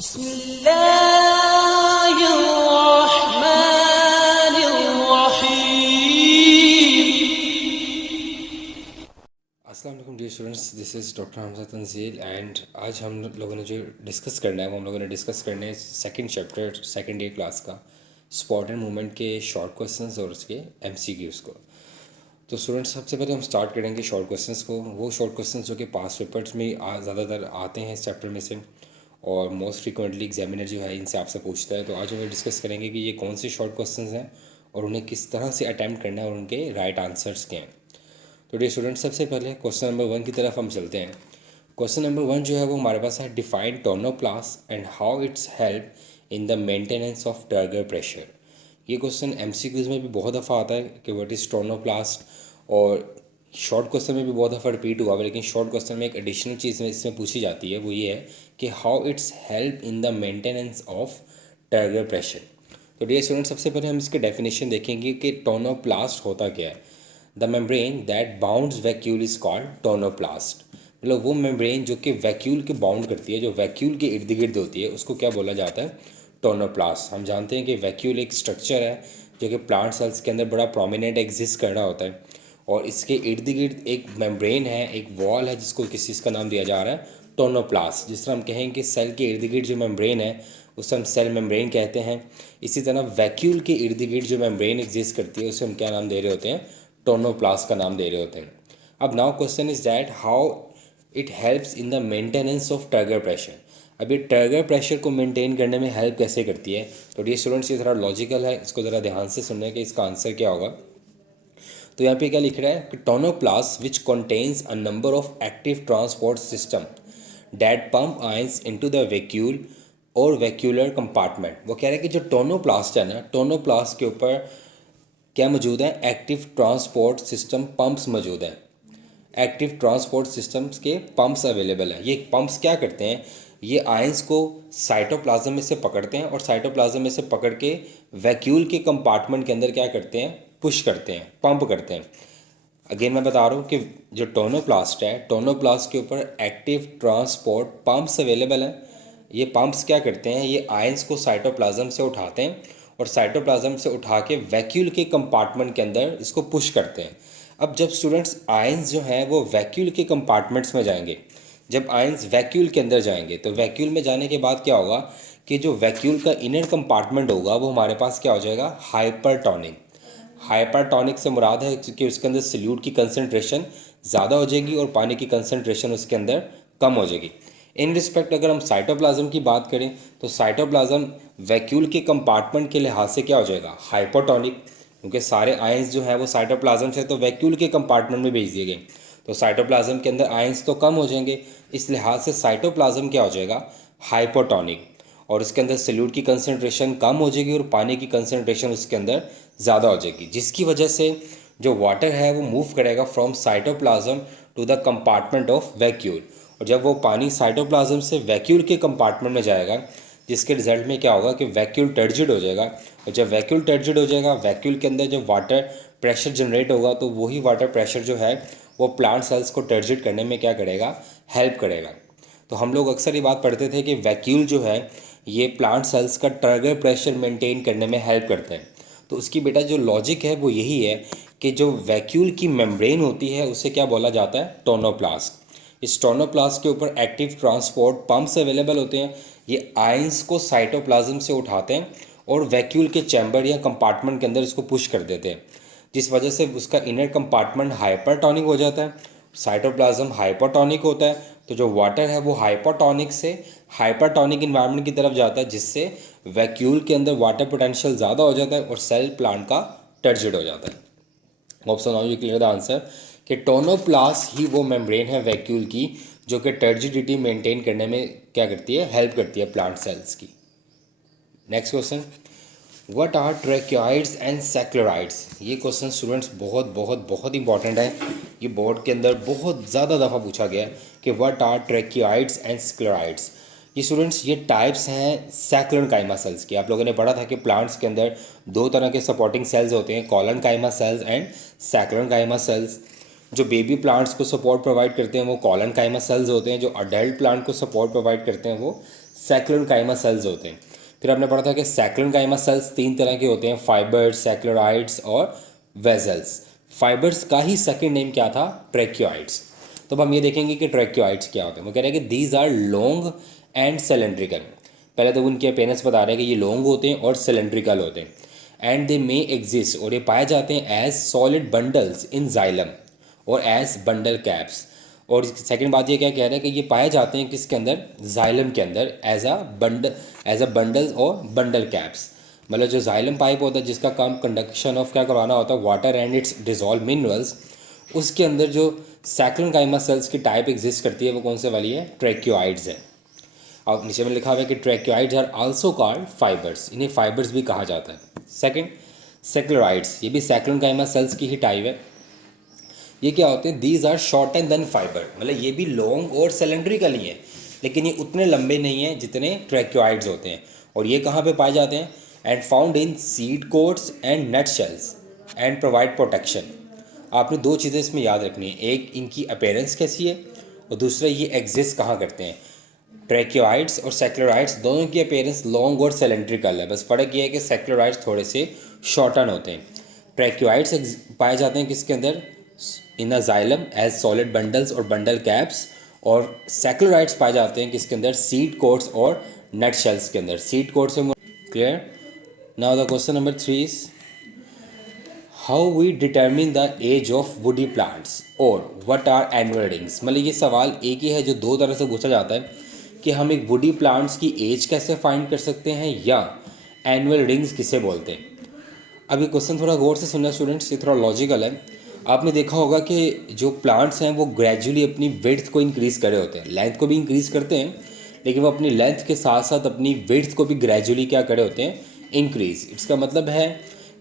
अस्सलाम वालेकुम dear students, this is doctor Hamza Tanzeel and आज हम लोगों ने जो डिस्कस करना है वो हम लोगों ने डिस्कस करना है second chapter second year class का स्पॉट एंड मूवमेंट के शॉर्ट क्वेश्चंस और उसके एमसीक्यूज़ को। तो स्टूडेंट्स सबसे पहले हम स्टार्ट करेंगे शॉर्ट क्वेश्चंस को, वो शॉर्ट क्वेश्चंस जो कि पास पेपर्स में ज़्यादातर आते हैं इस चैप्टर में से और मोस्ट फ्रिक्वेंटली एग्जामिनर जो है इनसे आपसे पूछता है। तो आज हम डिस्कस करेंगे कि ये कौन से शॉर्ट क्वेश्चंस हैं और उन्हें किस तरह से अटैम्प्ट करना है और उनके राइट आंसर्स क्या हैं। तो डियर स्टूडेंट्स सबसे पहले क्वेश्चन नंबर 1 की तरफ हम चलते हैं। क्वेश्चन नंबर 1 जो है वो हमारे पास है, define tonoplast and how it's help in the maintenance of turgor pressure. ये क्वेश्चन एमसीक्यूज में भी बहुत दफ़ा आता है कि व्हाट इज़ टोनोप्लास्ट, और शॉर्ट क्वेश्चन में भी बहुत दफ़ा रिपीट हुआ है, लेकिन शॉर्ट क्वेश्चन में एक एडिशनल चीज़ इसमें पूछी जाती है, वो ये है कि how it's help in the maintenance of turgor pressure. तो डियर स्टूडेंट सबसे पहले हम इसके डेफिनेशन देखेंगे कि टोनोप्लास्ट होता क्या है। The membrane that bounds vacuole is called tonoplast. मतलब वो मेम्ब्रेन जो कि वैक्यूल के बाउंड करती है, जो वैक्यूल के इर्द गिर्द होती है, उसको क्या बोला जाता है? टोनोप्लास्ट। हम जानते हैं कि वैक्यूल एक स्ट्रक्चर है जो कि प्लांट सेल्स के अंदर बड़ा प्रोमिनेंट एग्जिस्ट कर रहा होता है और इसके इर्द गिर्द एक मेम्ब्रेन है, एक वॉल है जिसको किसी चीज़ का नाम दिया जा रहा है टोनोप्लास्ट। जिस तरह हम कहेंगे कि सेल के इर्द गिर्द जो मेम्ब्रेन है उसे हम सेल मेम्ब्रेन कहते हैं, इसी तरह वैक्यूल के इर्द गिर्द जो मेम्ब्रेन एग्जिस्ट करती है उसे हम क्या नाम दे रहे होते हैं? टोनोप्लास्ट का नाम दे रहे होते हैं। अब now question is that how it helps in the maintenance of turgor pressure. अब ये टर्गर प्रेशर को मेंटेन करने में हेल्प कैसे करती है? तो ये स्टूडेंट्स ये थोड़ा लॉजिकल है, इसको ज़रा ध्यान से सुनने कि इसका आंसर क्या होगा। तो यहाँ पे क्या लिख रहा है कि tonoplast which contains a number of active transport system that pump ions into the vacuole और वैक्यूलर कंपार्टमेंट। वो कह रहा है कि जो टोनोप्लास्ट है ना, टोनोप्लास्ट के ऊपर क्या मौजूद है? एक्टिव ट्रांसपोर्ट सिस्टम पंप्स मौजूद हैं। एक्टिव ट्रांसपोर्ट सिस्टम्स के पंप्स अवेलेबल हैं। ये पंप्स क्या करते हैं? ये आयंस को साइटोप्लाज्म में से पकड़ते हैं और साइटोप्लाज्म में से पकड़ के वैक्यूल के कंपार्टमेंट के अंदर क्या करते हैं? पुश करते हैं, पंप करते हैं। अगेन मैं बता रहा हूँ कि जो टोनोप्लास्ट है, टोनोप्लास्ट के ऊपर एक्टिव ट्रांसपोर्ट पंप्स अवेलेबल हैं। ये पंप्स क्या करते हैं? ये आयंस को साइटोप्लाज्म से उठाते हैं और साइटोप्लाज्म से उठा के वैक्यूल के कंपार्टमेंट के अंदर इसको पुश करते हैं। अब जब स्टूडेंट्स आयंस जो हैं वो वैक्यूल के कंपार्टमेंट्स में जाएंगे, जब आयंस वैक्यूल के अंदर जाएंगे तो वैक्यूल में जाने के बाद क्या होगा कि जो वैक्यूल का इनर कंपार्टमेंट होगा वो हमारे पास क्या हो जाएगा? हाइपरटोनिक। हाइपरटोनिक से मुराद है कि उसके अंदर सल्यूट की कंसनट्रेशन ज़्यादा हो जाएगी और पानी की कंसनट्रेशन उसके अंदर कम हो जाएगी। इन रिस्पेक्ट अगर हम साइटोप्लाज्म की बात करें तो साइटोप्लाज्म वैक्यूल के कंपार्टमेंट के लिहाज से क्या हो जाएगा? हाइपोटोनिक, क्योंकि सारे आयंस जो है वो साइटोप्लाज्म से तो वैक्यूल के कंपार्टमेंट में भेज दिए गए, तो साइटोप्लाज्म के अंदर आयंस तो कम हो जाएंगे, इस लिहाज से साइटोप्लाज्म क्या हो जाएगा? हाइपोटोनिक, और इसके अंदर सल्यूट की कंसनट्रेशन कम हो जाएगी और पानी की कंसनट्रेशन उसके अंदर ज़्यादा हो जाएगी, जिसकी वजह से जो वाटर है वो मूव करेगा from cytoplasm to the compartment of vacuole. और जब वो पानी साइटोप्लाज्म से वैक्यूल के कंपार्टमेंट में जाएगा, जिसके रिजल्ट में क्या होगा कि वैक्यूल टर्जिड हो जाएगा, और जब वैक्यूल टर्जिड हो जाएगा, वैक्यूल के अंदर जब वाटर प्रेशर जनरेट होगा तो वही वाटर प्रेशर जो है वो प्लांट सेल्स को टर्जिड करने में क्या करेगा? हेल्प करेगा। तो हम लोग अक्सर ये बात पढ़ते थे कि वैक्यूल जो है ये प्लांट सेल्स का टर्गर प्रेशर मेंटेन करने में हेल्प करते हैं। तो उसकी बेटा जो लॉजिक है वो यही है कि जो वैक्यूल की मेम्ब्रेन होती है उसे क्या बोला जाता है? टोनोप्लास्ट। इस टोनोप्लास्ट के ऊपर एक्टिव ट्रांसपोर्ट पंप्स अवेलेबल होते हैं। ये आयंस को साइटोप्लाज्म से उठाते हैं और वैक्यूल के चैम्बर या कंपार्टमेंट के अंदर इसको पुश कर देते हैं, जिस वजह से उसका इनर कंपार्टमेंट हाइपरटोनिक हो जाता है, साइटोप्लाज्म हाइपोटोनिक होता है। तो जो वाटर है वो हाइपोटोनिक से हाइपरटोनिक इन्वायरमेंट की तरफ जाता है, जिससे वैक्यूल के अंदर वाटर पोटेंशियल ज़्यादा हो जाता है और सेल प्लांट का टर्जिड हो जाता है। Option on you clear the answer कि टोनोप्लास्ट ही वो मेम्ब्रेन है वैक्यूल की जो कि टर्जिडिटी मेंटेन करने में क्या करती है? हेल्प करती है प्लांट सेल्स की। Next question, what are tracheids and sclereids. ये क्वेश्चन स्टूडेंट्स बहुत बहुत बहुत इंपॉर्टेंट है। ये बोर्ड के अंदर बहुत ज़्यादा दफ़ा पूछा गया है कि what are tracheids and sclereids. ये स्टूडेंट्स ये टाइप्स हैं सैक्लोरेनकाइमा सेल्स की। आप लोगों ने पढ़ा था कि प्लांट्स के अंदर दो तरह के सपोर्टिंग सेल्स होते हैं, कॉलनकाइमा सेल्स एंड सैक्लोरेनकाइमा सेल्स। जो बेबी प्लांट्स को सपोर्ट प्रोवाइड करते हैं वो कॉलनकाइमा सेल्स होते हैं, जो अडल्ट प्लांट को सपोर्ट प्रोवाइड करते हैं वो सैक्रोनकाइमा सेल्स होते हैं। फिर आपने पढ़ा था कि सैक्रोनकाइमा सेल्स 3 तरह के होते हैं, फाइबर्स, सैक्रोराइड्स और वेजल्स। फाइबर्स का ही सेकंड नेम क्या था? ट्रैक्योइड्स। तो अब हम ये देखेंगे कि ट्रैक्योइड्स क्या होते हैं। वो कह रहे हैं कि these are long and cylindrical. पहले तो उनके अपेयरेंस बता रहे हैं कि ये लॉन्ग होते हैं और सिलेंड्रिकल होते हैं। एंड दे मे एग्जिस्ट, और ये पाए जाते हैं as solid bundles in xylem और एज बंडल कैप्स। और सेकंड बात ये क्या कह रहे हैं कि ये पाए जाते हैं किसके अंदर? जाइलम के अंदर एज अ बंडल्स और बंडल कैप्स। मतलब जो जाइलम पाइप होता है जिसका काम कंडक्शन ऑफ क्या करवाना होता है, water and it's dissolve minerals, उसके अंदर जो सैक्रोनकाइमा सेल्स की टाइप एग्जिस्ट करती है वो कौन से वाली है? ट्रैक्योइड्स है। और नीचे में लिखा हुआ है कि ट्रैक्योइड्स आर आल्सो कॉल्ड फाइबर्स, इन्हें फाइबर्स भी कहा जाता है। सेकंड, सेक्लोराइड्स, ये भी सैक्रोनकाइमा सेल्स की ही टाइप है। ये क्या होते हैं? These are shorter than fibre, मतलब ये भी लॉन्ग और सिलेंड्रिकल ही है, लेकिन ये उतने लंबे नहीं हैं जितने ट्रैक्योइड्स होते हैं। और ये कहाँ पे पाए जाते हैं? And found in seed coats and nut shells and provide protection. आपने दो चीज़ें इसमें याद रखनी है, एक इनकी अपेयरेंस कैसी है और दूसरा ये एग्जिस्ट कहाँ करते हैं। ट्रैक्योइड्स और सेक्लोराइड्स दोनों की अपेयरेंस लॉन्ग और सिलेंड्रिकल है, बस फ़र्क ये है कि सेक्लोराइड्स थोड़े से शॉर्टन होते हैं। ट्रैक्योइड्स पाए जाते हैं किसके अंदर? इन अ जाइलम एज सॉलिड बंडल्स और बंडल कैप्स। और सेक्लोराइड्स पाए जाते हैं किसके अंदर? सीड कोट्स और नट शेल्स के अंदर। सीड कोट्स में clear. Now the question number 3 is how we determine the age of woody plants और व्हाट आर एनुअल रिंग्स। मतलब ये सवाल एक ही है जो दो तरह से पूछा जाता है कि हम एक वुडी प्लांट्स की एज कैसे फाइंड कर सकते हैं या एनुअल रिंग्स किसे बोलते हैं। अब ये क्वेश्चन थोड़ा गौर से सुनना स्टूडेंट्स, ये थोड़ा लॉजिकल है। आपने देखा होगा कि जो प्लांट्स हैं वो ग्रेजुअली अपनी विड्थ को इंक्रीज़ कर रहे होते हैं, लेंथ को भी इंक्रीज़ करते हैं, लेकिन वो अपनी लेंथ के साथ साथ अपनी विड्थ को भी ग्रेजुअली क्या कर रहे होते हैं? इंक्रीज़। इसका मतलब है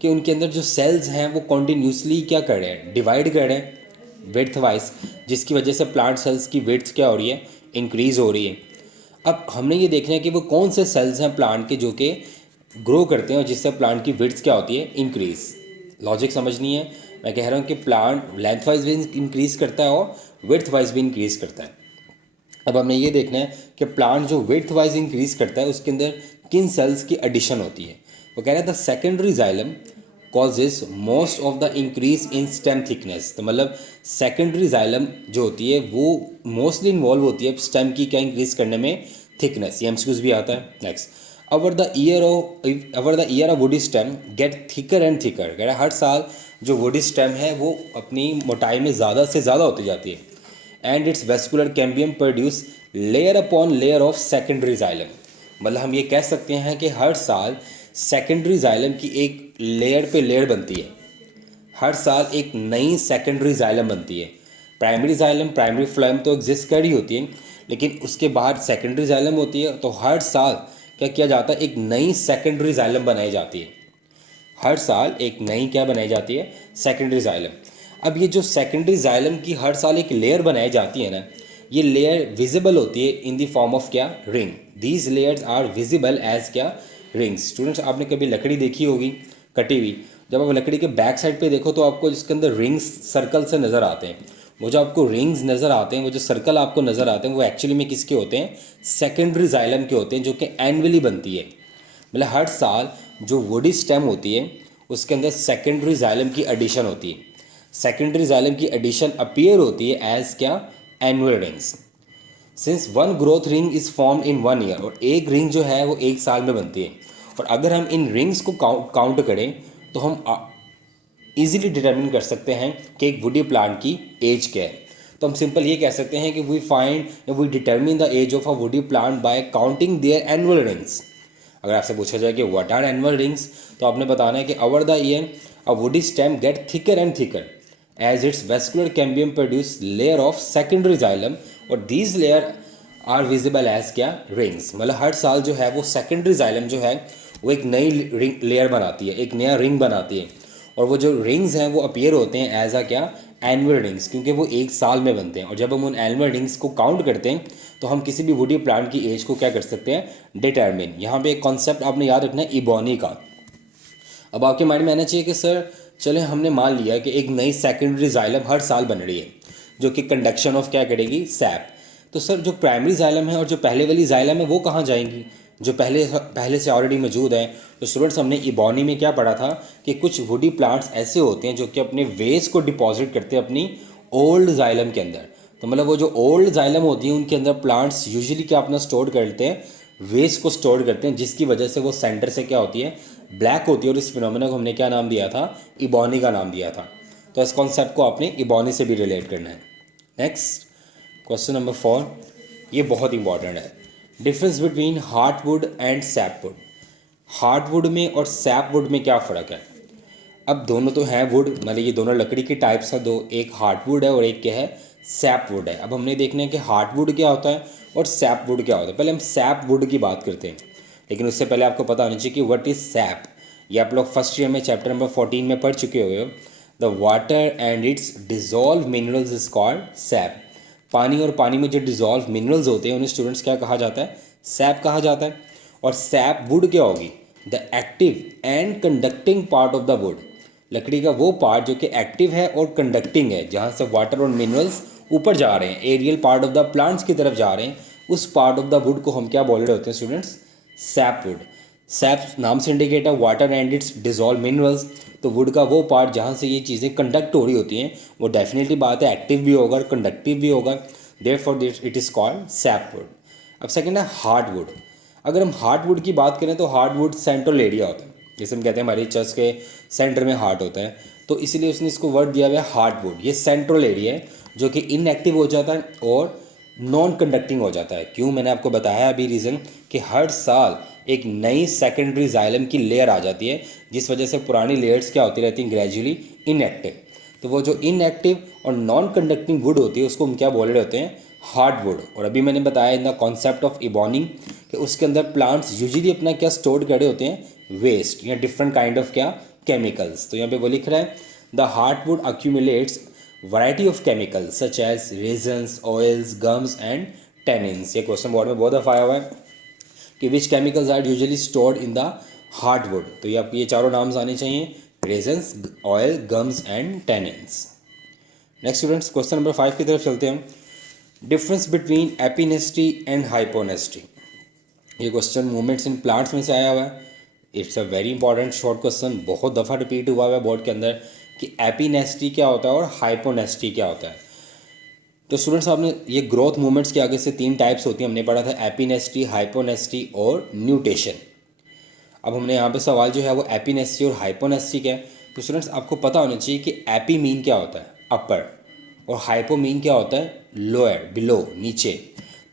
कि उनके अंदर जो सेल्स हैं वो कॉन्टीन्यूसली क्या कर रहे हैं? डिवाइड कर रहे हैं विड्थ वाइज, जिसकी वजह से प्लांट सेल्स की विड्थ क्या हो रही है? इंक्रीज़ हो रही है। अब हमने ये देखना है कि वो कौन से सेल्स हैं प्लांट के जो कि ग्रो करते हैं और जिससे प्लांट की विड्थ क्या होती है? इंक्रीज़। लॉजिक समझनी है। मैं कह रहा हूँ कि प्लांट लेंथ वाइज भी इंक्रीज़ करता है और विड्थ वाइज भी इंक्रीज़ करता है। अब हमने ये देखना है कि प्लांट जो विड्थ वाइज इंक्रीज़ करता है उसके अंदर किन सेल्स की एडिशन होती है। वो कह रहा है the secondary xylem causes most of the increase in stem thickness. तो मतलब सेकेंडरी जाइलम जो होती है वो मोस्टली इन्वॉल्व होती है स्टेम की क्या इंक्रीज करने में? थिकनेस। ये एमसीक्यूज भी आता है। Next, over the year of woody stem get thicker and thicker. कह रहा है हर साल जो वुडी स्टेम है वो अपनी मोटाई में ज़्यादा से ज़्यादा होती जाती है। And it's vascular cambium produce layer upon layer of secondary xylem. मतलब हम ये कह सकते हैं कि हर साल सेकेंडरी जाइलम की एक लेयर पे लेयर बनती है, हर साल एक नई सेकेंडरी जाइलम बनती है। प्राइमरी जाइलम, प्राइमरी फ्लोएम तो एग्जिस्ट कर ही होती है, लेकिन उसके बाद सेकेंडरी जाइलम होती है। तो हर साल क्या किया जाता है? एक नई सेकेंडरी जाइलम बनाई जाती है। हर साल एक नई क्या बनाई जाती है? Secondary xylem. अब ये जो सेकेंडरी जाइलम की हर साल एक लेयर बनाई जाती है ना, ये लेयर विजिबल होती है इन द फॉर्म ऑफ क्या? Ring. These layers are visible as क्या? रिंग्स। स्टूडेंट्स आपने कभी लकड़ी देखी होगी कटी हुई, जब आप लकड़ी के बैक साइड पे देखो तो आपको जिसके अंदर रिंग्स सर्कल से नज़र आते हैं। वो जो आपको रिंग्स नज़र आते हैं, वो जो सर्कल आपको नज़र आते हैं, वो एक्चुअली में किसके होते हैं? सेकेंडरी जाइलम के होते हैं, जो कि एनुअली बनती है। मतलब हर साल जो वुडी स्टेम होती है उसके अंदर सेकेंडरी जाइलम की एडिशन होती है। सेकेंडरी जाइलम की एडिशन अपीयर होती है एज क्या? Annual rings. Since one growth ring is form in 1 year, और एक रिंग जो है वो एक साल में बनती है। और अगर हम इन रिंग्स को काउंट करें तो हम इजीली डिटरमिन कर सकते हैं कि एक वुडी प्लांट की एज क्या है। तो हम सिंपल ये कह सकते हैं कि we determine the age of a woody plant by counting their annual rings. अगर आपसे पूछा जाए कि व्हाट आर एनुअल रिंग्स, तो आपने बताना है कि over the year a woody stem get thicker and thicker as its vascular cambium produce layer of secondary xylem, और these layer are visible as क्या? रिंग्स। मतलब हर साल जो है वो सेकेंडरी जाइलम जो है वो एक नई रिंग लेयर बनाती है, एक नया रिंग बनाती है। और वो जो रिंग्स हैं वो अपीयर होते हैं एज अ क्या? एनुअल रिंग्स, क्योंकि वो एक साल में बनते हैं। और जब हम उन एनुअल रिंग्स को काउंट करते हैं तो हम किसी भी वुडी प्लांट की एज को क्या कर सकते हैं? डिटरमिन। यहाँ पे एक कॉन्सेप्ट आपने याद रखना है, इबोनी का। अब आपके माइंड में आना चाहिए कि सर चले हमने मान लिया कि एक नई सेकेंडरी जाइलम हर साल बन रही है जो कि कंडक्शन ऑफ क्या करेगी? सैप। तो सर जो प्राइमरी जाइलम है और जो पहले वाली जाइलम है वो कहाँ जाएंगी, जो पहले से ऑलरेडी मौजूद हैं। तो स्टूडेंट्स हमने इबॉनी में क्या पढ़ा था कि कुछ वुडी प्लांट्स ऐसे होते हैं जो कि अपने वेस्ट को डिपॉजिट करते हैं अपनी ओल्ड जाइलम के अंदर। तो मतलब वो जो ओल्ड जाइलम होती है उनके अंदर प्लांट्स यूजुअली क्या अपना स्टोर करते हैं, वेस्ट को स्टोर करते हैं, जिसकी वजह से वो सेंटर से क्या होती है, ब्लैक होती है। और इस फिनोमेना को हमने क्या नाम दिया था, इबॉनी का नाम दिया था। तो इस कॉन्सेप्ट को आपने इबॉनी से भी रिलेट करना है। नेक्स्ट क्वेश्चन नंबर 4, ये बहुत इंपॉर्टेंट है। Difference between hardwood and sapwood. Hardwood में और सैपवुड में क्या फ़र्क है। अब दोनों तो हैं वुड, मतलब ये दोनों लकड़ी के टाइप्स हैं दो, एक हार्डवुड है और एक क्या है, सैपवुड है। अब हमने देखना है कि हार्डवुड क्या होता है और सैपवुड क्या होता है। पहले हम सैपवुड की बात करते हैं, लेकिन उससे पहले आपको पता होना चाहिए कि व्हाट इज़ सैप। ये आप लोग फर्स्ट ईयर में चैप्टर नंबर 14 में पढ़ चुके हुए हो। The water and it's dissolve minerals is called SAP. पानी और पानी में जो डिजॉल्व मिनरल्स होते हैं उन्हें स्टूडेंट्स क्या कहा जाता है, सैप कहा जाता है। और सैप वुड क्या होगी, the active and conducting part of the wood. लकड़ी का वो पार्ट जो कि एक्टिव है और कंडक्टिंग है, जहाँ से वाटर और मिनरल्स ऊपर जा रहे हैं, aerial part of the plants की तरफ जा रहे हैं, उस पार्ट ऑफ द वुड को हम क्या बोल रहे होते हैं स्टूडेंट्स, सैप वुड। सैप नाम से इंडिकेट है water and it's dissolve minerals. तो वुड का वो पार्ट जहाँ से ये चीज़ें कंडक्ट हो रही होती हैं वो डेफिनेटली बात है एक्टिव भी होगा और कंडक्टिव भी होगा, therefore it is called SAP would. अब सेकेंड है हार्ड वुड। अगर हम हार्ड वुड की बात करें तो हार्ड वुड सेंट्रल एरिया होता है, जैसे हम कहते हैं हमारी चर्च के सेंटर में हार्ट होता है, तो इसीलिए उसने इसको वर्ड दिया हुआ है हार्ड वुड। ये सेंट्रल एरिया है जो कि इनएक्टिव हो जाता है और नॉन कंडक्टिंग हो जाता है। क्यों, मैंने आपको बताया अभी रीज़न, कि हर साल एक नई सेकेंडरी जाइलम की लेयर आ जाती है, जिस वजह से पुरानी लेयर्स क्या होती रहती हैं, ग्रेजुअली इनएक्टिव। तो वो जो इनएक्टिव और नॉन कंडक्टिंग वुड होती है उसको हम क्या बोल रहे होते हैं, हार्ड वुड। और अभी मैंने बताया इन द कॉन्सेप्ट ऑफ इबॉनिंग कि उसके अंदर प्लांट्स यूजुअली अपना क्या स्टोर करे होते हैं, वेस्ट या डिफरेंट काइंड ऑफ क्या, केमिकल्स। तो यहाँ पे वो लिख रहा है the hardwood accumulates variety of chemicals such as resins, oils, gums and tannins. ये क्वेश्चन बोर्ड में बहुत दफ़ा आया हुआ है कि which chemicals are usually stored in the hardwood. तो ये आपको ये चारों नाम्स आने चाहिए, resins, oil, gums and tannins. Next students question number 5 की तरफ चलते हैं। Difference between epinasty and hyponasty. ये क्वेश्चन मूवमेंट्स इन प्लांट्स में से आया हुआ है। It's a very important short question, बहुत दफ़ा रिपीट हुआ है बोर्ड के अंदर कि एपिनेस्टी क्या होता है और हाइपोनेस्टी क्या होता है। तो स्टूडेंट्स आपने ये ग्रोथ मूवमेंट्स के आगे से 3 टाइप्स होती हैं, हमने पढ़ा था एपिनेस्टी, हाइपोनेस्टी और न्यूटेशन। अब हमने यहाँ पे सवाल जो है वो एपिनेस्टी और हाइपोनेस्टी का है। तो स्टूडेंट्स आपको पता होना चाहिए कि एपी मीन क्या होता है, अपर, और हाइपो मीन क्या होता है, लोअर, बिलो, नीचे।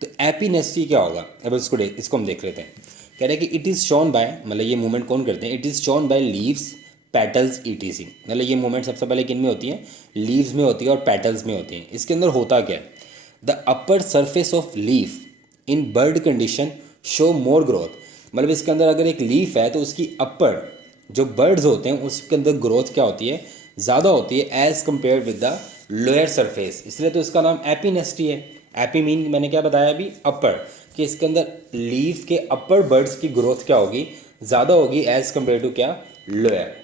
तो एपिनेस्टी क्या होगा, अब इसको हम देख लेते हैं। कह रहे हैं कि इट इज़ शोन बाय, मतलब ये मूवमेंट कौन करते हैं, it is shown by leaves, petals, etc. मतलब ये मूवमेंट सबसे पहले किन में होती है, लीव्स में होती है और पेटल्स में होती हैं। इसके अंदर होता क्या है, the upper surface of leaf in bud condition show more growth. मतलब इसके अंदर अगर एक लीफ है तो उसकी अपर जो बर्ड्स होते हैं उसके अंदर ग्रोथ क्या होती है, ज़्यादा होती है as compare with the lower surface, इसलिए तो इसका नाम एपिनेस्टी है। एपी मीन मैंने क्या बताया अभी, अपर, कि इसके अंदर लीफ के अपर बर्ड्स की ग्रोथ क्या होगी, ज़्यादा होगी एज़ कम्पेयर टू क्या, lower.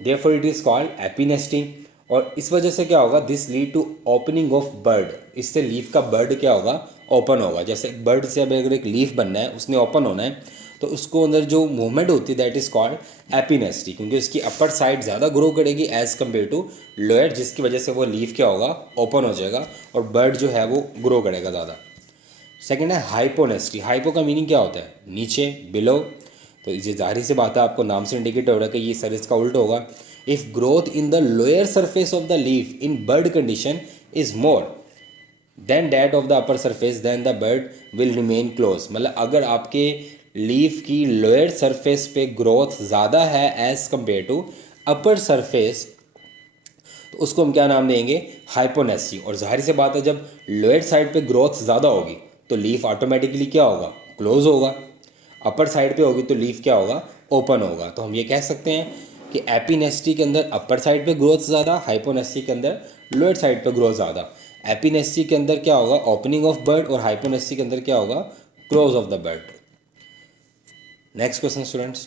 Therefore it is called epinasty. और इस वजह से क्या होगा, this lead to opening of bud, इससे लीफ का बर्ड क्या होगा, ओपन होगा। जैसे एक बर्ड से अगर एक लीफ बनना है, उसने ओपन होना है, तो उसको अंदर जो मूवमेंट होती है दैट इज़ कॉल्ड एपिनेस्टी, क्योंकि उसकी अपर साइड ज़्यादा ग्रो करेगी एज़ कम्पेयर टू लोअर, जिसकी वजह से वो लीफ क्या होगा, ओपन हो जाएगा और बर्ड जो है वो ग्रो करेगा ज़्यादा। सेकेंड है हाइपोनेस्टी। हाइपो का मीनिंग क्या होता है, नीचे, बिलो। तो ये जाहिर सी बात है, आपको नाम से इंडिकेट हो रहा है कि ये सर इसका उल्टा होगा। If growth in the lower surface of the leaf in bud condition is more than that of the upper surface then the bud will remain close. मतलब अगर आपके लीफ की लोअर सरफेस पे ग्रोथ ज़्यादा है as compare to upper surface, तो उसको हम क्या नाम देंगे, हाइपोनेस्टी। और जाहिर सी बात है, जब लोअर साइड पे ग्रोथ ज़्यादा होगी तो लीफ ऑटोमेटिकली क्या होगा, क्लोज होगा। अपर साइड पे होगी तो लीफ क्या होगा, ओपन होगा। तो हम ये कह सकते हैं कि एपिनेस्टी के अंदर अपर साइड पे ग्रोथ ज़्यादा, हाइपोनेस्टी के अंदर लोअर साइड पे ग्रोथ ज़्यादा। एपिनेस्टी के अंदर क्या होगा, ओपनिंग ऑफ बर्ड, और हाइपोनेस्टी के अंदर क्या होगा, close of the bud. Next question students,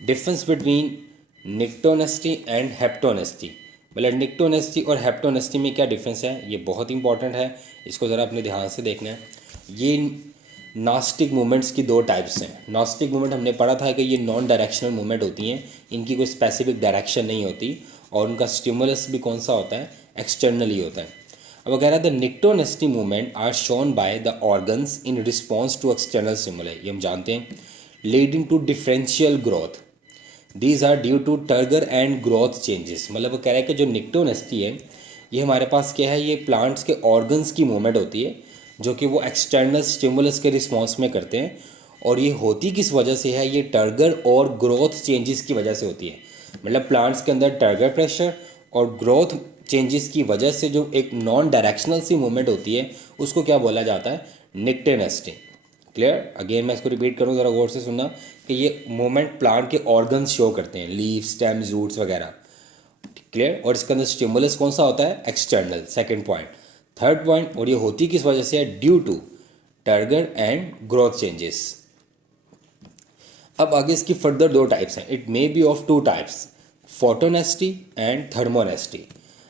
difference between nyctinasty and haptonasty. मतलब निक्टोनेस्टी और हेप्टोनेस्टी में क्या डिफरेंस है, ये बहुत इंपॉर्टेंट है, इसको ज़रा अपने ध्यान से देखना है। ये नास्टिक मूवमेंट्स की दो टाइप्स हैं। नास्टिक मूवमेंट हमने पढ़ा था कि ये नॉन डायरेक्शनल मूवमेंट होती हैं, इनकी कोई स्पेसिफिक डायरेक्शन नहीं होती, और उनका स्टिमुलस भी कौन सा होता है, एक्सटर्नली होता है। अब कह रहा है the nyctinasty movement are shown by the organs in response to external stimuli, ये हम जानते हैं, leading to differential growth. These are due to turgor and growth changes. मतलब वो कह रहा है कि जो निक्टोनेस्टी है ये हमारे पास क्या है, ये प्लांट्स के ऑर्गन्स की मूवमेंट होती है जो कि वो एक्सटर्नल स्टिमुलस के रिस्पॉन्स में करते हैं, और ये होती किस वजह से है, ये टर्गर और ग्रोथ चेंजेस की वजह से होती है। मतलब प्लांट्स के अंदर टर्गर प्रेशर और ग्रोथ चेंजेस की वजह से जो एक नॉन डायरेक्शनल सी मूवमेंट होती है उसको क्या बोला जाता है, निक्टोनेस्टी। क्लियर? अगेन मैं इसको रिपीट करूँ, ज़रा गौर से सुनना कि ये मूवमेंट प्लांट के ऑर्गन्स शो करते हैं, लीव, स्टेम्स, रूट्स वगैरह। क्लियर? और इसके अंदर स्टिमुलस कौन सा होता है, external. Second point. Third point, और ये होती किस वजह से है, due to turgor and growth changes. अब आगे इसकी फर्दर दो टाइप्स हैं। It may be of two types, photonasty and thermonasty.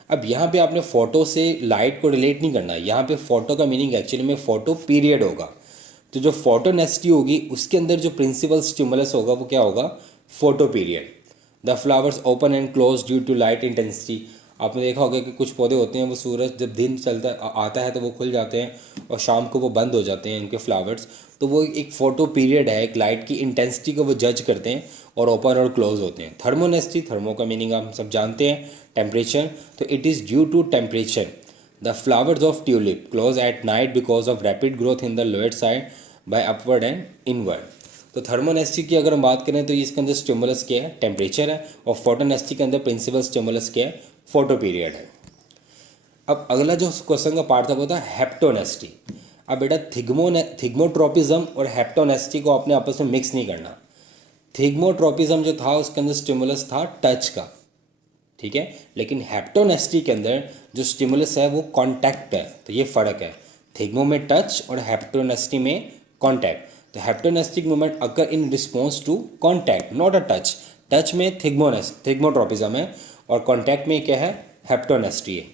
अब यहाँ पे आपने फोटो से लाइट को रिलेट नहीं करना, यहाँ पे फोटो का मीनिंग एक्चुअली में फोटो पीरियड होगा। तो जो फोटोनेस्टी होगी उसके अंदर जो प्रिंसिपल स्टिमुलस होगा वो क्या होगा, photo period. The flowers open and close due to light intensity. आपने देखा होगा कि कुछ पौधे होते हैं वो सूरज जब दिन चलता आता है तो वो खुल जाते हैं और शाम को वो बंद हो जाते हैं, इनके फ्लावर्स। तो वो एक फोटो पीरियड है, एक लाइट की इंटेंसिटी को वो जज करते हैं और ओपन और क्लोज होते हैं। थर्मोनेस्टी, थर्मो का मीनिंग हम सब जानते हैं, टेम्परेचर। तो it is due to temperature. The flowers of tulip close at night because of rapid growth in the lower side by upward and inward. तो थर्मोनेस्टी की अगर हम बात करें तो इसके अंदर स्टिमुलस क्या है, टेम्परेचर है, और फोटोनेस्टी के अंदर प्रिंसिपल स्टिमुलस क्या है, फोटो पीरियड है। अब अगला जो क्वेश्चन का पार्ट था वो था हेप्टोनेस्टी। अब बेटा थिग्मोट्रोपिज्म और हेप्टोनेस्टी को आपने आपस में मिक्स नहीं करना। थिग्मोट्रोपिज्म जो था उसके अंदर स्टिमुलस था टच का, ठीक है, लेकिन हेप्टोनेस्टी के अंदर जो स्टिमुलस है वो कॉन्टैक्ट है। तो ये फ़र्क है, थिग्मो में टच और हेप्टोनेस्टी में कॉन्टैक्ट। तो haptonastic movement occur in response to contact, not a touch. Touch में थिग्मोट्रोपिज्म है और कॉन्टैक्ट में क्या है, हेप्टोनेस्टी है।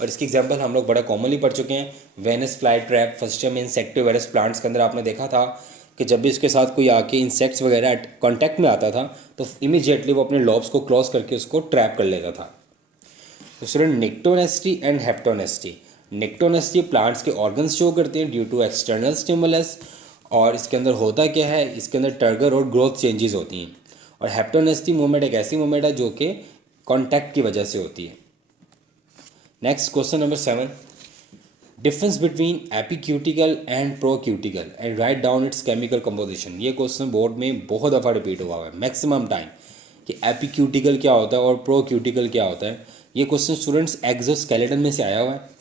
और इसकी एग्जांपल हम लोग बड़ा कॉमनली पढ़ चुके हैं, वेनस फ्लाई ट्रैप, फर्स्टियम इंसेक्टिवरस प्लांट्स के अंदर आपने देखा था कि जब भी इसके साथ कोई आके इंसेक्ट्स वगैरह कांटेक्ट में आता था तो इमीडिएटली वो अपने लॉब्स को क्लोज करके उसको ट्रैप कर लेता था। तो स्टूडेंट, निक्टोनेस्टी एंड हेप्टोनेस्टी। निक्टोनेस्टी प्लांट्स के ऑर्गन्स शो करते हैं ड्यू टू एक्सटर्नल स्टिमुलस, और इसके अंदर होता क्या है, इसके अंदर टर्गर और ग्रोथ चेंजेस होती हैं। और हेप्टोनेस्टी मूवमेंट एक ऐसी मूवमेंट है जो कि कॉन्टैक्ट की वजह से होती है। Next question number 7, difference between epicuticle and procuticle and write down its chemical composition. ये क्वेश्चन बोर्ड में बहुत दफ़ा रिपीट हुआ है मैक्सिमम टाइम कि एपिक्यूटिकल क्या होता है और प्रोक्यूटिकल क्या होता है। ये क्वेश्चन स्टूडेंट्स एक्सोस्केलेटन में से आया हुआ है।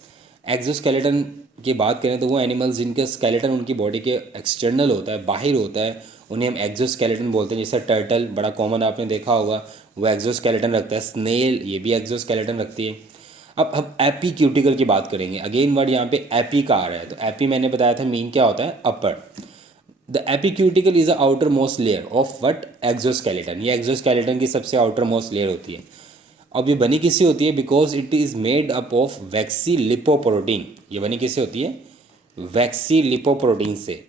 एक्सोस्केलेटन की बात करें तो वो एनिमल्स जिनके स्केलेटन उनकी बॉडी के एक्सटर्नल होता है, बाहर होता है, उन्हें हम एक्सोस्केलेटन बोलते हैं। जैसे टर्टल बड़ा कॉमन आपने देखा होगा, वो एक्सोस्केलेटन रखता है। स्नेल ये भी एक्सोस्केलेटन रखती है। अब हम एपीक्यूटिकल की बात करेंगे। अगेन वर्ड यहाँ पे एपी का आ रहा है, तो एपी मैंने बताया था मीन क्या होता है, upper. The epicuticle is the outermost layer of what, exoskeleton. ये एक्सोस्केलेटन की सबसे आउटर मोस्ट लेयर होती है। अब ये बनी किससे होती है, because it is made up of vaccine lipoprotein. ये बनी किससे होती है, वैक्सी लिपोप्रोटीन से।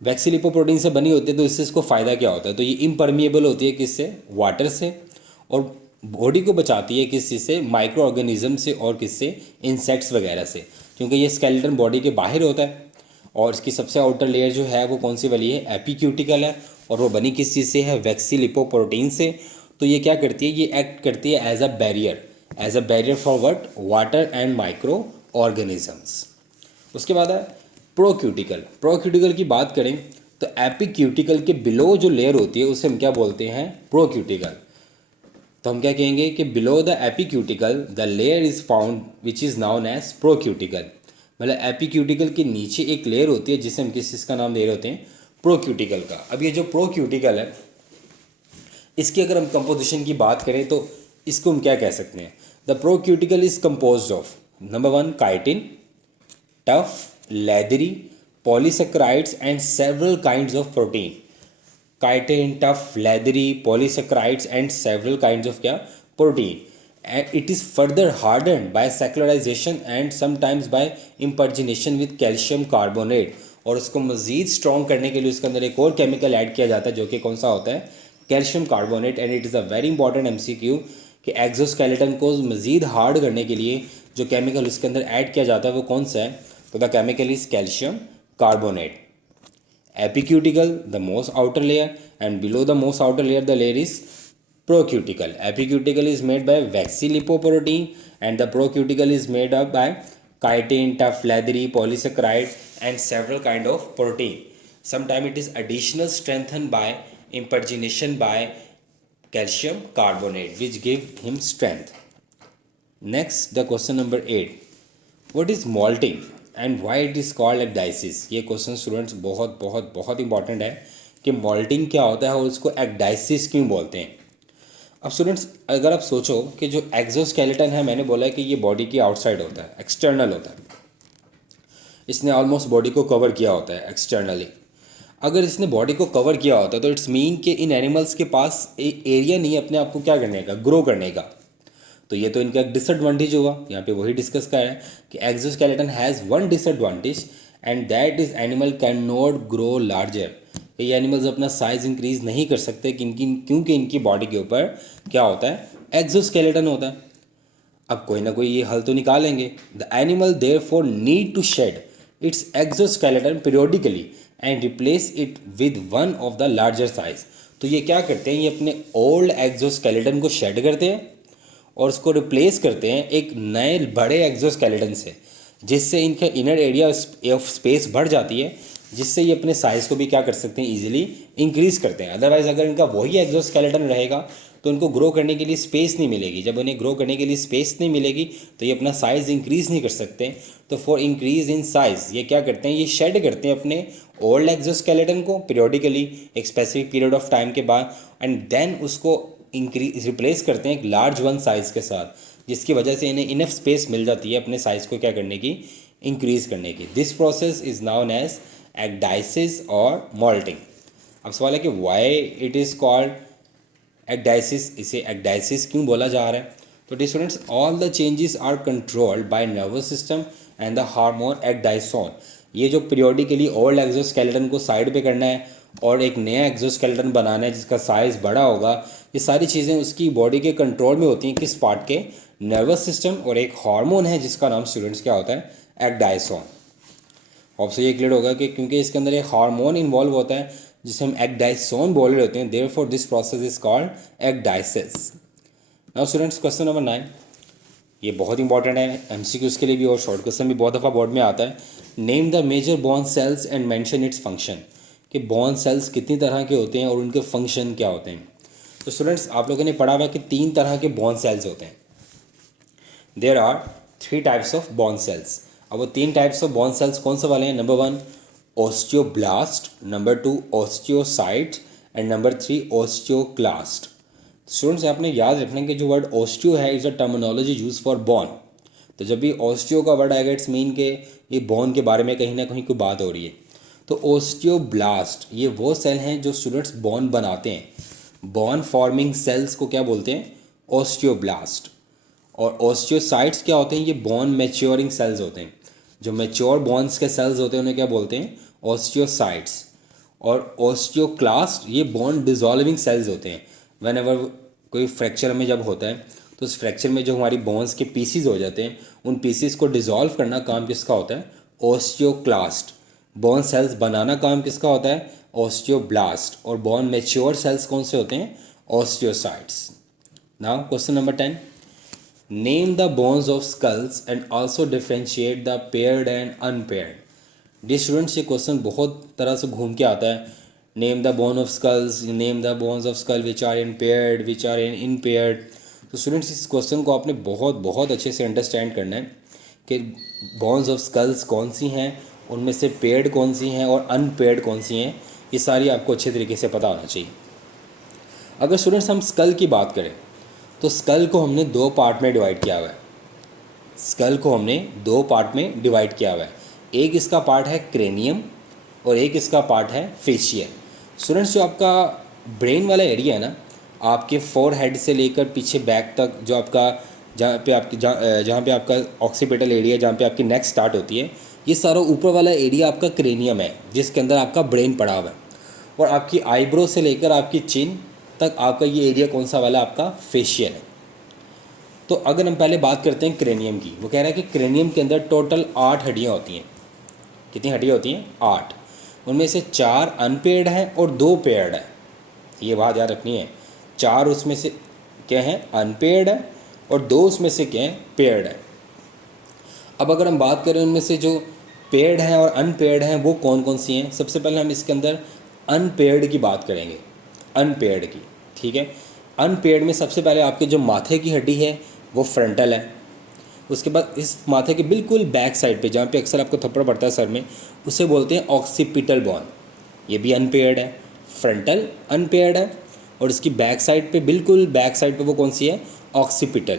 वैक्सी लिपोप्रोटीन से बनी होती है, तो इससे इसको फ़ायदा क्या होता है, तो ये इम्परमिएबल होती है किससे, वाटर से, और बॉडी को बचाती है किस चीज़ से, माइक्रो ऑर्गेनिज्म से, और किससे, इंसेक्ट्स वगैरह से, क्योंकि ये स्केलेटन बॉडी के बाहर होता है। और इसकी सबसे आउटर लेयर जो है वो कौन सी वाली है, एपीक्यूटिकल है, और वो बनी किस चीज़ से है, वैक्सी लिपोप्रोटीन से। तो ये क्या करती है, ये एक्ट करती है as a barrier for what, water and microorganisms. उसके बाद है प्रोक्यूटिकल। प्रोक्यूटिकल की बात करें तो एपिक्यूटिकल के बिलो जो लेयर होती है उसे हम क्या बोलते हैं, प्रोक्यूटिकल। तो हम क्या कहेंगे कि below the epicuticle the layer is found which is known as procuticle. मतलब एपिक्यूटिकल के नीचे एक लेयर होती है जिसे हम किस चीज़ का नाम दे रहे होते हैं, प्रोक्यूटिकल का। अब ये जो प्रोक्यूटिकल है इसकी अगर हम कंपोजिशन की बात करें तो इसको हम क्या कह सकते हैं, the procuticle is composed of number 1 chitin, tough, leathery, polysaccharides and several kinds of protein. Chitin, tough, leathery, polysaccharides and several kinds of क्या, protein. and it is further hardened by secularization and sometimes by impergination with calcium carbonate। और उसको मज़ीद strong करने के लिए उसके अंदर एक और केमिकल ऐड किया जाता है जो कि कौन सा होता है, calcium carbonate. And it is a very important MCQ कि एक्जोस्केलेटन को मज़ीद हार्ड करने के लिए जो केमिकल उसके अंदर ऐड किया जाता है वो कौन सा है, तो the chemical is calcium carbonate. Epicuticle, the most outer layer, and below the most outer layer the layer is procuticle. Epicuticle is made by waxy lipoprotein and the procuticle is made up by chitin, tough, leathery, polysaccharide and several kind of protein. Sometimes it is additional strengthened by impergination by calcium carbonate which give him strength. Next, the question number 8. What is malting and why it is called ecdysis? ये question students बहुत बहुत बहुत important है कि moulting क्या होता है और उसको ecdysis क्यों बोलते हैं। अब स्टूडेंट्स अगर आप सोचो कि जो एक्सोस्केलेटन है, मैंने बोला है कि ये बॉडी की आउटसाइड होता है, एक्सटर्नल होता है, इसने ऑलमोस्ट बॉडी को कवर किया होता है एक्सटर्नली। अगर इसने बॉडी को कवर किया होता है तो इट्स मीन कि इन एनिमल्स के पास एरिया नहीं है अपने आप को क्या करने का, ग्रो करने का। तो ये तो इनका एक डिसएडवांटेज हुआ, यहाँ पे वही डिस्कस कर रहे हैं कि exoskeleton has one disadvantage and that is animal can not grow larger. ये एनिमल्स अपना साइज इंक्रीज नहीं कर सकते क्योंकि इनकी बॉडी के ऊपर क्या होता है, एक्सोस्केलेटन होता है। अब कोई ना कोई ये हल तो निकालेंगे। The animal therefore need to shed its exoskeleton periodically and replace it with one of the larger size. तो ये क्या करते हैं, ये अपने ओल्ड एक्सोस्केलेटन को शेड करते हैं और उसको रिप्लेस करते हैं एक नए बड़े एक्सोस्केलेटन से, जिससे इनका इनर एरिया ऑफ स्पेस बढ़ जाती है, जिससे ये अपने साइज़ को भी क्या कर सकते हैं, ईजिली इंक्रीज़ करते हैं। अदरवाइज़ अगर इनका वही एक्सोस्केलेटन रहेगा तो उनको ग्रो करने के लिए स्पेस नहीं मिलेगी। जब उन्हें ग्रो करने के लिए स्पेस नहीं मिलेगी तो ये अपना साइज़ इंक्रीज़ नहीं कर सकते। तो फॉर इंक्रीज़ इन साइज़ ये क्या करते हैं, ये शेड करते हैं अपने ओल्ड एक्सोस्केलेटन को पीरियोडिकली एक स्पेसिफिक पीरियड ऑफ टाइम के बाद, एंड देन उसको रिप्लेस करते हैं एक लार्ज वन साइज़ के साथ, जिसकी वजह से इन्हें इनफ स्पेस मिल जाती है अपने साइज़ को क्या करने की, इंक्रीज़ करने की। This process is known as ecdysis और मॉल्टिंग। अब सवाल है कि why it is called ecdysis, इसे ecdysis क्यों बोला जा रहा है। तो dear students, all the changes are controlled by nervous system and the hormone ecdysone। ये जो पीरियोडिकली ओल्ड एक्सोस्केलेटन को साइड पे करना है और एक नया एक्सोस्केलेटन बनाना है जिसका साइज़ बड़ा होगा, ये सारी चीज़ें उसकी बॉडी के कंट्रोल में होती हैं। किस पार्ट के, नर्वस सिस्टम, और एक हार्मोन है जिसका नाम स्टूडेंट्स क्या होता है, ecdysone। आपसे ये क्लियर होगा कि क्योंकि इसके अंदर एक हार्मोन इन्वॉल्व होता है जिसे हम ecdysone बोल रहे होते हैं, therefore this process is called ecdysis। Now students, question number 9, ये बहुत इंपॉर्टेंट है एमसीक्यूज़ के लिए भी और शॉर्ट क्वेश्चन भी बहुत दफ़ा बोर्ड में आता है। Name the major bone cells and mention its function, कि बोन सेल्स कितनी तरह के होते हैं और उनके फंक्शन क्या होते हैं। तो स्टूडेंट्स, आप लोगों ने पढ़ा हुआ कि 3 तरह के बोन सेल्स होते हैं। There are 3 types of bone cells. अब वो 3 टाइप्स ऑफ बोन सेल्स कौन से वाले हैं, number 1 osteoblast, number 2 osteocyte and number 3 osteoclast. Students, आपने याद रखना कि जो वर्ड ओस्टियो है is a terminology use for bone. तो जब भी ओस्टियो का वर्ड आएगा इट्स मीन के ये बोन के बारे में कहीं ना कहीं कोई बात हो रही है। तो ओस्टियोब्लास्ट ये वो सेल हैं जो स्टूडेंट्स बोन बनाते हैं। बोन फॉर्मिंग सेल्स को क्या बोलते हैं, ओस्टियोब्लास्ट। और ओस्टियोसाइट्स क्या होते हैं, ये बोन मैच्योरिंग सेल्स होते हैं। जो मैच्योर बोन्स के सेल्स होते हैं उन्हें क्या बोलते हैं, ओस्टियोसाइट्स। और ओस्टियोक्लास्ट ये बोन डिजॉल्विंग सेल्स होते हैं। वेन एवर कोई फ्रैक्चर में जब होता है तो उस फ्रैक्चर में जो हमारी बोन्स के पीसीज हो जाते हैं उन पीसीज को डिज़ोल्व करना काम किसका होता है, ओस्टियोक्लास्ट। बोन सेल्स बनाना काम किसका होता है, ओस्टियोब्लास्ट। और बोन मैच्योर सेल्स कौन से होते हैं, osteocytes. Now question number 10, name the bones of skulls and also differentiate the paired and unpaired. Dear students, ये क्वेश्चन बहुत तरह से घूम के आता है। Name the bone of skulls, name the bones of skull which are in paired, which are in unpaired. तो students, इस क्वेश्चन को आपने बहुत बहुत अच्छे से अंडरस्टैंड करना है कि बोन्स ऑफ स्कल्स कौन सी हैं, उनमें से पेयर्ड कौन सी हैं और अनपेयर्ड कौन सी हैं, ये सारी आपको अच्छे तरीके से पता होना चाहिए। अगर स्टूडेंट्स हम स्कल की बात करें तो स्कल को हमने 2 पार्ट में डिवाइड किया हुआ है। स्कल को हमने 2 पार्ट में डिवाइड किया हुआ है। एक इसका पार्ट है क्रेनियम और एक इसका पार्ट है फेशियल। स्टूडेंट्स, जो आपका ब्रेन वाला एरिया है ना, आपके फोर हेड से लेकर पीछे बैक तक जो आपका जहाँ पे आपका ऑक्सीपिटल एरिया, जहाँ पे आपकी नेक स्टार्ट होती है, ये सारा ऊपर वाला एरिया आपका क्रेनियम है, जिसके अंदर आपका ब्रेन पड़ा हुआ है। और आपकी आईब्रो से लेकर आपकी चिन तक आपका ये एरिया कौन सा वाला, आपका फेशियल है। तो अगर हम पहले बात करते हैं क्रेनियम की, वो कह रहा है कि क्रेनियम के अंदर टोटल 8 हड्डियाँ होती हैं। कितनी हड्डियाँ होती हैं? 8। उनमें से 4 अनपेयर्ड हैं और 2 पेयर्ड हैं। ये बात याद रखनी है, 4 उसमें से क्या हैं? अनपेयर्ड है, और 2 उसमें से क्या हैं? पेयर्ड है। अब अगर हम बात करें उनमें से जो पेयर्ड हैं और अनपेयर्ड हैं वो कौन कौन सी हैं, सबसे पहले हम इसके अंदर अनपेयर्ड की बात करेंगे। अनपेयर्ड की, ठीक है। अनपेयर्ड में सबसे पहले आपके जो माथे की हड्डी है वो फ्रंटल है। उसके बाद इस माथे के बिल्कुल बैक साइड पे, जहाँ पे अक्सर आपको थप्पड़ पड़ता है सर में, उसे बोलते हैं ऑक्सीपिटल बोन। ये भी अनपेयर्ड है। फ्रंटल अनपेयर्ड है, और इसकी बैक साइड पे, बिल्कुल बैक साइड पे वो कौन सी है? ऑक्सीपिटल।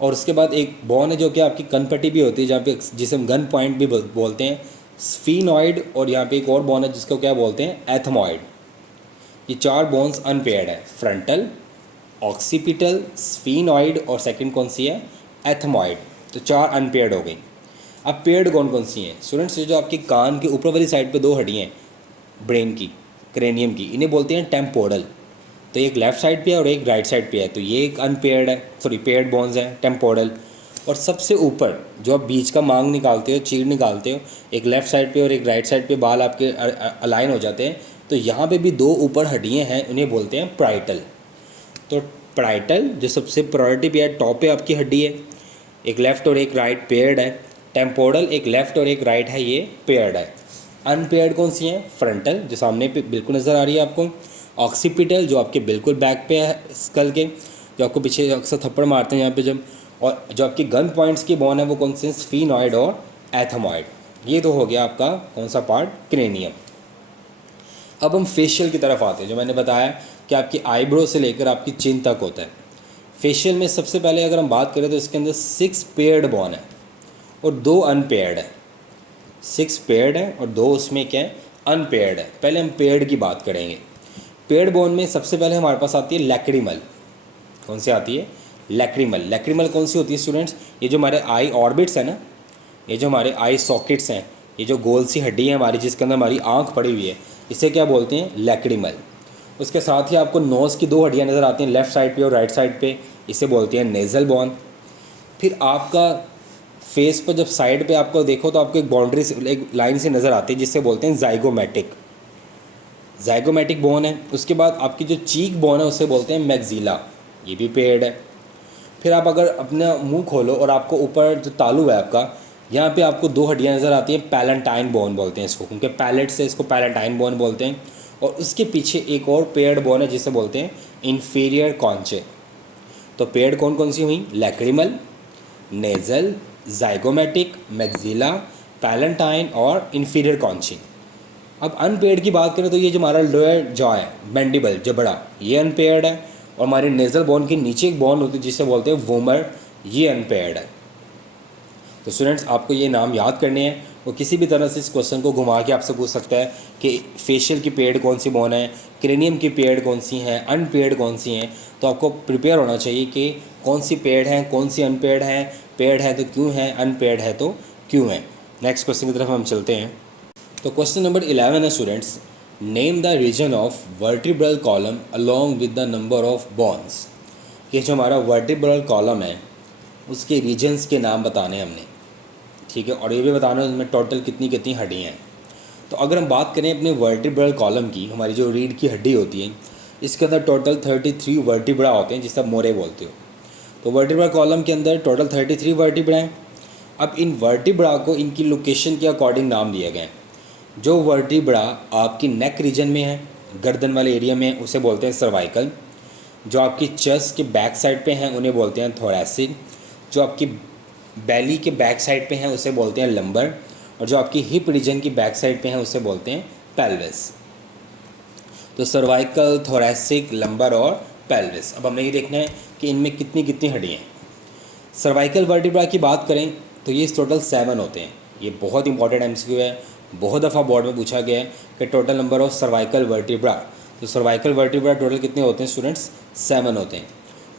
और उसके बाद एक बोन है जो कि आपकी कनपट्टी भी होती है, जहाँ पे, जिसे हम गन पॉइंट भी बोलते हैं, स्फीनॉइड। और यहाँ पे एक और बोन है जिसको क्या बोलते हैं? एथमॉइड। ये 4 बोन्स अनपेयर्ड है, फ्रंटल, ऑक्सीपिटल, स्फीनॉइड, और सेकंड कौन सी है? एथमॉइड। तो 4 अनपेयर्ड हो गई। अब पेयर्ड कौन कौन सी हैं स्टूडेंट्स? ये जो आपके कान के ऊपर वाली साइड पे 2 हड्डियाँ हैं ब्रेन की, क्रेनियम की, इन्हें बोलते हैं टेम्पोरल। तो एक लेफ्ट साइड पे है और एक राइट साइड पे है, तो ये एक अनपेयर्ड है, सॉरी पेयर्ड बोन्स हैं, टेम्पोरल। और सबसे ऊपर जो आप बीच का मांग निकालते हो, चीड़ निकालते हो, एक लेफ्ट साइड पे और एक राइट साइड पे बाल आपके अलाइन हो जाते हैं, तो यहाँ पे भी 2 ऊपर हड्डियाँ हैं, उन्हें बोलते हैं प्राइटल। तो प्राइटल जो सबसे प्रायोरिटी पे है, टॉप पे आपकी हड्डी है, एक लेफ़्ट और एक राइट पेयर्ड है। टेम्पोरल एक लेफ़्ट और एक राइट है, ये पेयर्ड है। अनपेयर्ड कौन सी हैं? फ्रंटल जो सामने पे बिल्कुल नज़र आ रही है आपको, ऑक्सीपिटल जो आपके बिल्कुल बैक पे है स्कल के, जो आपको पीछे अक्सर थप्पड़ मारते हैं यहाँ पे जब, और जो आपकी गन पॉइंट्स की बोन है वो कौन से? स्फीनॉइड और एथमॉइड। ये तो हो गया आपका कौन सा पार्ट? क्रेनियम। अब हम फेशियल की तरफ आते हैं, जो मैंने बताया कि आपकी आईब्रो से लेकर आपकी चिन तक होता है। फेशियल में सबसे पहले अगर हम बात करें तो इसके अंदर 6 पेयर्ड बोन है और 2 अनपेयर्ड है। 6 पेयर्ड है और 2 उसमें क्या है? अनपेयर्ड है। पहले हम पेयर्ड की बात करेंगे। पेयर्ड बोन में सबसे पहले हमारे पास आती है लैक्रिमल। कौन सी आती है? लैक्रिमल। लैक्रिमल कौन सी होती है स्टूडेंट्स? ये जो हमारे आई ऑर्बिट्स है ना, ये जो हमारे आई सॉकेट्स हैं, ये जो गोल सी हड्डी है हमारी जिसके अंदर हमारी आँख पड़ी हुई है, इसे क्या बोलते हैं? लैक्रिमल। उसके साथ ही आपको नोज़ की 2 हड्डियाँ नज़र आती हैं, लेफ़्ट साइड पे और राइट साइड पे, इसे बोलते हैं नेज़ल बोन। फिर आपका फेस पर जब साइड पे आपको देखो तो आपको एक बाउंड्री से, एक लाइन से नज़र आती है जिससे बोलते हैं ज़ाइगोमेटिक। ज़ाइगोमेटिक बोन है। उसके बाद आपकी जो चीक बोन है उसे बोलते हैं मैक्सिला, ये भी पेयर्ड है। फिर आप अगर अपना मुंह खोलो और आपको ऊपर जो तालू है आपका, यहाँ पे आपको 2 हड्डियाँ नज़र आती हैं, पैलेंटाइन बोन बोलते हैं इसको, क्योंकि पैलेट से इसको पैलेंटाइन बोन बोलते हैं। और उसके पीछे एक और पेयर्ड बोन है जिसे बोलते हैं इन्फीरियर कॉन्चे। तो पेयर्ड कौन कौन सी हुई? लैक्रिमल, नेज़ल, ज़ाइगोमेटिक, मैक्सिला, पैलेंटाइन और इन्फीरियर कॉन्ची। अब अनपेयर्ड की बात करें तो ये जो हमारा लोअर जॉ है, मैंडिबल, जबड़ा, ये अनपेयर्ड है। और हमारे नेज़ल बोन के नीचे एक बोन होती है जिसे बोलते हैं वोमर, ये अनपेयर्ड है। तो स्टूडेंट्स आपको ये नाम याद करने हैं। वो किसी भी तरह से इस क्वेश्चन को घुमा के आपसे पूछ सकता है कि फेशियल की पेयर्ड कौन सी बोन है, क्रेनियम की पेयर्ड कौन सी हैं, अनपेयर्ड कौन सी हैं। तो आपको प्रिपेयर होना चाहिए कि कौन सी पेयर्ड हैं, कौन सी अनपेयर्ड हैं, पेयर्ड है तो क्यों है, अनपेयर्ड है तो क्यों है। नेक्स्ट क्वेश्चन की तरफ हम चलते हैं। तो क्वेश्चन नंबर 11 है students, name the region of vertebral column along with the number of bones. ये जो हमारा वर्टिब्रल कॉलम है उसके रीजन्स के नाम बताने हैं हमने, ठीक है। और ये भी बताना है उसमें टोटल कितनी कितनी हड्डियाँ हैं। तो अगर हम बात करें अपने वर्टिब्रल कॉलम की, हमारी जो रीढ़ की हड्डी होती है, इसके अंदर टोटल 33 वर्टिब्रा होते हैं जिसे आप मोरे बोलते हो। तो वर्टिब्रल कॉलम के अंदर टोटल 33 वर्टिब्रा हैं। अब इन वर्टिब्रा को इनकी लोकेशन के अकॉर्डिंग नाम दिए गए हैं। जो वर्टिब्रा आपकी नेक रीजन में है, गर्दन वाले एरिया में, उसे बोलते हैं सर्वाइकल। जो आपकी चेस्ट के बैक साइड पे हैं उन्हें बोलते हैं थोरैसिक। जो आपकी बैली के बैक साइड पे हैं उसे बोलते हैं लंबर। और जो आपकी हिप रीजन की बैक साइड पे हैं उसे बोलते हैं पेल्विस। तो सर्वाइकल, थोरैसिक, लंबर और पेल्विस। अब हमें ये देखना है कि इनमें कितनी कितनी हड्डियाँ हैं। सर्वाइकल वर्टिब्रा की बात करें तो ये टोटल 7 होते हैं। ये बहुत इंपॉर्टेंट एमसीक्यू है, बहुत दफ़ा बोर्ड में पूछा गया है कि total number of cervical vertebra तो सर्वाइकल वर्टिब्रा टोटल कितने होते हैं स्टूडेंट्स? 7 होते हैं,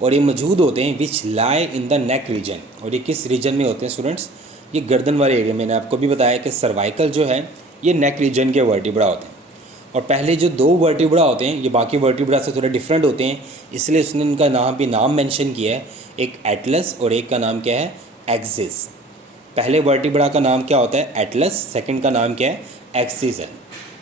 और ये मौजूद होते हैं विच लाई इन द नेक रीजन। और ये किस रीजन में होते हैं स्टूडेंट्स? ये गर्दन वाले एरिया। मैंने आपको भी बताया कि सर्वाइकल जो है ये नेक रीजन के वर्टिब्रा होते हैं, और पहले जो 2 वर्टिब्रा होते हैं ये बाकी वर्टिब्रा से थोड़े डिफरेंट होते हैं, इसलिए उसने उनका नाम मेंशन किया है। एक एटलस और एक का नाम क्या है? एक्सिस। पहले वर्टिब्रा का नाम क्या होता है? एटलस। सेकंड का नाम क्या है? एक्सिस है।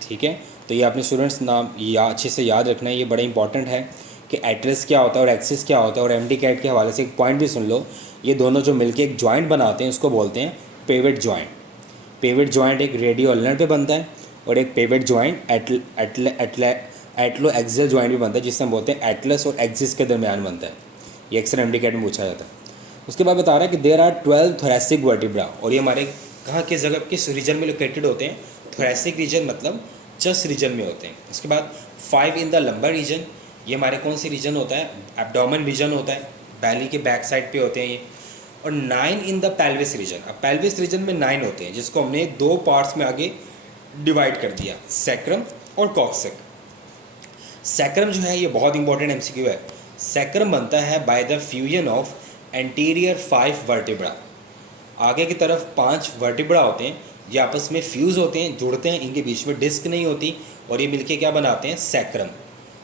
ठीक है, तो ये आपने स्टूडेंट्स नाम अच्छे से याद रखना है, ये बड़ा इंपॉर्टेंट है कि एटलस क्या होता है और एक्सिस क्या होता है। और एमडी कैट के हवाले से एक पॉइंट भी सुन लो, ये दोनों जो मिलके एक जॉइंट बनाते हैं उसको बोलते हैं पेविट जॉइंट। पेविट जॉइंट एक रेडियो अल्नर पे बनता है, और एक पेविट जॉइंट एटलो एक्सियल जॉइंट भी बनता है, जिससे हम बोलते हैं एटलस और एक्सिस के दरमियान बनता है। ये अक्सर एमडी कैट में पूछा जाता है। उसके बाद बता रहा है कि देयर आर 12 थोरेसिक वर्टिब्रा, और ये हमारे कहाँ किस जगह किस रीजन में लोकेटेड होते हैं? थोरेसिक रीजन मतलब चेस्ट रीजन में होते हैं। उसके बाद 5 इन द लंबर रीजन, ये हमारे कौन सी रीजन होता है? एब्डोमेन रीजन होता है, बैली के बैक साइड पे होते हैं ये। और 9 इन द पेल्विस रीजन। अब पेल्विस रीजन में 9 होते हैं, जिसको हमने 2 पार्ट्स में आगे डिवाइड कर दिया, सैक्रम और कॉक्सिक। सैक्रम जो है ये बहुत इंपॉर्टेंट एमसीक्यू है। सैक्रम बनता है by the fusion of anterior 5 vertebra. आगे की तरफ 5 वर्टिब्रा होते हैं, ये आपस में फ्यूज़ होते हैं, जुड़ते हैं, इनके बीच में डिस्क नहीं होती, और ये मिलके क्या बनाते हैं? सैक्रम।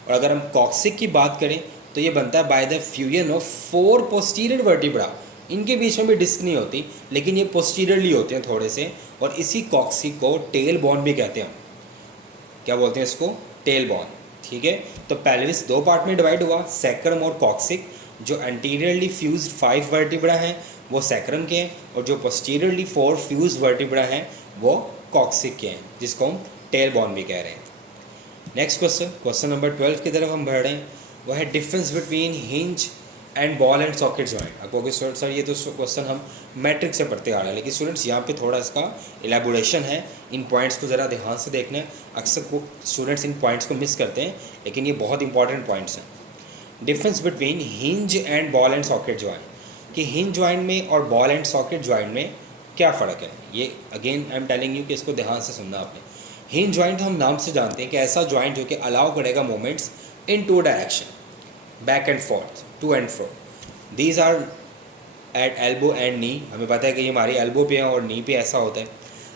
और अगर हम कॉक्सिक की बात करें तो ये बनता है by the fusion of 4 posterior vertebra. इनके बीच में भी डिस्क नहीं होती, लेकिन ये पोस्टीरियरली होते हैं थोड़े से, और इसी कॉक्सिक को टेल बॉन भी कहते हैं। क्या बोलते हैं इसको? टेल बॉन। ठीक है, तो पेल्विस 2 पार्ट में डिवाइड हुआ, सैक्रम और कॉक्सिक। जो एंटीरियरली फ्यूज्ड 5 वर्टिब्रा हैं वो सैक्रम के हैं, और जो पोस्टीरियरली 4 फ्यूज्ड वर्टिब्रा हैं वो कॉक्सिक के हैं, जिसको हम टेल बॉन भी कह रहे हैं। नेक्स्ट क्वेश्चन नंबर 12 की तरफ हम बढ़ रहे हैं, वो है difference between hinge and ball and socket joint. अब कहोगे सर ये तो क्वेश्चन हम मैट्रिक से पढ़ते आ रहे हैं, लेकिन स्टूडेंट्स यहाँ पे थोड़ा इसका एलेबोरेशन है, इन पॉइंट्स को ज़रा ध्यान से देखना है। अक्सर स्टूडेंट्स इन पॉइंट्स को मिस करते हैं, लेकिन ये बहुत इंपॉर्टेंट पॉइंट्स हैं। Difference between hinge and ball and socket joint, कि हिंज जॉइंट में और बॉल एंड सॉकेट जॉइंट में क्या फ़र्क है? ये again I am telling you कि इसको ध्यान से सुनना आपने। हिंज जॉइंट हम नाम से जानते हैं कि ऐसा जॉइंट जो कि अलाउ करेगा movements in 2 direction, back and forth, to and fro. These are at elbow and knee. हमें पता है कि ये हमारी एल्बो पे है और नी पे ऐसा होता है।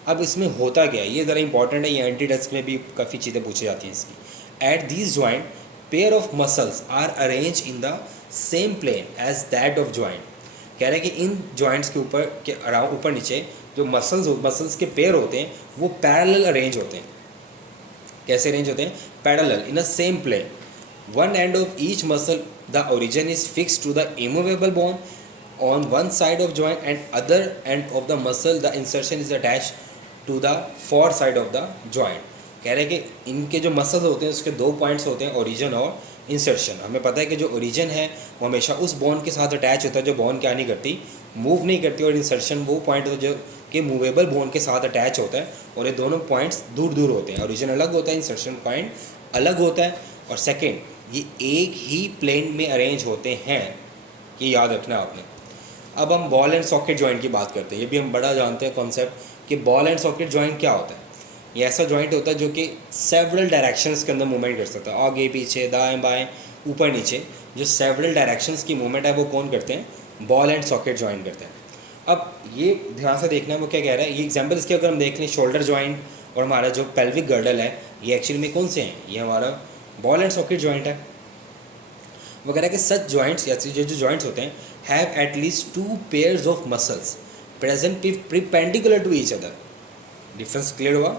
अब इसमें होता क्या है, ये ज़रा इंपॉर्टेंट है, ये एंटी डेस्क में भी काफ़ी चीज़ें पूछी जाती हैं इसकी। At these joint pair of muscles are arrange in the same plane as that of joint. कह रहे हैं कि इन जॉइंट्स के ऊपर के अराउंड ऊपर नीचे जो मसल्स के पेयर होते हैं वो पैरेलल अरेंज होते हैं। कैसे अरेंज होते हैं? Parallel in a same plane. One end of each muscle the origin is fix to the immovable bone on one side of joint, and other end of the muscle the insertion is attached to the far side of the joint। कह रहे हैं कि इनके जो muscles होते हैं उसके 2 points होते हैं, ओरिजिन और इंसर्शन। हमें पता है कि जो ओरिजिन है वो हमेशा उस बोन के साथ अटैच होता है जो बोन क्या नहीं करती, मूव नहीं करती, और इंसर्शन वो पॉइंट होता है जो कि मूवेबल बोन के साथ अटैच होता है, और ये दोनों पॉइंट्स दूर दूर होते हैं। ओरिजिन अलग होता है, इंसर्शन पॉइंट अलग होता है, और सेकेंड ये एक ही प्लेन में अरेंज होते हैं, ये याद रखना आपने। अब हम बॉल एंड सॉकेट जॉइंट की बात करते हैं। ये भी हम बड़ा जानते हैं कॉन्सेप्ट कि बॉल एंड सॉकेट जॉइंट क्या होता है। ये ऐसा जॉइंट होता है जो कि सेवरल डायरेक्शंस के अंदर मूवमेंट कर सकता है, आगे पीछे दाएं बाएं ऊपर नीचे। जो सेवरल डायरेक्शंस की मूवमेंट है वो कौन करते हैं? बॉल एंड सॉकेट जॉइंट करते हैं। अब ये ध्यान से देखना है वो क्या कह रहा है। ये एग्जाम्पल्स के अगर हम देख लें, शोल्डर जॉइंट और हमारा जो पेल्विक गर्डल है, ये एक्चुअली में कौन से हैं? ये हमारा बॉल एंड सॉकेट जॉइंट है। वो कह रहा है कि सच जॉइंट्स या जो जॉइंट्स होते हैं have at least 2 pairs of muscles present perpendicular to each other. Difference clear हुआ?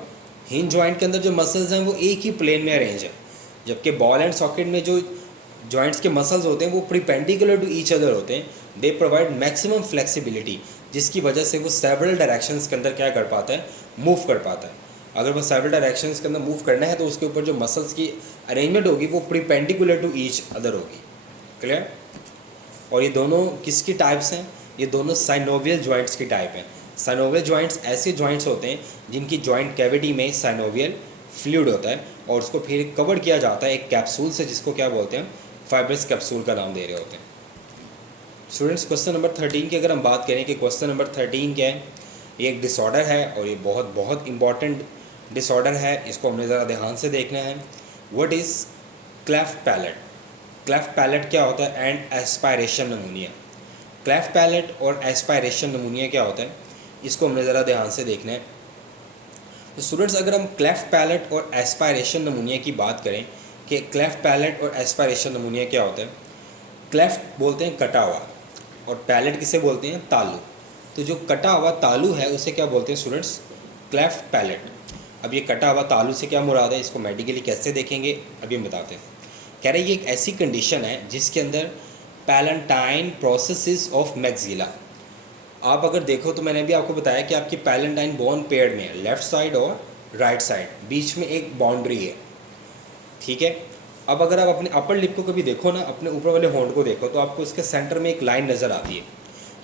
हिंज जॉइंट के अंदर जो मसल्स हैं वो एक ही प्लेन में अरेंज है, जबकि बॉल एंड सॉकेट में जो जॉइंट्स के मसल्स होते हैं वो परपेंडिकुलर टू ईच अदर होते हैं। दे प्रोवाइड मैक्सिमम फ्लेक्सिबिलिटी, जिसकी वजह से वो सेवरल डायरेक्शंस के अंदर क्या कर पाता है? मूव कर पाता है। अगर वो सेवरल डायरेक्शंस के अंदर मूव करना है तो उसके ऊपर जो मसल्स की अरेंजमेंट होगी वो परपेंडिकुलर टू ईच अदर होगी। क्लियर? और ये दोनों किसकी टाइप्स हैं? ये दोनों साइनोवियल जॉइंट्स की टाइप हैं। साइनोवियल जॉइंट्स ऐसे जॉइंट्स होते हैं जिनकी जॉइंट कैविटी में साइनोवियल फ्लूइड होता है, और उसको फिर कवर किया जाता है एक कैप्सूल से, जिसको क्या बोलते हैं? फाइब्रस कैप्सूल का नाम दे रहे होते हैं। स्टूडेंट्स क्वेश्चन नंबर 13 की अगर हम बात करें कि क्वेश्चन नंबर 13 क्या है, ये एक डिसऑर्डर है और ये बहुत बहुत इंपॉर्टेंट डिसऑर्डर है, इसको हमने ज़रा ध्यान से देखना है। What is cleft palate, cleft palate क्या होता है एंड एस्पायरेशन नमूनिया। क्लेफ्ट पैलेट और एस्पायरेशन नमूनिया क्या होता है, इसको हमने ज़रा ध्यान से देखना है। तो स्टूडेंट्स अगर हम क्लेफ्ट पैलेट और एस्पायरेशन नमूनिया की बात करें कि क्लेफ्ट पैलेट और एस्पायरेशन नमूनिया क्या होता है, क्लेफ्ट बोलते हैं कटा हुआ और पैलेट किसे बोलते हैं, तालू। तो जो कटा हुआ तालू है उसे क्या बोलते हैं स्टूडेंट्स, क्लेफ्ट पैलेट। अब ये कटा हुआ तालू से क्या मुराद है, इसको मेडिकली कैसे देखेंगे अभी हम बताते हैं। कह रहे हैं ये एक ऐसी कंडीशन है जिसके अंदर पैलेंटाइन प्रोसेसेस ऑफ मैक्सिला, आप अगर देखो तो मैंने भी आपको बताया कि आपकी पैलेंटाइन बोन पेयर्ड में है, लेफ्ट साइड और राइट साइड, बीच में एक बाउंड्री है, ठीक है। अब अगर आप अपने अपर लिप को कभी देखो ना, अपने ऊपर वाले होंठ को देखो, तो आपको इसके सेंटर में एक लाइन नज़र आती है।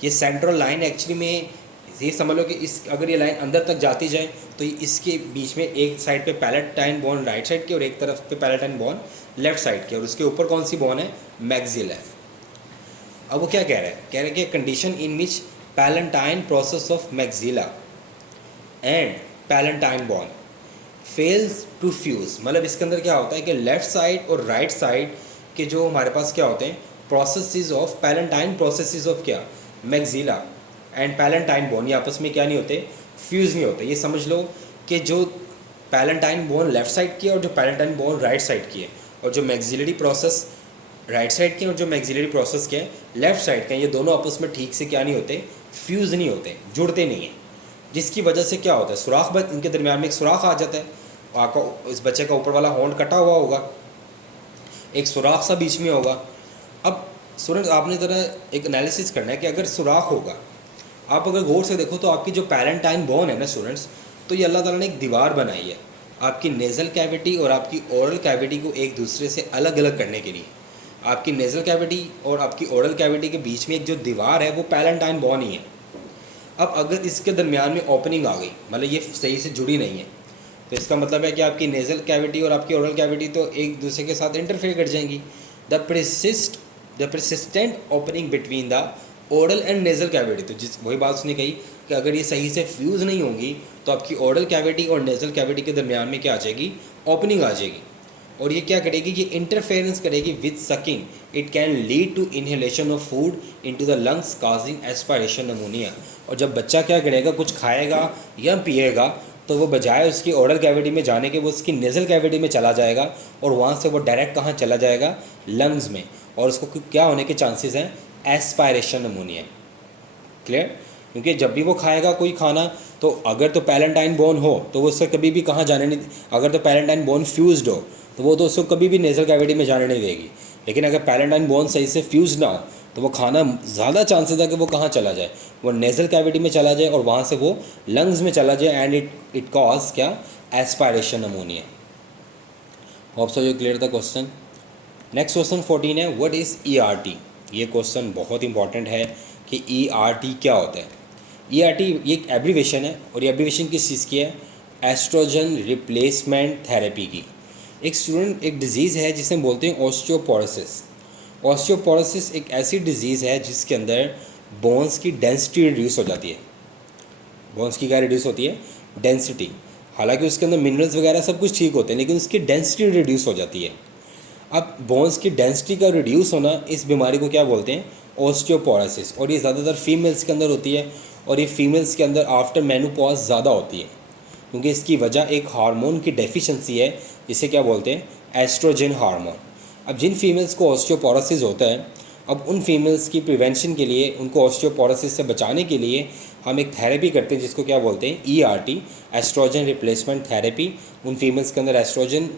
ये सेंट्रल लाइन एक्चुअली में ये समझ लो कि इस अगर ये लाइन अंदर तक जाती जाए तो इसके बीच में एक साइड पे पैलेटाइन बोन राइट साइड की और एक तरफ पे पैलेटाइन बोन लेफ्ट साइड की, और उसके ऊपर कौन सी बोन है, मैक्सिल है। अब वो क्या कह रहे हैं, कह रहे हैं कि condition in which palatine process of maxilla and palatine bone fails to fuse, मतलब इसके अंदर क्या होता है कि लेफ़्ट साइड और राइट साइड के जो हमारे पास क्या होते हैं processes of palatine, processes of क्या, मैक्सिला एंड पैलेंटाइन बोन, ये आपस में क्या नहीं होते, फ्यूज़ नहीं होते। ये समझ लो कि जो पैलेंटाइन बोन लेफ़्ट साइड की है और जो पैलेंटाइन बोन राइट साइड की है, और जो मैक्सिलरी प्रोसेस राइट साइड के और जो मैक्सिलरी प्रोसेस के हैं लेफ़्ट साइड के, ये दोनों आपस में ठीक से क्या नहीं होते, फ्यूज़ नहीं होते, जुड़ते नहीं हैं, जिसकी वजह से क्या होता है, सुराख इनके दरमियान में एक सुराख आ जाता है। आपका इस बच्चे का ऊपर वाला होंठ कटा हुआ होगा, एक सुराख सा बीच में होगा। अब स्टूडेंट्स आपने ज़रा एक एनालिसिस करना है कि अगर सुराख होगा, आप अगर गौर से देखो तो आपकी जो पैलेंटाइन बोन है ना स्टूडेंट्स, तो ये अल्लाह ताला ने एक दीवार बनाई है आपकी नेज़ल कैविटी और आपकी ओरल कैविटी को एक दूसरे से अलग अलग करने के लिए। आपकी नेज़ल कैविटी और आपकी ओरल कैविटी के बीच में एक जो दीवार है वो पैलेंटाइन बोन ही है। अब अगर इसके दरमियान में ओपनिंग आ गई, मतलब ये सही से जुड़ी नहीं है, तो इसका मतलब है कि आपकी नेज़ल कैविटी और आपकी ओरल कैविटी तो एक दूसरे के साथ इंटरफेयर कर जाएंगी। The persistent opening between the oral and nasal cavity, तो जिस वही बात उसने कही कि अगर ये सही से फ्यूज़ नहीं होंगी तो आपकी ओरल कैविटी और नेज़ल कैविटी के दरमियान में क्या आ जाएगी, ओपनिंग आ जाएगी, और ये क्या करेगी, ये इंटरफेरेंस करेगी with sucking, it can lead to inhalation of food into the lungs causing aspiration pneumonia. और जब बच्चा क्या करेगा, कुछ खाएगा या पिएगा, तो वो बजाय उसकी ओरल कैविटी में जाने के वो उसकी नेज़ल कैविटी में चला जाएगा, और वहाँ से वो डायरेक्ट कहाँ चला जाएगा, लंग्स में, और उसको क्या होने के चांसेस हैं, एस्पायरेशन नमोनिया। क्लियर, क्योंकि जब भी वो खाएगा कोई खाना, तो अगर तो पैलेंटाइन बोन हो तो वो उससे कभी भी कहाँ जाने नहीं, अगर तो पैलेंटाइन बोन फ्यूज्ड हो तो वो तो उसको कभी भी नेज़ल कैविटी में जाने नहीं देगी। लेकिन अगर पैलेंटाइन बोन सही से फ्यूज ना हो तो वो खाना ज़्यादा चांसेस है कि वो कहाँ चला जाए, वो नेज़ल कैविटी में चला जाए और वहाँ से वो लंग्स में चला जाए, एंड इट कॉज क्या, aspiration pneumonia. Hope so you clear the question. Next question 14 है, व्हाट इज़ ERT। ये क्वेश्चन बहुत इंपॉर्टेंट है कि ERT क्या होता है। ERT ये एक एब्रीवेशन है, और ये एब्रीवेशन किस चीज़ की है, एस्ट्रोजन रिप्लेसमेंट थेरेपी की। एक स्टूडेंट एक डिज़ीज़ है जिसे बोलते हैं ऑस्टियोपोरोसिस। ऑस्टियोपोरोसिस एक ऐसी डिज़ीज़ है जिसके अंदर बोन्स की डेंसिटी रिड्यूस हो जाती है। बोन्स की क्या रिड्यूस होती है, डेंसिटी। हालांकि उसके अंदर मिनरल्स वगैरह सब कुछ ठीक होते हैं, लेकिन उसकी डेंसिटी रिड्यूस हो जाती है। अब बोन्स की डेंसिटी का रिड्यूस होना, इस बीमारी को क्या बोलते हैं, ऑस्टियोपोरोसिस। और ये ज़्यादातर फीमेल्स के अंदर होती है, और ये फीमेल्स के अंदर आफ्टर मेनोपॉज ज़्यादा होती है, क्योंकि इसकी वजह एक हार्मोन की डेफिशिएंसी है, जिसे क्या बोलते हैं, एस्ट्रोजन हार्मोन। अब जिन फीमेल्स को ऑस्टियोपोरोसिस होता है, अब उन फीमेल्स की प्रिवेंशन के लिए, उनको ऑस्टियोपोरोसिस से बचाने के लिए हम एक थेरेपी करते हैं जिसको क्या बोलते हैं, ERT, एस्ट्रोजन रिप्लेसमेंट थेरेपी। उन फीमेल्स के अंदर एस्ट्रोजन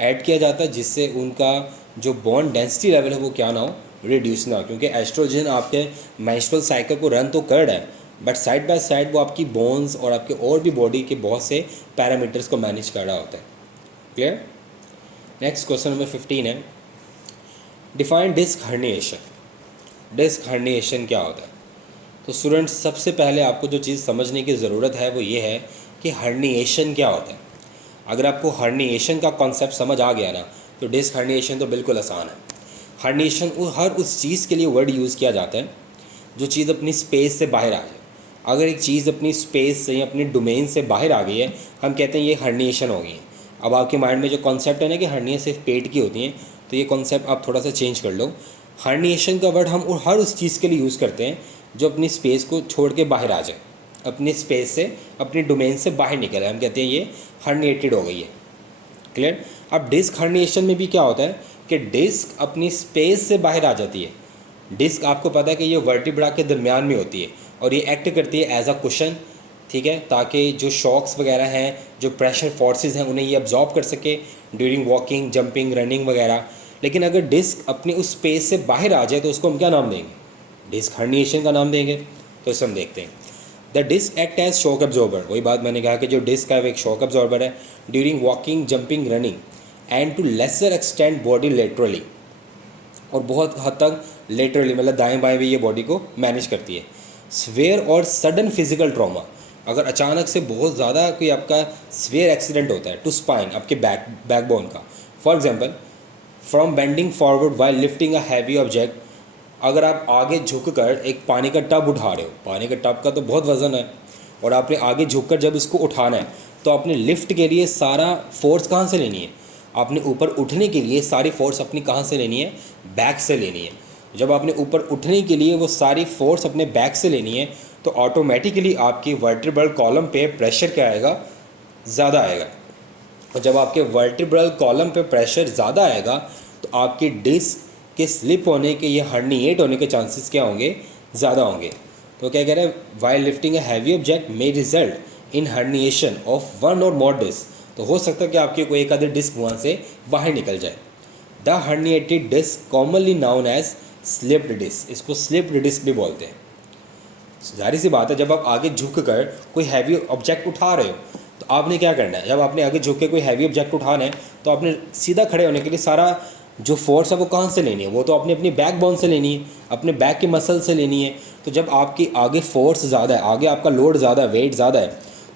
ऐड किया जाता है जिससे उनका जो बोन डेंसिटी लेवल है वो क्या ना हो, रिड्यूस ना हो, क्योंकि एस्ट्रोजन आपके मेंस्ट्रुअल साइकिल को रन तो कर रहा है, बट साइड बाय साइड वो आपकी बोन्स और आपके और भी बॉडी के बहुत से पैरामीटर्स को मैनेज कर रहा होता है। क्लियर। नेक्स्ट क्वेश्चन नंबर 15 है, define disc herniation. Disc herniation क्या होता है। तो स्टूडेंट्स सबसे पहले आपको जो चीज़ समझने की ज़रूरत है वो ये है कि हर्निएशन क्या होता है। अगर आपको हर्निएशन का कॉन्सेप्ट समझ आ गया ना, तो डिस्क हर्निएशन तो बिल्कुल आसान है। हर्निएशन हर उस चीज़ के लिए वर्ड यूज़ किया जाता है जो चीज़ अपनी स्पेस से बाहर आ जाए। अगर एक चीज़ अपनी स्पेस से या अपनी डोमेन से बाहर आ गई है, हम कहते हैं ये हर्निएशन हो गई है। अब आपके माइंड में जो कॉन्सेप्ट है ना कि हर्निया सिर्फ पेट की होती हैं, तो ये कॉन्सेप्ट आप थोड़ा सा चेंज कर लो। हर्निएशन का वर्ड हम हर उस चीज़ के लिए यूज़ करते हैं जो अपनी स्पेस को छोड़ के बाहर आ जाए, अपनी स्पेस से, अपनी डोमेन से बाहर निकले, हम कहते हैं ये हर्निएटेड हो गई है। क्लियर। अब डिस्क हर्निएशन में भी क्या होता है कि डिस्क अपनी स्पेस से बाहर आ जाती है। डिस्क आपको पता है कि ये वर्टिब्रा के दरमियान में होती है और ये एक्ट करती है एज अ कुशन, ठीक है, ताकि जो शॉक्स वगैरह हैं, जो प्रेशर फोर्सेस हैं, उन्हें ये अब्जॉर्ब कर सके ड्यूरिंग वॉकिंग, जंपिंग, रनिंग वगैरह। लेकिन अगर डिस्क अपनी उस स्पेस से बाहर आ जाए तो उसको हम क्या नाम देंगे? डिस्क हर्निएशन का नाम देंगे। तो इसे हम देखते हैं। The disc act as shock absorber, वही बात मैंने कहा कि जो डिस्क है वो एक शॉक एब्जॉर्बर है during walking, jumping, running and to lesser extent body laterally, और बहुत हद तक लेटरली मतलब दाएं बाएं भी ये बॉडी को मैनेज करती है। स्वेयर और सडन फिजिकल ट्रॉमा, अगर अचानक से बहुत ज़्यादा कोई आपका स्वेयर एक्सीडेंट होता है टू स्पाइन, आपके बैकबोन का, for example from bending forward while lifting a heavy object, अगर आप आगे झुककर एक पानी का टब उठा रहे हो, पानी का टब का तो बहुत वज़न है, और आपने आगे झुककर जब इसको उठाना है तो आपने लिफ्ट के लिए सारा फोर्स कहाँ से लेनी है? आपने ऊपर उठने के लिए सारी फोर्स अपनी कहाँ से लेनी है? बैक से लेनी है। जब आपने ऊपर उठने के लिए वो सारी फोर्स अपने बैक से लेनी है तो ऑटोमेटिकली आपकी वर्टिब्रल कॉलम पे प्रेशर क्या आएगा? ज़्यादा आएगा। और जब आपके वर्टिब्रल कॉलम पे प्रेशर ज़्यादा आएगा तो आपकी डिस्क के स्लिप होने के, ये हर्निएट होने के चांसेस क्या होंगे? ज़्यादा होंगे। तो क्या कह रहे हैं? While lifting a heavy object may result in herniation of one और मोर डिस्क, तो हो सकता है कि आपकी कोई एक आधी डिस्क वहाँ से बाहर निकल जाए। The herniated disc commonly known as slipped disc, इसको स्लिप्ड डिस्क भी बोलते हैं। जाहिर सी बात है, जब आप आगे झुक कर कोई हैवी ऑब्जेक्ट उठा रहे हो तो आपने क्या करना है? जब आपने आगे झुक के कोई हैवी ऑब्जेक्ट उठाना है तो आपने सीधा खड़े होने के लिए सारा जो फोर्स है वो कहाँ से लेनी है? वो तो आपने अपनी बैक बोन से लेनी है, अपने बैक के मसल से लेनी है। तो जब आपकी आगे फोर्स ज़्यादा है, आगे आपका लोड ज़्यादा है, वेट ज़्यादा है,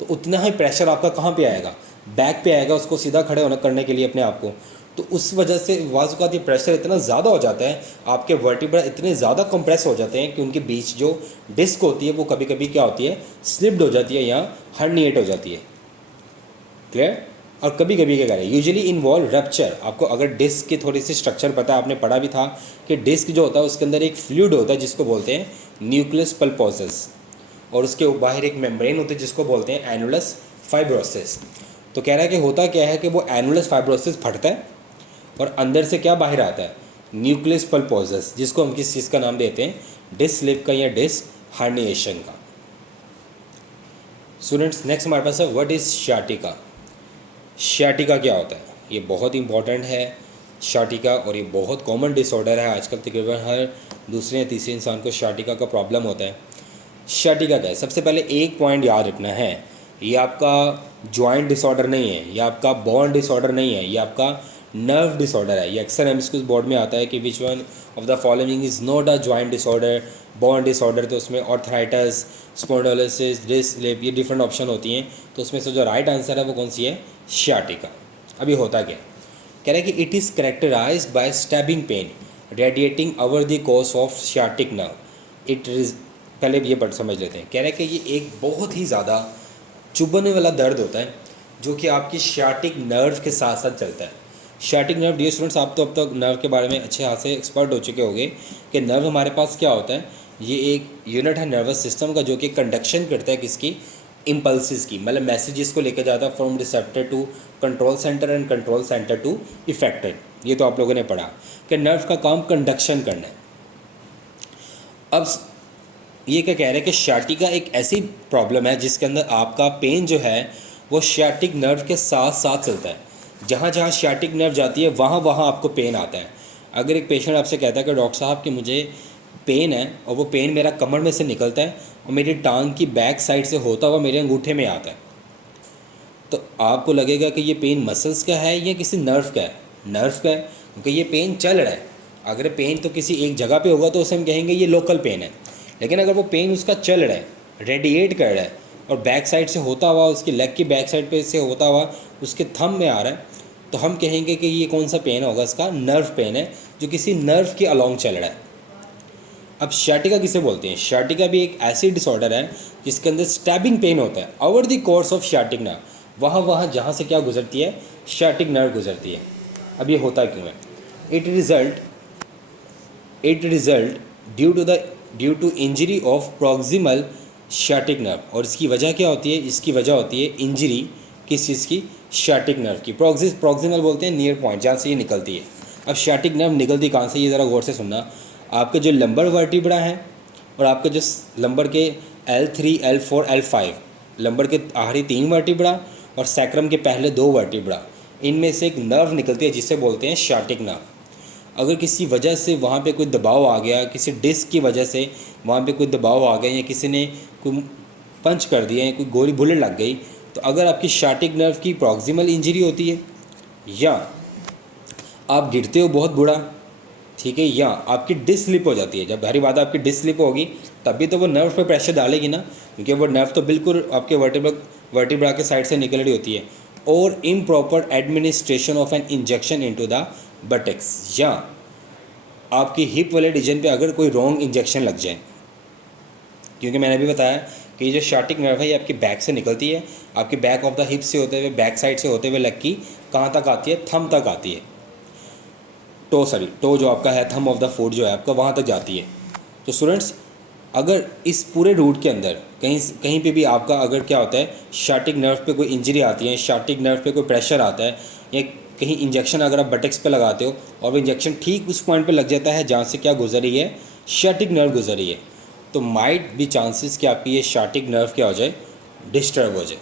तो उतना ही प्रेशर आपका कहाँ पे आएगा? बैक पे आएगा, उसको सीधा खड़े होने करने के लिए अपने आप को। तो उस वजह से वाज़ ये प्रेशर इतना ज़्यादा हो जाता है, आपके वर्टिब्रा इतने ज़्यादा कंप्रेस हो जाते हैं कि उनके बीच जो डिस्क होती है वो कभी कभी क्या होती है? स्लिप्ड हो जाती है या हर्निएट हो जाती है। क्लियर। और कभी कभी क्या करें? Usually involve rupture. आपको अगर डिस्क की थोड़ी सी स्ट्रक्चर पता है, आपने पढ़ा भी था कि डिस्क जो होता है उसके अंदर एक फ्लूइड होता है जिसको बोलते हैं न्यूक्लियस पल्पोसस, और उसके बाहर एक मेम्ब्रेन होती है जिसको बोलते हैं एनुलस फाइब्रोसिस। तो कह रहा है कि होता क्या है कि वो एनुलस फाइब्रोसिस फटता है और अंदर से क्या बाहर आता है? न्यूक्लियस पल्पोसस, जिसको हम किस चीज़ का नाम देते हैं? डिस्क स्लिप का या डिस्क हर्निएशन का। स्टूडेंट्स, नेक्स्ट हमारे पास है व्हाट इज़ शाटिका। शाटिका क्या होता है? ये बहुत इंपॉर्टेंट है शाटिका, और ये बहुत कॉमन डिसऑर्डर है। आजकल तकरीबन हर दूसरे या तीसरे इंसान को शाटिका का प्रॉब्लम होता है। शाटिका क्या है? सबसे पहले एक पॉइंट याद रखना है, ये आपका जॉइंट डिसऑर्डर नहीं है, ये आपका बोन डिसऑर्डर नहीं है, ये आपका नर्व डिसऑर्डर है। ये अक्सर एमसीक्यू बोर्ड में आता है कि which one of the following is not a joint disorder, bone disorder. तो उसमें आर्थराइटिस, स्पॉन्डिलोसिस, डिस्क स्लिप, ये डिफरेंट ऑप्शन होती हैं। तो उसमें से जो राइट आंसर है वो कौन सी है? शाटिका। अभी होता क्या? कह रहे हैं कि it is characterized by stabbing pain radiating over the course of sciatic nerve. It is, पहले ये पढ़ समझ लेते हैं। कह रहे हैं कि ये एक बहुत ही ज़्यादा चुभने वाला दर्द होता है जो कि आपकी शाटिक नर्व के साथ साथ चलता है। शाटिक नर्व, डियर स्टूडेंट्स, आप तो अब तक नर्व के बारे में अच्छे हाथ से एक्सपर्ट हो चुके होंगे कि नर्व हमारे पास क्या होता है। ये एक यूनिट है नर्वस सिस्टम का जो कि कंडक्शन करता है किसकी? इम्पल्सिस की, मतलब मैसेजेस को लेकर जाता है from receptor to control centre and control centre to effector. ये तो आप लोगों ने पढ़ा कि नर्व का काम कंडक्शन करना है। अब ये क्या कह रहे हैं कि शाटिका एक ऐसी प्रॉब्लम है जिसके अंदर आपका पेन जो है वो शाटिक नर्व के साथ साथ चलता है। जहाँ जहाँ शाटिक नर्व जाती है वहाँ वहाँ आपको पेन आता है। अगर एक पेशेंट आपसे कहता है कि डॉक्टर साहब कि मुझे पेन है और वो पेन मेरा कमर में से निकलता है और मेरी टांग की बैक साइड से होता हुआ मेरे अंगूठे में आता है, तो आपको लगेगा कि ये पेन मसल्स का है या किसी नर्व का है? नर्व का है, क्योंकि ये पेन चल रहा है। अगर पेन तो किसी एक जगह पे होगा तो उसे हम कहेंगे ये लोकल पेन है, लेकिन अगर वो पेन उसका चल रहा है, रेडिएट कर रहा है और बैक साइड से होता हुआ, उसकी लेग की बैक साइड पे से होता हुआ उसके थंब में आ रहा है, तो हम कहेंगे कि ये कौन सा पेन होगा? इसका नर्व पेन है जो किसी नर्व के अलॉन्ग चल रहा है। अब शाटिका किसे बोलते हैं? शाटिका भी एक ऐसी डिसऑर्डर है जिसके अंदर स्टैबिंग पेन होता है over the course of sciatic nerve. वहाँ जहाँ से क्या गुजरती है? शाटिक नर्व गुजरती है। अब ये होता क्यों है? It result due to injury of proximal sciatic nerve. और इसकी वजह क्या होती है? इसकी वजह होती है इंजरी किस चीज़ की? शार्टिक नर्व की। प्रॉक्सिमल बोलते हैं नियर पॉइंट, जहाँ से ये निकलती है। अब शार्टिक नर्व निकलती कहाँ से, ये ज़रा गौर से सुनना। आपके जो लंबर वर्टिब्रा हैं और आपके जो लंबर के L3, L4, L5, लंबर के आखिरी 3 वर्टिब्रा और सैक्रम के पहले 2 वर्टिब्रा, इनमें से एक नर्व निकलती है जिसे बोलते हैं शार्टिक नर्व। अगर किसी वजह से वहाँ पे कोई दबाव आ गया, किसी डिस्क की वजह से वहाँ पे कोई दबाव आ गया, या किसी ने कोई पंच कर दिया, या कोई गोली बुलेट लग गई, तो अगर आपकी शार्टिक नर्व की प्रॉक्सिमल इंजरी होती है, या आप गिरते हो बहुत बुरा, ठीक है, या आपकी डिस्क स्लिप हो जाती है। जब भारी बात आपकी डिस्क स्लिप होगी तभी तो वो नर्व पे प्रेशर डालेगी ना, क्योंकि वो नर्व तो बिल्कुल आपके वर्टिब्रा के साइड से निकल रही होती है। और improper administration of an injection into the buttocks, या आपकी हिप वाले रीजन पे अगर कोई रॉन्ग इंजेक्शन लग जाए, क्योंकि मैंने अभी बताया कि ये जो शार्टिक नर्व है ये आपकी बैक से निकलती है, आपके बैक ऑफ द हिप से होते हुए, बैक साइड से होते हुए लग की कहाँ तक आती है? थंब तक आती है। टो जो आपका है, थंब ऑफ द फुट जो है आपका, वहाँ तक जाती है। तो स्टूडेंट्स, अगर इस पूरे रूट के अंदर कहीं पे भी आपका अगर क्या होता है, शार्टिक नर्व पे कोई इंजरी आती है, शार्टिक नर्व पे कोई प्रेशर आता है, या कहीं इंजेक्शन अगर आप बटेक्स पे लगाते हो और वो इंजेक्शन ठीक उस पॉइंट पे लग जाता है जहाँ से क्या गुजर रही है? शार्टिक नर्व गुजर रही है, तो माइट भी चांसेस कि आपकी ये शार्टिक नर्व क्या हो जाए? डिस्टर्ब हो जाए।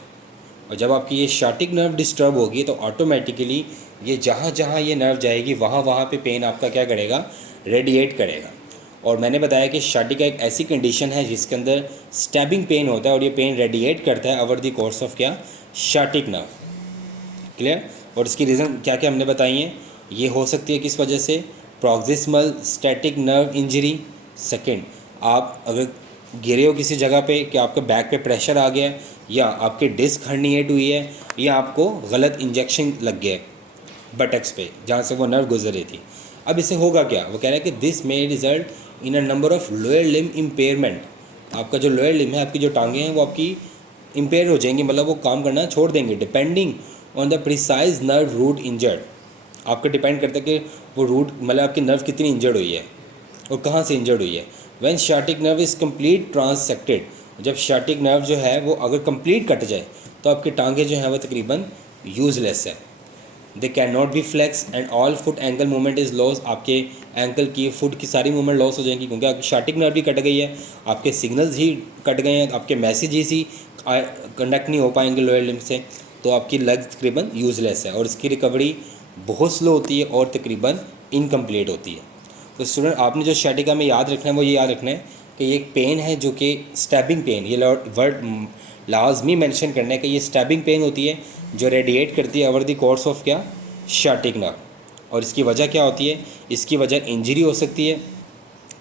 और जब आपकी ये शार्टिक नर्व डिस्टर्ब होगी तो ऑटोमेटिकली ये जहाँ जहाँ ये नर्व जाएगी वहाँ वहाँ पे पेन आपका क्या करेगा? रेडिएट करेगा। और मैंने बताया कि शार्टिका एक ऐसी कंडीशन है जिसके अंदर स्टैबिंग पेन होता है और ये पेन रेडिएट करता है ओवर द कोर्स ऑफ क्या? शार्टिक नर्व। क्लियर? और इसकी रीज़न क्या क्या हमने बताई हैं। ये हो सकती है किस वजह से? Proximal static nerve injury. Second, आप अगर गिरे हो किसी जगह पे कि आपके बैक पे प्रेशर आ गया है, या आपके डिस्क हर्निएट हुई है, या आपको गलत इंजेक्शन लग गया है बटक्स पे जहाँ से वो नर्व गुजर रही थी। अब इससे होगा क्या? वो कह रहा है कि this may result in a number of lower limb impairment. आपका जो लोअर लिम्ब है, आपकी जो टांगें हैं, वो आपकी इम्पेयर हो जाएंगी, मतलब वो काम करना छोड़ देंगे, depending on the precise nerve root injured. आपका डिपेंड करता है कि वो रूट मतलब आपकी नर्व कितनी इंजर्ड हुई है और कहाँ से इंजर्ड हुई है। व्हेन शार्टिक नर्व इज़ कंप्लीट ट्रांसेक्टेड, जब शार्टिक नर्व जो है वो अगर कंप्लीट कट जाए तो आपकी टांगें जो हैं वो तकरीबन यूज़लेस है। They can not be flex and all foot ankle movement is loss. आपके एंकल की, फुट की सारी मूवमेंट लॉस हो जाएंगी, क्योंकि आपकी शार्टिक नर्व भी कट गई है, आपके सिग्नल्स ही कट गए हैं, आपके मैसेजेस ही कंडक्ट नहीं हो पाएंगे लोअर लिम्ब से, तो आपकी लेग तकरीबन यूज़लेस है और इसकी रिकवरी बहुत स्लो होती है और तकरीबन इनकम्प्लीट होती है। तो स्टूडेंट, आपने जो शार्टिका में याद रखना है वो ये याद रखना है कि ये एक पेन है जो कि स्टैबिंग पेन, ये वर्ड लाजमी मेंशन करना है कि ये स्टैबिंग पेन होती है जो रेडिएट करती है ओवर द कोर्स ऑफ क्या? शार्टिक नर्व। और इसकी वजह क्या होती है? इसकी वजह इंजरी हो सकती है,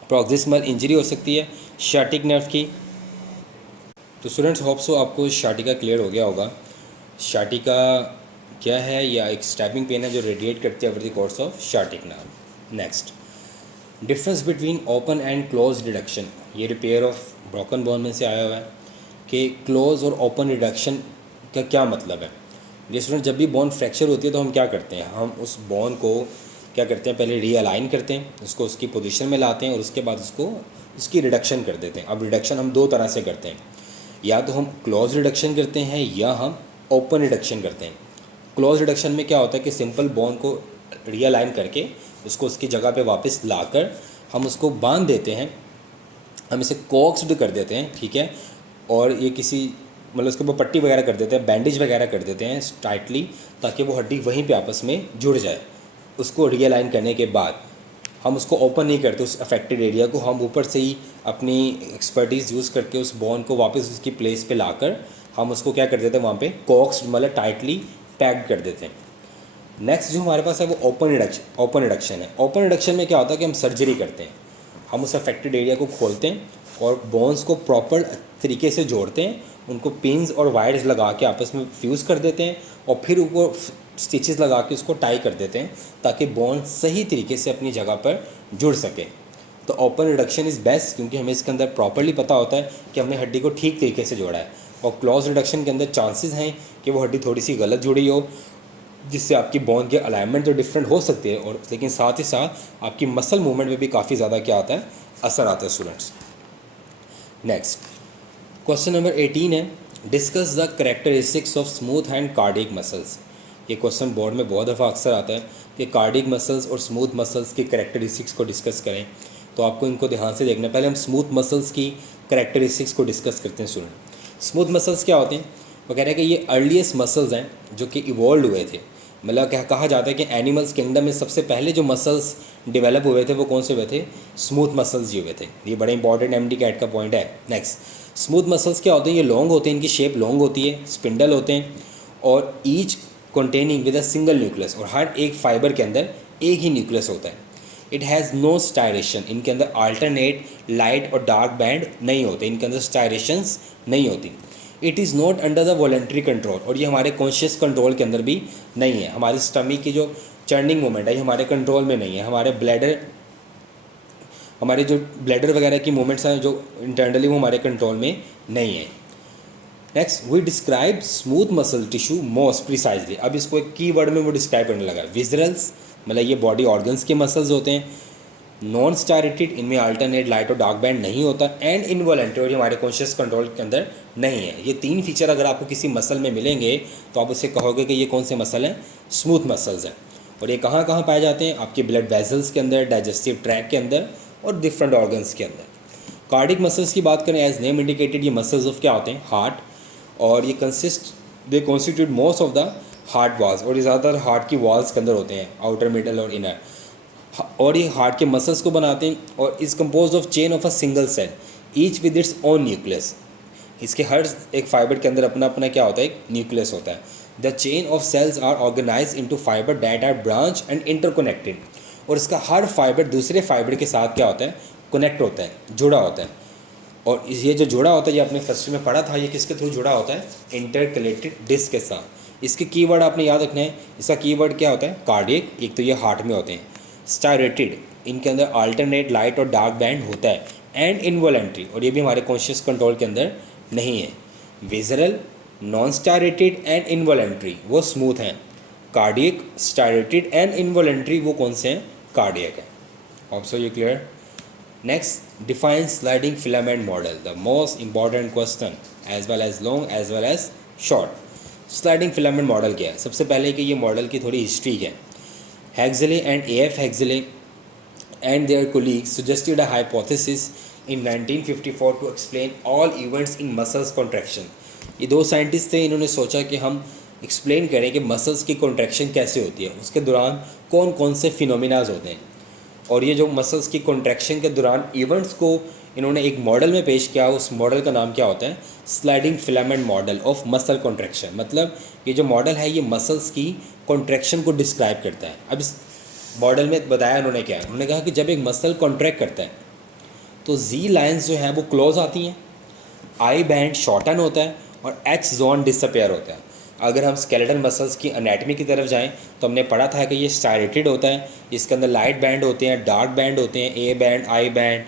प्रॉक्सिमल इंजरी हो सकती है शार्टिक नर्व की। तो स्टूडेंट्स, होप सो आपको शार्टिका क्लियर हो गया होगा। शार्टिका क्या है? या एक स्टैबिंग पेन है जो रेडिएट करती है over the course of sciatic nerve. Next, difference between open and close reduction. ये रिपेयर ऑफ ब्रोकन बोन में से आया हुआ है कि क्लोज और ओपन रिडक्शन का क्या मतलब है। ये स्टूडेंट, जब भी बोन फ्रैक्चर होती है तो हम क्या करते हैं? हम उस बोन को क्या करते हैं? पहले रीअलाइन करते हैं, उसको उसकी पोजीशन में लाते हैं और उसके बाद उसकी रिडक्शन कर देते हैं। अब रिडक्शन हम 2 तरह से करते हैं, या तो हम क्लोज रिडक्शन करते हैं या हम ओपन रिडक्शन करते हैं। क्लोज रिडक्शन में क्या होता है कि सिंपल बोन को रीअलाइन करके उसको उसकी जगह पे वापस लाकर हम उसको बांध देते हैं, हम इसे कॉक्स्ड कर देते हैं, ठीक है, और ये किसी मतलब उसके ऊपर पट्टी वगैरह कर देते हैं, बैंडेज वगैरह कर देते हैं टाइटली, ताकि वो हड्डी वहीं पे आपस में जुड़ जाए। उसको रीअलाइन करने के बाद हम उसको ओपन नहीं करते, उस अफेक्टेड एरिया को हम ऊपर से ही अपनी एक्सपर्टीज़ यूज़ करके उस बोन को वापस उसकी प्लेस पे लाकर हम उसको क्या कर देते हैं? वहाँ पे कॉक्स्ड मतलब टाइटली पैक्ड कर देते हैं। नेक्स्ट जो हमारे पास है वो ओपन रिडक्शन है। ओपन रिडक्शन में क्या होता है कि हम सर्जरी करते हैं, हम उस अफेक्टेड एरिया को खोलते हैं और बोन्स को प्रॉपर तरीके से जोड़ते हैं, उनको पिन्स और वायर्स लगा के आपस में फ्यूज़ कर देते हैं और फिर ऊपर स्टिचेस लगा के उसको टाई कर देते हैं ताकि बोन सही तरीके से अपनी जगह पर जुड़ सके। तो ओपन रिडक्शन इज़ बेस्ट, क्योंकि हमें इसके अंदर प्रॉपरली पता होता है कि हमने हड्डी को ठीक तरीके से जोड़ा है। और क्लोज रिडक्शन के अंदर चांसेस हैं कि वो हड्डी थोड़ी सी गलत जुड़ी हो, जिससे आपकी बोन के अलाइनमेंट तो डिफरेंट हो सकती है, और लेकिन साथ ही साथ आपकी मसल मूवमेंट में भी काफ़ी ज़्यादा क्या आता है, असर आता है स्टूडेंट्स। नेक्स्ट क्वेश्चन नंबर 18 है, discuss the characteristics of smooth and cardiac muscles. ये क्वेश्चन बोर्ड में बहुत दफ़ा अक्सर आता है कि कार्डियक मसल्स और स्मूथ मसल्स की करेक्टरिस्टिक्स को डिस्कस करें, तो आपको इनको ध्यान से देखना है। पहले हम स्मूथ मसल्स की करेक्टरिस्टिक्स को डिस्कस करते हैं स्टूडेंट। स्मूथ मसल्स क्या होते हैं? वो कह रहे हैं कि ये अर्लीस्ट मसल्स हैं जो कि इवॉल्व हुए थे। मतलब क्या कहा जाता है कि एनिमल्स किंगडम में सबसे पहले जो मसल्स डेवलप हुए थे वो कौन से हुए थे? स्मूथ मसल्स ही हुए थे। ये बड़ा इंपॉर्टेंट एमडी कैट का पॉइंट है। नेक्स्ट, स्मूथ मसल्स क्या होते हैं? ये लॉन्ग होते हैं, इनकी शेप लॉन्ग होती है, स्पिंडल होते हैं, और each containing with a single nucleus, और हर एक फाइबर के अंदर एक ही न्यूक्लियस होता है। इट हैज़ नो स्टायरेशन, इनके अंदर अल्टरनेट लाइट और डार्क बैंड नहीं होते, इनके अंदर स्टायरेशंस नहीं होती। It is not under the voluntary control, और ये हमारे कॉन्शियस कंट्रोल के अंदर भी नहीं है। हमारी स्टमक की जो चर्निंग मूवमेंट है ये हमारे कंट्रोल में नहीं है। हमारे जो ब्लैडर वगैरह की मूवमेंट्स हैं जो इंटरनली, वो हमारे कंट्रोल में नहीं है। Next, we describe smooth muscle tissue most precisely. अब इसको एक की वर्ड में वो डिस्क्राइब करने लगा। विजरल्स, मतलब ये बॉडी ऑर्गन्स के मसल्स होते हैं। नॉन स्टायरेटेड, इनमें अल्टरनेट लाइट और डार्क बैंड नहीं होता। एंड इनवॉलंटरी, और ये हमारे कॉन्शियस कंट्रोल के अंदर नहीं है। ये तीन फीचर अगर आपको किसी मसल में मिलेंगे तो आप उससे कहोगे कि ये कौन से मसल हैं? स्मूथ मसल्स हैं। और ये कहाँ कहाँ पाए जाते हैं? आपके ब्लड वेजल्स के अंदर, डाइजेस्टिव ट्रैक के अंदर, और डिफरेंट ऑर्गन्स के अंदर। कार्डिक मसल्स की बात करें, एज नेम इंडिकेटेड, ये मसल्स ऑफ क्या होते हैं? हार्ट, और ये they constitute most of the heart walls, और ये ज़्यादातर हार्ट की वॉल्स के अंदर होते हैं, आउटर, मिडल और इनर। और ये हार्ट के मसल्स को बनाते हैं, और is compose of chain of a single cell each with its own nucleus. इसके हर एक फाइबर के अंदर अपना अपना क्या होता है? एक न्यूक्लियस होता है। The chain of cells are organize into fibre that are branch and interconnected, और इसका हर फाइबर दूसरे फाइबर के साथ क्या होता है? कनेक्ट होता है, जुड़ा होता है। और ये जो जुड़ा होता है, ये आपने फर्स्ट में पढ़ा था, ये किसके थ्रू जुड़ा होता है? इंटरकलेटेड डिस्क के साथ। इसके कीवर्ड आपने याद रखना है। इसका कीवर्ड क्या होता है? कार्डियक, एक तो ये हार्ट में होते हैं। स्टायरेटेड, इनके अंदर अल्टरनेट लाइट और डार्क बैंड होता है। एंड इनवॉलंटरी, और ये भी हमारे कॉन्शियस कंट्रोल के अंदर नहीं है। विजरल, नॉन स्टायरेटेड एंड इनवॉलंटरी, वो स्मूथ हैं। कार्डियक, स्टायरेटेड एंड इनवॉलंटरी, वो कौन से हैं? कार्डियक है। ऑल्सो ये clear? Next, define sliding filament model, the most important question, as well as long as well as short. Sliding filament model क्या है? सबसे पहले कि ये मॉडल की थोड़ी हिस्ट्री है। Hexley and A.F. Hexley and their colleagues suggested a hypothesis in 1954 to explain all events in muscles contraction. ये दो साइंटिस्ट थे, इन्होंने सोचा कि हम एक्सप्लेन करें कि मसल्स की कॉन्ट्रैक्शन कैसे होती है, उसके दौरान कौन कौन से फिनोमिनाज होते हैं। और ये जो मसल्स की कॉन्ट्रैक्शन के दौरान इवेंट्स को इन्होंने एक मॉडल में पेश किया। उस मॉडल का नाम क्या होता है? Sliding filament model of muscle contraction. मतलब ये जो मॉडल है ये मसल्स की कॉन्ट्रैक्शन को डिस्क्राइब करता है। अब इस मॉडल में बताया उन्होंने क्या है? उन्होंने कहा कि जब एक मसल कॉन्ट्रैक्ट करता है तो जी लाइन्स जो हैं वो क्लोज आती हैं, आई बैंड शॉर्टन होता है, और एच जोन डिसअपेयर होता है। अगर हम स्केलेटल मसल्स की एनाटमी की तरफ जाएं तो हमने पढ़ा था कि ये स्टायरेटेड होता है, इसके अंदर लाइट बैंड होते हैं, डार्क बैंड होते हैं, ए बैंड, आई बैंड,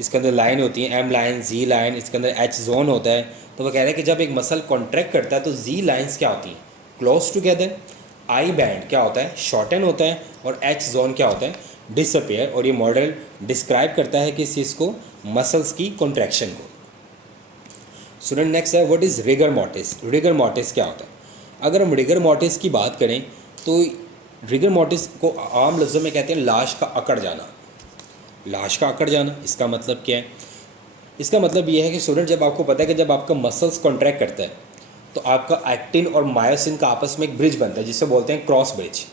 इसके अंदर लाइन होती है, एम लाइन, जी लाइन, इसके अंदर एच जोन होता है। तो वो कह रहे हैं कि जब एक मसल कॉन्ट्रैक्ट करता है तो जी लाइन्स क्या होती हैं? Close together. आई बैंड क्या होता है? शॉर्टन होता है। और एच जोन क्या होता है? डिसअपेयर। और ये मॉडल डिस्क्राइब करता है कि इस चीज़ को, मसल्स की कॉन्ट्रैक्शन को। स्टूडेंट नेक्स्ट है, what is rigor mortis? Rigor mortis क्या होता है? अगर हम रिगर मोर्टिस की बात करें तो रिगर मोर्टिस को आम लफ्ज़ों में कहते हैं लाश का अकड़ जाना। लाश का अकड़ जाना, इसका मतलब क्या है? इसका मतलब ये है कि स्टूडेंट, जब आपको पता है कि जब आपका मसल्स कॉन्ट्रैक्ट करता है तो आपका एक्टिन और मायोसिन का आपस में एक ब्रिज बनता है जिसे बोलते हैं क्रॉस ब्रिज।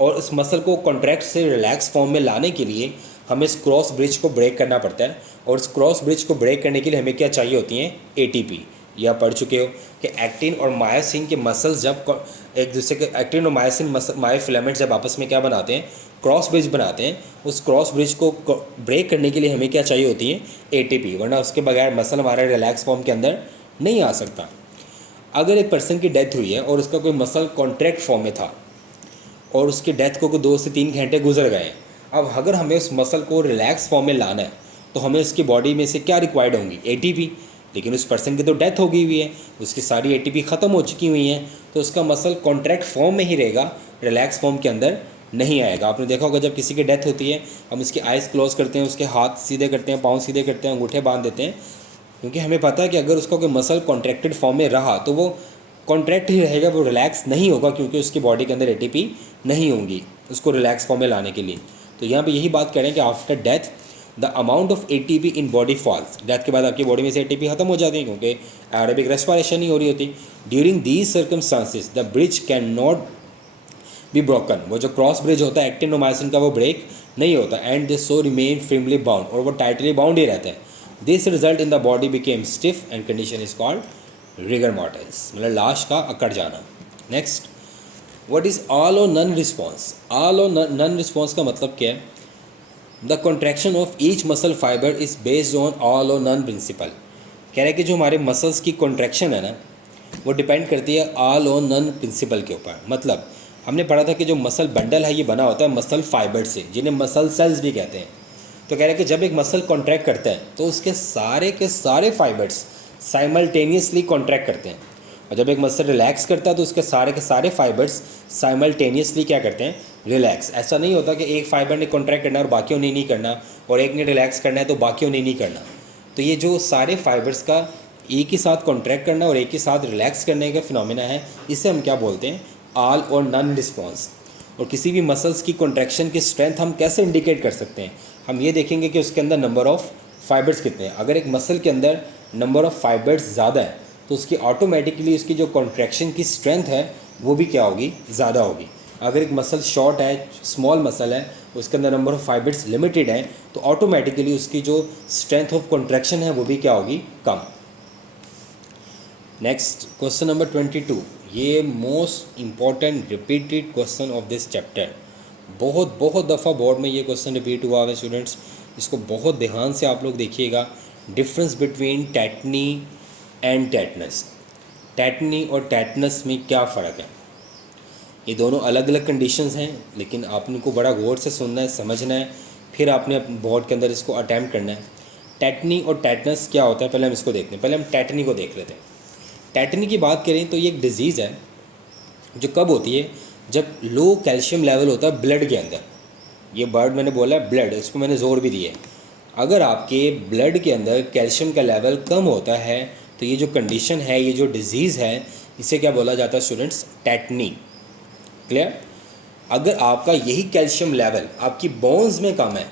और उस मसल को कॉन्ट्रैक्ट से रिलैक्स फॉर्म में लाने के लिए हमें इस क्रॉस ब्रिज को ब्रेक करना पड़ता है। और इस क्रॉस ब्रिज को ब्रेक करने के लिए हमें क्या चाहिए होती हैं? एटीपी। या पढ़ चुके हो कि एक्टिन और मायोसिन के मसल्स जब एक दूसरे के, एक्टिन और मायोसिन मायोफिलामेंट जब आपस में क्या बनाते हैं? क्रॉस ब्रिज बनाते हैं। उस क्रॉस ब्रिज को ब्रेक करने के लिए हमें क्या चाहिए होती है? एटीपी, वरना उसके बगैर मसल हमारे रिलैक्स फॉर्म के अंदर नहीं आ सकता। अगर एक पर्सन की डेथ हुई है और उसका कोई मसल कॉन्ट्रैक्ट फॉर्म में था और उसकी डेथ को 2 से 3 घंटे गुजर गए, अब अगर हमें उस मसल को रिलैक्स फॉर्म में लाना है तो हमें उसकी बॉडी में से क्या रिक्वायर्ड होंगी? एटीपी। लेकिन उस पर्सन की तो डेथ हो गई हुई है, उसकी सारी एटीपी ख़त्म हो चुकी हुई हैं, तो उसका मसल कॉन्ट्रैक्ट फॉर्म में ही रहेगा, रिलैक्स फॉर्म के अंदर नहीं आएगा। आपने देखा होगा जब किसी की डेथ होती है हम उसकी आइज़ क्लोज करते हैं, उसके हाथ सीधे करते हैं, पाँव सीधे करते हैं, अंगूठे बांध देते हैं, क्योंकि हमें पता है कि अगर उसका कोई मसल कॉन्ट्रैक्टेड फॉर्म में रहा तो वो कॉन्ट्रैक्ट ही रहेगा, वो रिलैक्स नहीं होगा, क्योंकि उसकी बॉडी के अंदर एटीपी नहीं होंगी उसको रिलैक्स फॉर्म में लाने के लिए। तो यहाँ पे यही बात करें कि after death the amount of ATP in body false. Death के बाद आपकी बॉडी में से एटीपी खत्म हो जाती है, क्योंकि एरोबिक रेस्पिरेशन नहीं हो रही होती। During these circumstances the bridge can not be broken. वो जो क्रॉस ब्रिज होता है एक्टिनोमाइसिन का, वो ब्रेक नहीं होता, and this so remain firmly bound, और वो टाइटली बाउंड ही रहता है। This result in the body became stiff and condition is called rigor mortis, मतलब लाश का अकड़ जाना। Next, what is all or none response. All or none response का मतलब क्या है? The contraction of each muscle fibre is based on all or none principle. कह रहे हैं कि जो हमारे मसल्स की कॉन्ट्रैक्शन है ना, वो डिपेंड करती है ऑल और नन प्रिंसिपल के ऊपर। मतलब हमने पढ़ा था कि जो मसल बंडल है ये बना होता है मसल फाइबर से, जिन्हें मसल सेल्स भी कहते हैं। तो कह रहे हैं कि जब एक मसल कॉन्ट्रैक्ट करता है तो उसके सारे के सारे फाइबर्स साइमल्टेनियसली कॉन्ट्रैक्ट करते हैं, और जब एक मसल रिलैक्स करता है तो उसके सारे फाइबर्स साइमल्टेनियसली क्या करते हैं? रिलैक्स। ऐसा नहीं होता कि एक फाइबर ने कॉन्ट्रैक्ट करना और बाकियों ने नहीं करना, और एक ने रिलैक्स करना है तो बाकियों ने नहीं करना। तो ये जो सारे फाइबर्स का एक ही साथ कॉन्ट्रैक्ट करना और एक ही साथ रिलैक्स करने का फिनोमेना है, इसे हम क्या बोलते हैं? All or none response. और किसी भी मसल्स की कॉन्ट्रैक्शन की स्ट्रेंथ हम कैसे इंडिकेट कर सकते हैं? हम ये देखेंगे कि उसके अंदर नंबर ऑफ़ फाइबर्स कितने हैं। अगर एक मसल के अंदर नंबर ऑफ़ फाइबर्स ज़्यादा है तो उसकी ऑटोमेटिकली उसकी जो कॉन्ट्रैक्शन की स्ट्रेंथ है वो भी क्या होगी? ज़्यादा होगी। अगर एक मसल शॉर्ट है, स्मॉल मसल है, उसके अंदर नंबर ऑफ़ फाइबर्स लिमिटेड है, तो ऑटोमेटिकली उसकी जो स्ट्रेंथ ऑफ कॉन्ट्रैक्शन है वो भी क्या होगी? कम। Next, question number 22। ये most important repeated question of this chapter. बहुत दफ़ा बोर्ड में ये क्वेश्चन रिपीट हुआ है स्टूडेंट्स, इसको बहुत ध्यान से आप लोग देखिएगा। Difference between tetani and tetanus. Tetani और टेटनस में क्या फ़र्क है? ये दोनों अलग अलग कंडीशंस हैं, लेकिन आपने को बड़ा गौर से सुनना है, समझना है, फिर आपने बोर्ड के अंदर इसको अटैम्प्ट करना है। टेटनी और टेटनस क्या होता है पहले हम इसको देखते हैं। पहले हम टेटनी को देख लेते हैं। टेटनी की बात करें तो ये एक डिज़ीज़ है जो कब होती है? जब लो कैल्शियम लेवल होता है ब्लड के अंदर। ये वर्ड मैंने बोला है ब्लड, इस पर मैंने जोर भी दिया है। अगर आपके ब्लड के अंदर कैल्शियम का लेवल कम होता है तो ये जो कंडीशन है, ये जो डिज़ीज़ है, इसे क्या बोला जाता है स्टूडेंट्स? टेटनी। क्लियर? अगर आपका यही कैल्शियम लेवल आपकी बोन्स में कम है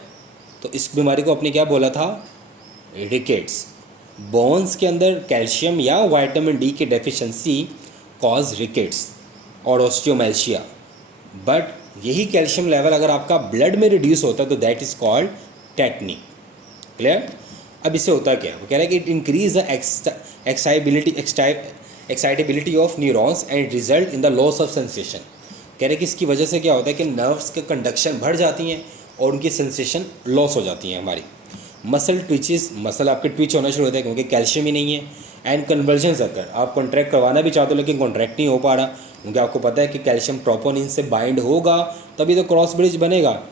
तो इस बीमारी को आपने क्या बोला था? रिकेट्स। बोन्स के अंदर कैल्शियम या विटामिन डी की डेफिशिएंसी कॉज रिकेट्स और ऑस्टियोमैल्शिया। बट यही कैल्शियम लेवल अगर आपका ब्लड में रिड्यूस होता है तो that is called tetani. Clear? अब इससे होता क्या है? वो कह रहा है कि it increase the excitability of neurons and result in the loss of sensation. कह रहे हैं कि इसकी वजह से क्या होता है कि नर्व्स के कंडक्शन बढ़ जाती हैं और उनकी सेंसेशन लॉस हो जाती हैं हमारी। मसल ट्विचेस, मसल आपके ट्विच होना शुरू होता है क्योंकि कैल्शियम ही नहीं है। एंड कन्वर्जन अगर आप कॉन्ट्रैक्ट करवाना भी चाहते हो लेकिन कॉन्ट्रैक्ट नहीं हो पा रहा, क्योंकि आपको पता है कि कैल्शियम ट्रोपोनिन से बाइंड होगा तभी तो क्रॉस ब्रिज बनेगा।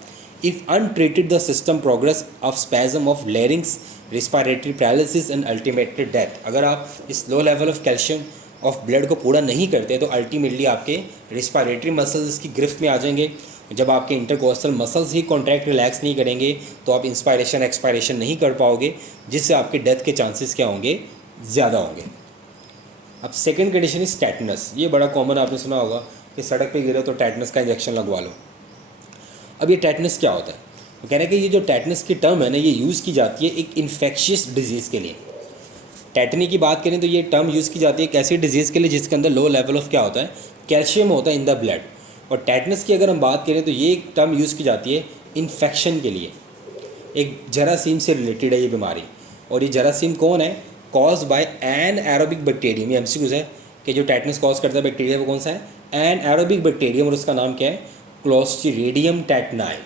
If untreated the system progress of spasm of larynx, respiratory paralysis and ultimately death. अगर आप इस low level of calcium of blood को पूरा नहीं करते तो अल्टीमेटली आपके रिस्पायरेटरी मसल्स इसकी गिरफ्त में आ जाएंगे। जब आपके इंटरकोस्टल मसल्स ही कॉन्ट्रैक्ट रिलैक्स नहीं करेंगे तो आप इंस्पायरेशन एक्सपायरेशन नहीं कर पाओगे, जिससे आपके डेथ के चांसेस क्या होंगे? ज़्यादा होंगे। अब सेकंड कंडीशन इज टेटनस। ये बड़ा कॉमन आपने सुना होगा कि सड़क पे गिरे तो टेटनस का इंजेक्शन लगवा लो। अब ये टेटनस क्या होता है? वो कह रहे हैं कि ये जो टेटनस की टर्म है ना, ये यूज़ की जाती है एक इन्फेक्शियस डिजीज़ के लिए। टेटनी की बात करें तो ये टर्म यूज़ की जाती है एक ऐसी डिजीज़ के लिए जिसके अंदर लो लेवल ऑफ क्या होता है? कैल्शियम होता है इन द ब्लड। और टेटनस की अगर हम बात करें तो ये एक टर्म यूज़ की जाती है इन्फेक्शन के लिए। एक जरासीम से रिलेटेड है ये बीमारी, और ये जरासीम कौन है? Cause by an aerobic bacterium. ये एमसीक्यूज़ है कि जो टेटनस कॉज करता है बैक्टीरिया वो कौन सा है? एन एरोबिक बैक्टीरियम, और उसका नाम क्या है? क्लोस्ट्रीडियम टेटनाई।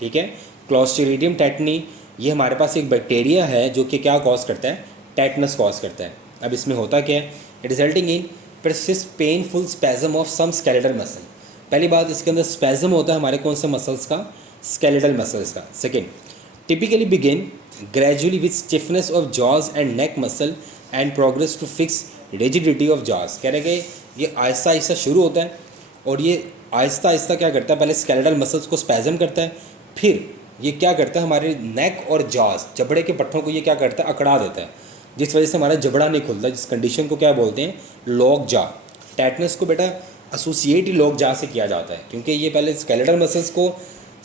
ठीक है, क्लोस्ट्रीडियम टेटनी ये हमारे पास एक बैक्टीरिया है जो कि क्या कॉज करता है? टेटनस कॉज करता है। अब इसमें होता क्या है? Resulting in persist painful spasm of some skeletal muscle. पहली बात, इसके अंदर स्पैजम होता है हमारे कौन से मसल्स का? स्केलेटल मसल्स का। Second, typically begin gradually with stiffness of jaws and neck muscle and progress to fix rigidity of jaws. कह रहे कि ये आहिस्ता आहिस्ता शुरू होता है और ये आहिस्ता आहिस्ता क्या करता है, पहले स्केलेटल मसल्स को स्पैज़म करता है, फिर ये क्या करता है हमारे नेक और जॉस जबड़े के पट्टों को ये क्या करता है, अकड़ा देता है, जिस वजह से हमारा जबड़ा नहीं खुलता, जिस कंडीशन को क्या बोलते हैं, लॉक जा। टेटनस को बेटा एसोसिएट ही लॉक जा से किया जाता है, क्योंकि ये पहले स्केलेटल मसल्स को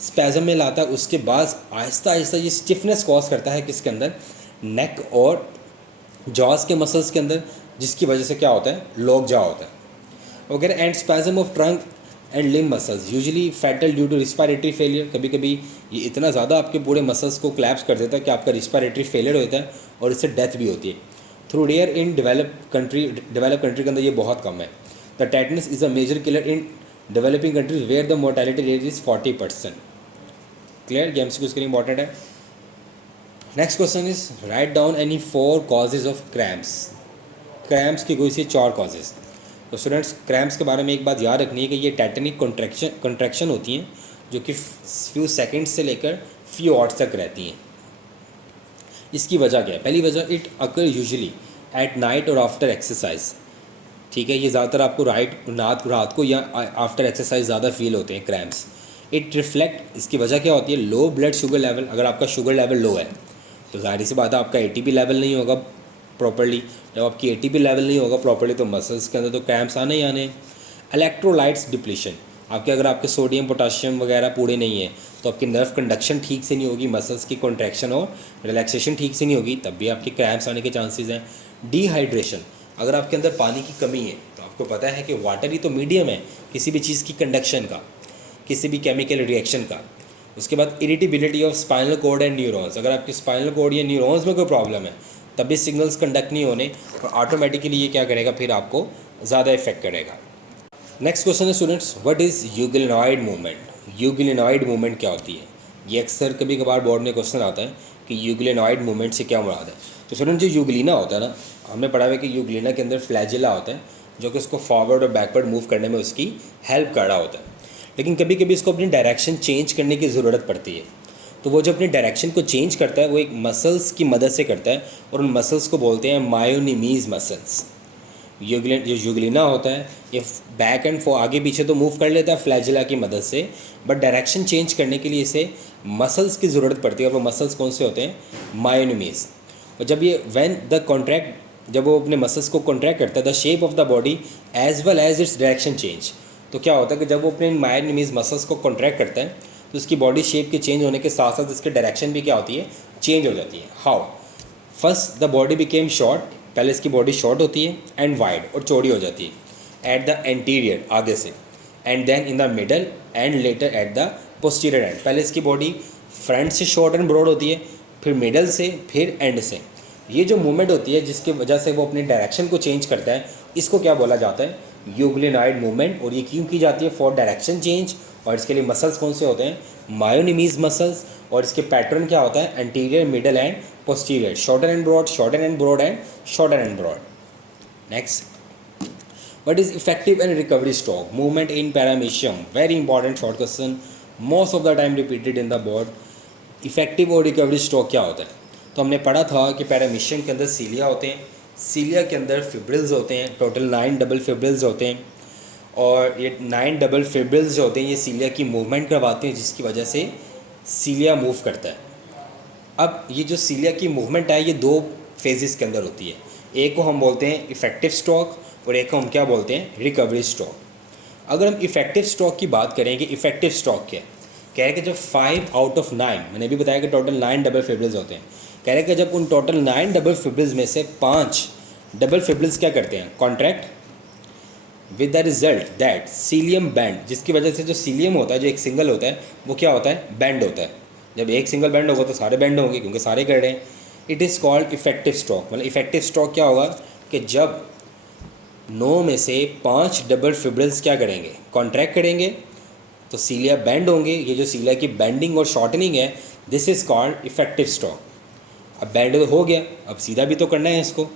स्पैज़म में लाता है, उसके बाद आहिस्ता आहिस्ता ये स्टिफनेस कॉज करता है किसके अंदर, नेक और जॉस के मसल्स के अंदर, जिसकी वजह से क्या होता है, लॉक जा होता है वगैरह। And spasm of trunk and limb muscles usually fatal due to respiratory failure. कभी कभी ये इतना ज़्यादा आपके पूरे मसल्स को क्लैप्स कर देता है कि आपका रिस्पायरेटरी फेलियर होता है और इससे डेथ भी होती है। Through rare in develop country के अंदर ये बहुत कम है। The tetanus is a major killer in developing countries where the mortality rate is 40%। Clear, ये एमसीक्यू उसके लिए इंपॉर्टेंट है। Next question is right down any 4 causes of cramps. Cramps की कोई सी 4 कॉजेज। तो स्टूडेंट्स क्रैम्प्स के बारे में एक बात याद रखनी है कि ये टेटनिक कंट्रैक्शन होती हैं जो कि फ्यू सेकंड्स से लेकर फ्यू आवर्स तक रहती हैं। इसकी वजह क्या है? पहली वजह, it occur usually at night और आफ्टर एक्सरसाइज। ठीक है, ये ज़्यादातर आपको रात को या आफ्टर एक्सरसाइज ज़्यादा फील होते हैं क्रैम्प्स। इट रिफ्लेक्ट, इसकी वजह क्या होती है, लो ब्लड शुगर लेवल। अगर आपका शुगर लेवल लो है तो जाहिर सी बात है आपका एटीपी लेवल नहीं होगा प्रॉपर्ली। जब आपकी एटीपी लेवल नहीं होगा प्रॉपर्ली तो मसल्स के अंदर तो क्रैम्प्स आने ही आने। इलेक्ट्रोलाइट्स डिप्लीशन, अगर आपके सोडियम पोटाशियम वगैरह पूरे नहीं है तो आपकी नर्व कंडक्शन ठीक से नहीं होगी, मसल्स की कॉन्ट्रैक्शन और रिलैक्सेशन ठीक से नहीं होगी, तब भी आपके क्रैम्प्स आने के चांसेस हैं। डिहाइड्रेशन, अगर आपके अंदर पानी की कमी है तो आपको पता है कि वाटर ही तो मीडियम है किसी भी चीज़ की कंडक्शन का, किसी भी केमिकल रिएक्शन का। उसके बाद irritability of spinal cord and neurons, अगर आपके स्पाइनल कॉर्ड या न्यूरॉन्स में कोई प्रॉब्लम है तभी सिग्नल्स कंडक्ट नहीं होने और ऑटोमेटिकली ये क्या करेगा, फिर आपको ज़्यादा इफेक्ट करेगा। नेक्स्ट क्वेश्चन है students, what is euglenoid movement. Euglenoid movement क्या होती है? ये अक्सर कभी कभार बोर्ड में क्वेश्चन आता है कि यूग्लिनॉइड मूवमेंट से क्या मुराद है। तो स्टूडेंट, जो यूग्लिना होता है ना, हमने पढ़ा हुआ है कि यूग्लिना के अंदर फ्लैजिला होता है जो कि उसको फॉरवर्ड और बैकवर्ड मूव करने में उसकी हेल्प कर रहा होता है, लेकिन कभी कभी इसको अपनी डायरेक्शन चेंज करने की ज़रूरत पड़ती है। तो वो जो अपनी डायरेक्शन को चेंज करता है वो एक मसल्स की मदद से करता है और उन मसल्स को बोलते हैं मायोनिमीज मसल्स। जो यूग्लिना होता है ये बैक एंड फो आगे पीछे तो मूव कर लेता है फ्लैजिला की मदद से, बट डायरेक्शन चेंज करने के लिए इसे मसल्स की ज़रूरत पड़ती है और वो मसल्स कौन से होते हैं, मायोनिमीज। और जब वो अपने मसल्स को कॉन्ट्रैक्ट करता है, the shape of the body as well as its direction change. तो क्या होता है कि जब वो अपने मायोनिमीज मसल्स को कॉन्ट्रैक्ट करता है तो उसकी बॉडी शेप के चेंज होने के साथ साथ इसकी डायरेक्शन भी क्या होती है, चेंज हो जाती है। How? First the body became short, पहले इसकी बॉडी शॉर्ट होती है, एंड वाइड और चौड़ी हो जाती है एट द एंटीरियर आगे से, and then in the middle and later at the posterior end. पहले इसकी बॉडी फ्रंट से शॉर्ट एंड ब्रॉड होती है, फिर मिडल से, फिर एंड से। ये जो मूवमेंट होती है जिसकी वजह से वो अपनी डायरेक्शन को चेंज करता है, इसको क्या बोला जाता है, यूग्लिनॉइड मूवमेंट। और ये क्यों की जाती है, फॉर डायरेक्शन चेंज। और इसके लिए मसल्स कौन से होते हैं, मायोनिमीज मसल्स। और इसके पैटर्न क्या होता है, anterior, middle and posterior, shorter and broad, shorter and broad and shorter and broad. Next, what is effective and recovery stroke movement in paramecium. Very important short question, most of the time repeated in the board. Effective और recovery stroke क्या होता है? तो हमने पढ़ा था कि paramecium के अंदर सीलिया होते हैं, सीलिया के अंदर फिब्रिल्स होते हैं, टोटल 9 डबल फिब्रिल्स होते हैं। और ये 9 डबल फिब्रिल्स जो होते हैं ये सीलिया की मूवमेंट करवाते हैं, जिसकी वजह से सीलिया मूव करता है। अब ये जो सीलिया की मूवमेंट है ये 2 फेजेस के अंदर होती है। एक को हम बोलते हैं इफेक्टिव स्ट्रोक और एक को हम क्या बोलते हैं, रिकवरी स्ट्रोक। अगर हम इफेक्टिव स्ट्रोक की बात करें कि इफेक्टिव स्ट्रोक क्या है, कह रहे कि जब 5 आउट ऑफ 9, मैंने भी बताया कि टोटल 9 डबल फिब्रिल्स होते हैं, कह रहे कि जब उन टोटल 9 डबल फिब्रिल्स में से 5 डबल फिब्रिल्स क्या करते हैं, contract, with the result that cilium band, जिसकी वजह से जो सीलियम होता है, जो एक सिंगल होता है, वो क्या होता है, बैंड होता है। जब एक सिंगल बैंड होगा तो सारे बैंड होंगे क्योंकि सारे कर रहे हैं। It is called effective stroke. मतलब इफेक्टिव स्ट्रोक क्या होगा कि जब 9 में से 5 डबल फिब्रिल्स क्या करेंगे, कॉन्ट्रैक्ट करेंगे, तो सीलिया बैंड होंगे। ये जो सीलिया की बैंडिंग और शॉर्टनिंग है, this is called effective stroke. अब बैंड तो हो गया, अब सीधा भी तो करना है इसको,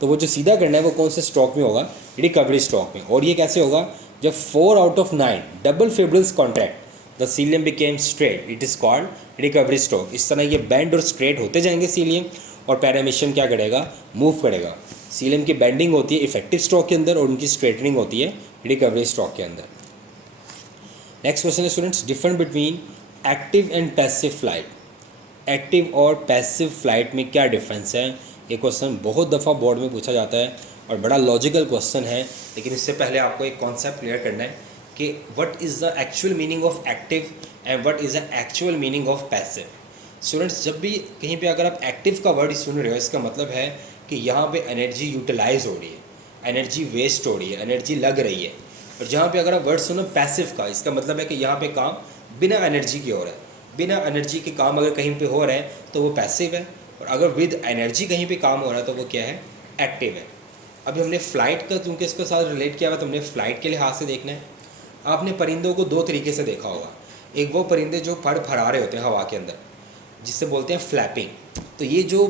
तो वो जो सीधा करना है वो कौन से स्ट्रोक में होगा, रिकवरी स्ट्रोक में। और ये कैसे होगा, जब 4 out of 9 double fibrils contract, the cilium became straight, it is called recovery stroke. इस तरह ये बैंड और स्ट्रेट होते जाएंगे सीलियम, और पैरामीशियम क्या करेगा, मूव करेगा। सीलियम की बैंडिंग होती है इफेक्टिव स्ट्रोक के अंदर और उनकी स्ट्रेटनिंग होती है रिकवरी स्ट्रोक के अंदर। नेक्स्ट क्वेश्चन है students, difference between active and passive flight. Active और पैसिव फ्लाइट में क्या डिफरेंस है? ये क्वेश्चन बहुत दफ़ा बोर्ड में पूछा जाता है और बड़ा लॉजिकल क्वेश्चन है, लेकिन इससे पहले आपको एक कॉन्सेप्ट क्लियर करना है कि what is the actual meaning of active and what is the actual meaning of passive. Students, जब भी कहीं पे अगर आप एक्टिव का वर्ड सुन रहे हो, इसका मतलब है कि यहाँ पे एनर्जी यूटिलाइज हो रही है, एनर्जी वेस्ट हो रही है, एनर्जी लग रही है। और जहाँ पे अगर आप वर्ड सुनो पैसिव का, इसका मतलब है कि यहाँ पे काम बिना एनर्जी की हो रहा है, बिना एनर्जी के काम अगर कहीं पे हो रहा है तो वो पैसिव है, और अगर विद एनर्जी कहीं पे काम हो रहा है तो वो क्या है? एक्टिव है। अभी हमने फ़्लाइट का क्योंकि इसके साथ रिलेट किया हुआ, तो हमने फ़्लाइट के लिहाज से देखना है। आपने परिंदों को दो तरीके से देखा होगा। एक वो परिंदे जो फड़ा रहे होते हैं हवा के अंदर, जिससे बोलते हैं फ्लैपिंग। तो ये जो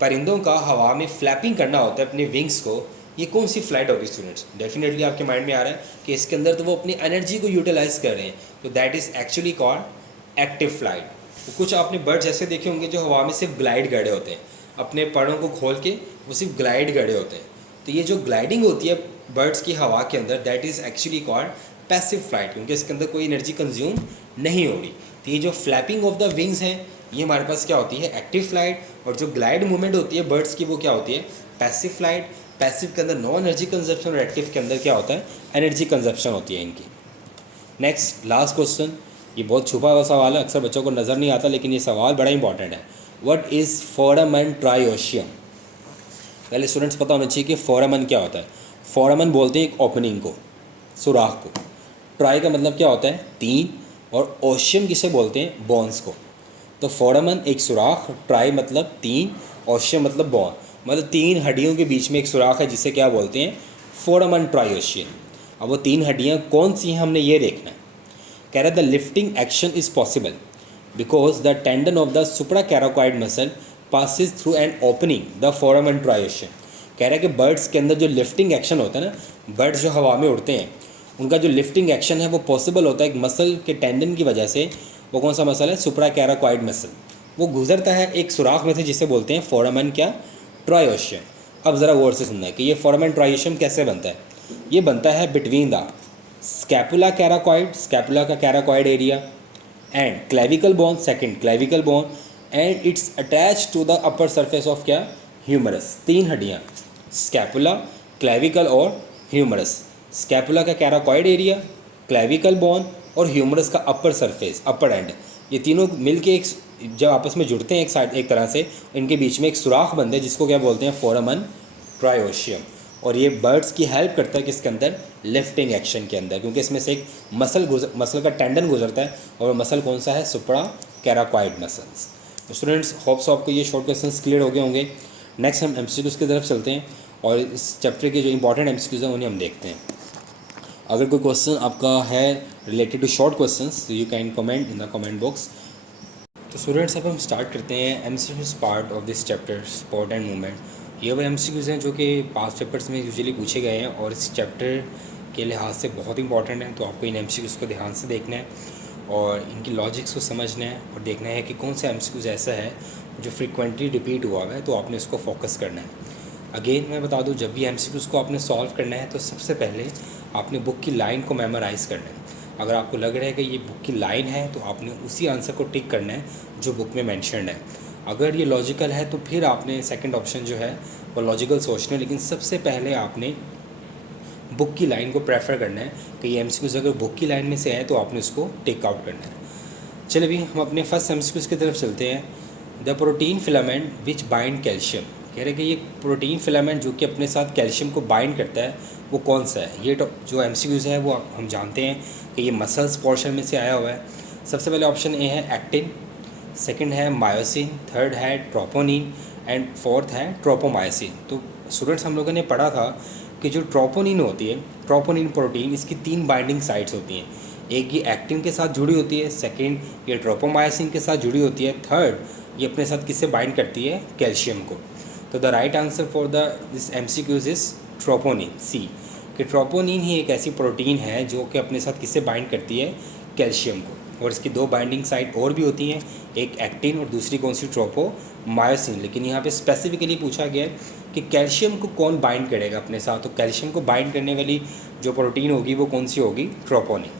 परिंदों का हवा में फ्लैपिंग करना होता है अपने विंग्स को, ये कौन सी फ्लाइट होगी स्टूडेंट्स? डेफिनेटली आपके माइंड में आ रहा है कि इसके अंदर तो वो अपनी एनर्जी को यूटिलाइज कर रहे हैं, तो that is actually called active flight. तो कुछ आपने बर्ड्स ऐसे देखे होंगे जो हवा में सिर्फ ग्लाइड गड़े होते हैं, अपने परों को खोल के वो सिर्फ ग्लाइड गड़े होते हैं। तो ये जो ग्लाइडिंग होती है बर्ड्स की हवा के अंदर, that is actually called passive flight, क्योंकि इसके अंदर कोई एनर्जी कंज्यूम नहीं हो रही। तो ये जो फ्लैपिंग ऑफ द विंग्स हैं, ये हमारे पास क्या होती है? Active flight. और जो ग्लाइड मूवमेंट होती है बर्ड्स की, वो क्या होती है? Passive flight. पैसिव के अंदर नो एनर्जी कंजप्शन और एक्टिव के अंदर क्या होता है? एनर्जी कंजप्शन होती है इनकी। नेक्स्ट लास्ट क्वेश्चन, ये बहुत छुपा हुआ सवाल है, अक्सर बच्चों को नज़र नहीं आता, लेकिन ये सवाल बड़ा इंपॉर्टेंट है। What is foramen triosseum? पहले स्टूडेंट्स पता होना चाहिए कि फोरामन क्या होता है। फोरामन बोलते हैं एक ओपनिंग को, सुराख को। ट्राई का मतलब क्या होता है? तीन। और ओशियम किसे बोलते हैं? बोन्स को। तो फोरामन एक सुराख, ट्राई मतलब तीन, ओशियम मतलब बोन, मतलब तीन हड्डियों के बीच में एक सुराख है, जिसे क्या बोलते हैं? फोरामन ट्रायोशियम। अब वो तीन हड्डियाँ कौन सी हैं, हमने ये देखना है। कह रहा है the lifting action is possible because the tendon of the supracoracoid muscle passes through an opening the foramen triosseum. कह रहा है कि बर्ड्स के अंदर जो लिफ्टिंग एक्शन होता है ना, बर्ड्स जो हवा में उड़ते हैं, उनका जो लिफ्टिंग एक्शन है वो पॉसिबल होता है एक मसल के टेंडन की वजह से। वो कौन सा मसल है? सुप्राकैराकॉइड मसल। वो गुजरता है एक सुराख में से, जिसे बोलते हैं फोरामन क्या? ट्रायोशियम। अब ज़रा गौर से सुनना है कि ये फोरामन ट्रायोशियम कैसे बनता है। ये बनता है between the scapula coracoid, scapula का coracoid area, and clavicle bone, second clavicle bone, and its attach to the upper surface of क्या? ह्यूमरस। तीन हड्डियाँ, स्कैपुला, क्लेविकल और ह्यूमरस। स्कैपुला का कैराकॉइड एरिया, क्लेविकल बोन और ह्यूमरस का upper surface, upper and, ये तीनों मिलके एक जब आपस में जुड़ते हैं एक साइड, एक तरह से इनके बीच में एक सुराख बनता है, जिसको क्या बोलते हैं? फोरामन ट्रायोशियम। और ये बर्ड्स की हेल्प करता है किसके अंदर? लिफ्टिंग एक्शन के अंदर, क्योंकि इसमें से एक मसल का टेंडन गुजरता है, और वो मसल कौन सा है? सुप्रा कैराकॉइड मसल्स। तो स्टूडेंट्स, होप्स आपको ये शॉर्ट क्वेश्चंस क्लियर हो गए होंगे। नेक्स्ट हम एमसीक्यूज़ की तरफ चलते हैं, और इस चैप्टर के जो इंपॉर्टेंट एमसीक्यूज़ हैं उन्हें हम देखते हैं। अगर कोई क्वेश्चन आपका है रिलेटेड टू शॉर्ट क्वेश्चंस, तो you can comment in the comment box. तो स्टूडेंट्स, अब हम स्टार्ट करते हैं MCQs part of this chapter, sport and movement. ये वो एमसीक्यूज़ हैं जो कि पास्ट पेपर्स में यूजुअली पूछे गए हैं, और इस चैप्टर के लिहाज से बहुत इंपॉर्टेंट है। तो आपको इन एमसीक्यूज़ को ध्यान से देखना है और इनकी लॉजिक्स को समझना है, और देखना है कि कौन सा एमसीक्यूज़ ऐसा है जो फ्रीक्वेंटली रिपीट हुआ है, तो आपने उसको फोकस करना है। अगेन मैं बता दूं, जब भी एमसीक्यूज़ को आपने सॉल्व करना है तो सबसे पहले आपने बुक की लाइन को मेमोराइज़ करना है। अगर आपको लग रहा है कि ये बुक की लाइन है, तो आपने उसी आंसर को टिक करना है जो बुक में मेंशन्ड है। अगर ये लॉजिकल है तो फिर आपने सेकंड ऑप्शन जो है वो लॉजिकल सोचना है, लेकिन सबसे पहले आपने बुक की लाइन को प्रेफर करना है कि ये एमसीक्यूज़ अगर बुक की लाइन में से है तो आपने उसको टेक आउट करना है। चलिए अभी हम अपने फर्स्ट एमसीक्यूज़ की तरफ चलते हैं। The protein filament which bind calcium. कह रहे हैं कि ये प्रोटीन फिलामेंट जो कि अपने साथ कैल्शियम को बाइंड करता है, वो कौन सा है? ये जो एमसीक्यूज़ है वो हम जानते हैं कि ये मसल्स पोर्शन में से आया हुआ है। सबसे पहले ऑप्शन ए है एक्टिन, सेकंड है मायोसिन, थर्ड है ट्रोपोनिन, एंड फोर्थ है ट्रोपोमायोसिन। तो स्टूडेंट्स, हम लोगों ने पढ़ा था कि जो ट्रोपोनिन होती है, ट्रोपोनिन प्रोटीन, इसकी तीन बाइंडिंग साइट्स होती हैं। एक ये एक्टिन के साथ जुड़ी होती है, सेकंड ये ट्रोपोमायोसिन के साथ जुड़ी होती है, थर्ड ये अपने साथ किससे बाइंड करती है? कैल्शियम को। तो the right answer for this MCQs is troponin, C, कि ट्रोपोनिन ही एक ऐसी प्रोटीन है जो कि अपने साथ किससे बाइंड करती है? कैल्शियम को। और इसकी दो बाइंडिंग साइट और भी होती हैं, एक एक्टिन और दूसरी कौन सी? ट्रोपोमायोसिन। लेकिन यहाँ पे स्पेसिफिकली पूछा गया है कि कैल्शियम को कौन बाइंड करेगा अपने साथ, तो कैल्शियम को बाइंड करने वाली जो प्रोटीन होगी वो कौन सी होगी? Troponin.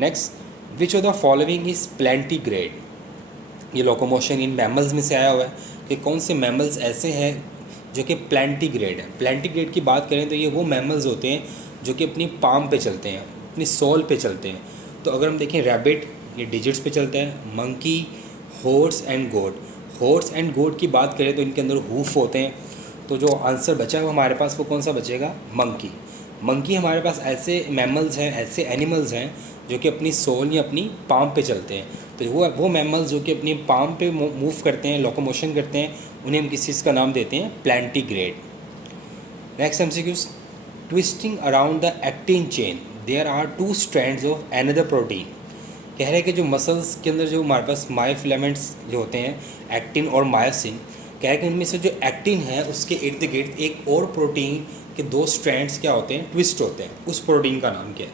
Next, which of the following is plantigrade, ये लोकोमोशन इन मैमल्स में से आया हुआ है कि कौन से मैमल्स ऐसे हैं जो कि प्लेंटीग्रेड है। प्लेंटीग्रेड की बात करें तो ये वो मैमल्स होते हैं जो कि अपनी पाम पे चलते हैं, अपनी सोल पे चलते हैं। तो अगर हम देखें रैबिट, ये डिजिट्स पे चलता है। Monkey, horse and goat, horse and goat की बात करें तो इनके अंदर हूफ होते हैं। तो जो आंसर बचा है वो हमारे पास वो कौन सा बचेगा, मंकी। मंकी हमारे पास ऐसे मैमल्स हैं, ऐसे एनिमल्स हैं जो कि अपनी सोल या अपनी पाम पे चलते हैं। तो वो मैमल्स जो कि अपनी पाम पे मूव करते हैं, लोकोमोशन करते हैं, उन्हें हम किस चीज़ का नाम देते हैं, plantigrade. Next MCQs, twisting around the actin chain there are 2 strands of another protein. कह रहे हैं कि जो मसल्स के अंदर जो हमारे पास मायोफिलामेंट्स जो होते हैं, एक्टिन और मायोसिन, कह रहे हैं कि इनमें से जो एक्टिन है उसके इर्द गिर्द एक और प्रोटीन के 2 स्ट्रैंड्स क्या होते हैं, ट्विस्ट होते हैं। उस प्रोटीन का नाम क्या है,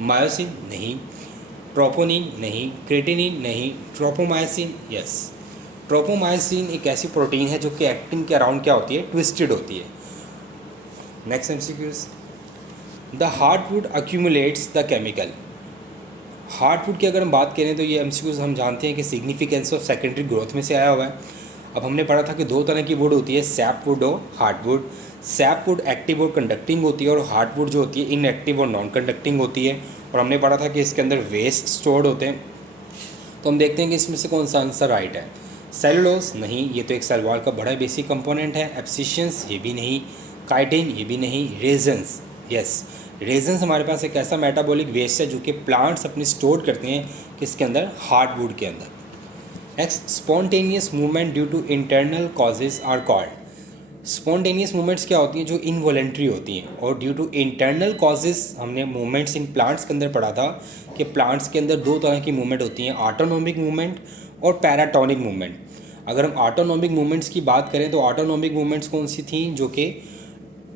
मायोसिन नहीं, ट्रोपोनिन नहीं, क्रेटिनिन नहीं, ट्रोपोमायोसिन यस। ट्रोपोमायोसिन एक ऐसी प्रोटीन है जो कि एक्टिन के अराउंड क्या होती है, ट्विस्टेड होती है। Next MCQs, the heartwood accumulates the chemical. Heartwood की अगर हम बात करें तो ये एमसीक्यूज हम जानते हैं कि सिग्निफिकेंस ऑफ सेकेंडरी ग्रोथ में से आया हुआ है। अब हमने पढ़ा था कि 2 तरह की वुड होती है, सैपवुड और हार्डवुड। सैपवुड एक्टिव और कंडक्टिंग होती है और हार्डवुड जो होती है इनएक्टिव और नॉन कंडक्टिंग होती है। और हमने पढ़ा था कि इसके अंदर वेस्ट स्टोर्ड होते हैं। तो हम देखते हैं कि इसमें से कौन सा आंसर राइट है। सेलुलोज नहीं, ये तो एक सेल वॉल का बड़ा बेसिक कंपोनेंट है। एब्सिशंस ये भी नहीं, काइटिन ये भी नहीं, रेजन्स यस। रेजन्स हमारे पास एक ऐसा मेटाबॉलिक वेस्ट है जो कि प्लांट्स अपने स्टोर करते हैं किसके अंदर, हार्डवुड के अंदर। Next, spontaneous movement due to internal causes are called. Spontaneous movements क्या होती हैं, जो इनवॉलेंट्री होती हैं। और ड्यू टू इंटरनल कॉजेज हमने मूवमेंट्स इन प्लांट्स के अंदर पढ़ा था कि प्लांट्स के अंदर 2 तरह की मूवमेंट होती हैं, ऑटोनॉमिक मूवमेंट और पैराटोनिक मूवमेंट। अगर हम ऑटोनॉमिक मूवमेंट्स की बात करें तो ऑटोनॉमिक मूवमेंट्स कौन सी थी, जो कि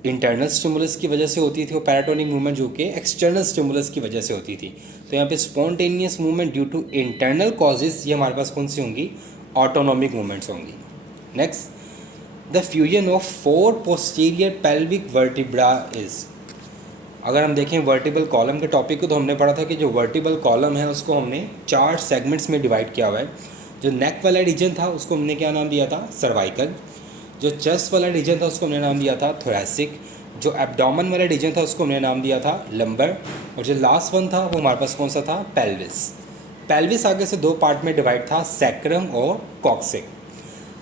इंटरनल स्टिमुलस की वजह से होती थी, और पैराटोनिक मूवमेंट जो कि एक्सटर्नल स्टिमुलस की वजह से होती थी। तो यहाँ पे spontaneous movement due to internal causes ये हमारे पास कौन सी होंगी, ऑटोनॉमिक मूवमेंट्स होंगी। Next, the fusion of 4 posterior pelvic vertebra is. अगर हम देखें वर्टिबल कॉलम के टॉपिक को तो हमने पढ़ा था कि जो वर्टिबल कॉलम है उसको हमने 4 सेगमेंट्स में डिवाइड किया हुआ है। जो नेक वाला रीजन था उसको हमने क्या नाम दिया था, सर्वाइकल। जो चेस्ट वाला रीजन था उसको हमने नाम दिया था थोरैसिक। जो एब्डोमेन वाला रीजन था उसको हमने नाम दिया था लंबर। और जो लास्ट वन था वो हमारे पास कौन सा था, पेल्विस। पेल्विस आगे से 2 पार्ट में डिवाइड था, सैक्रम और कॉक्सिक।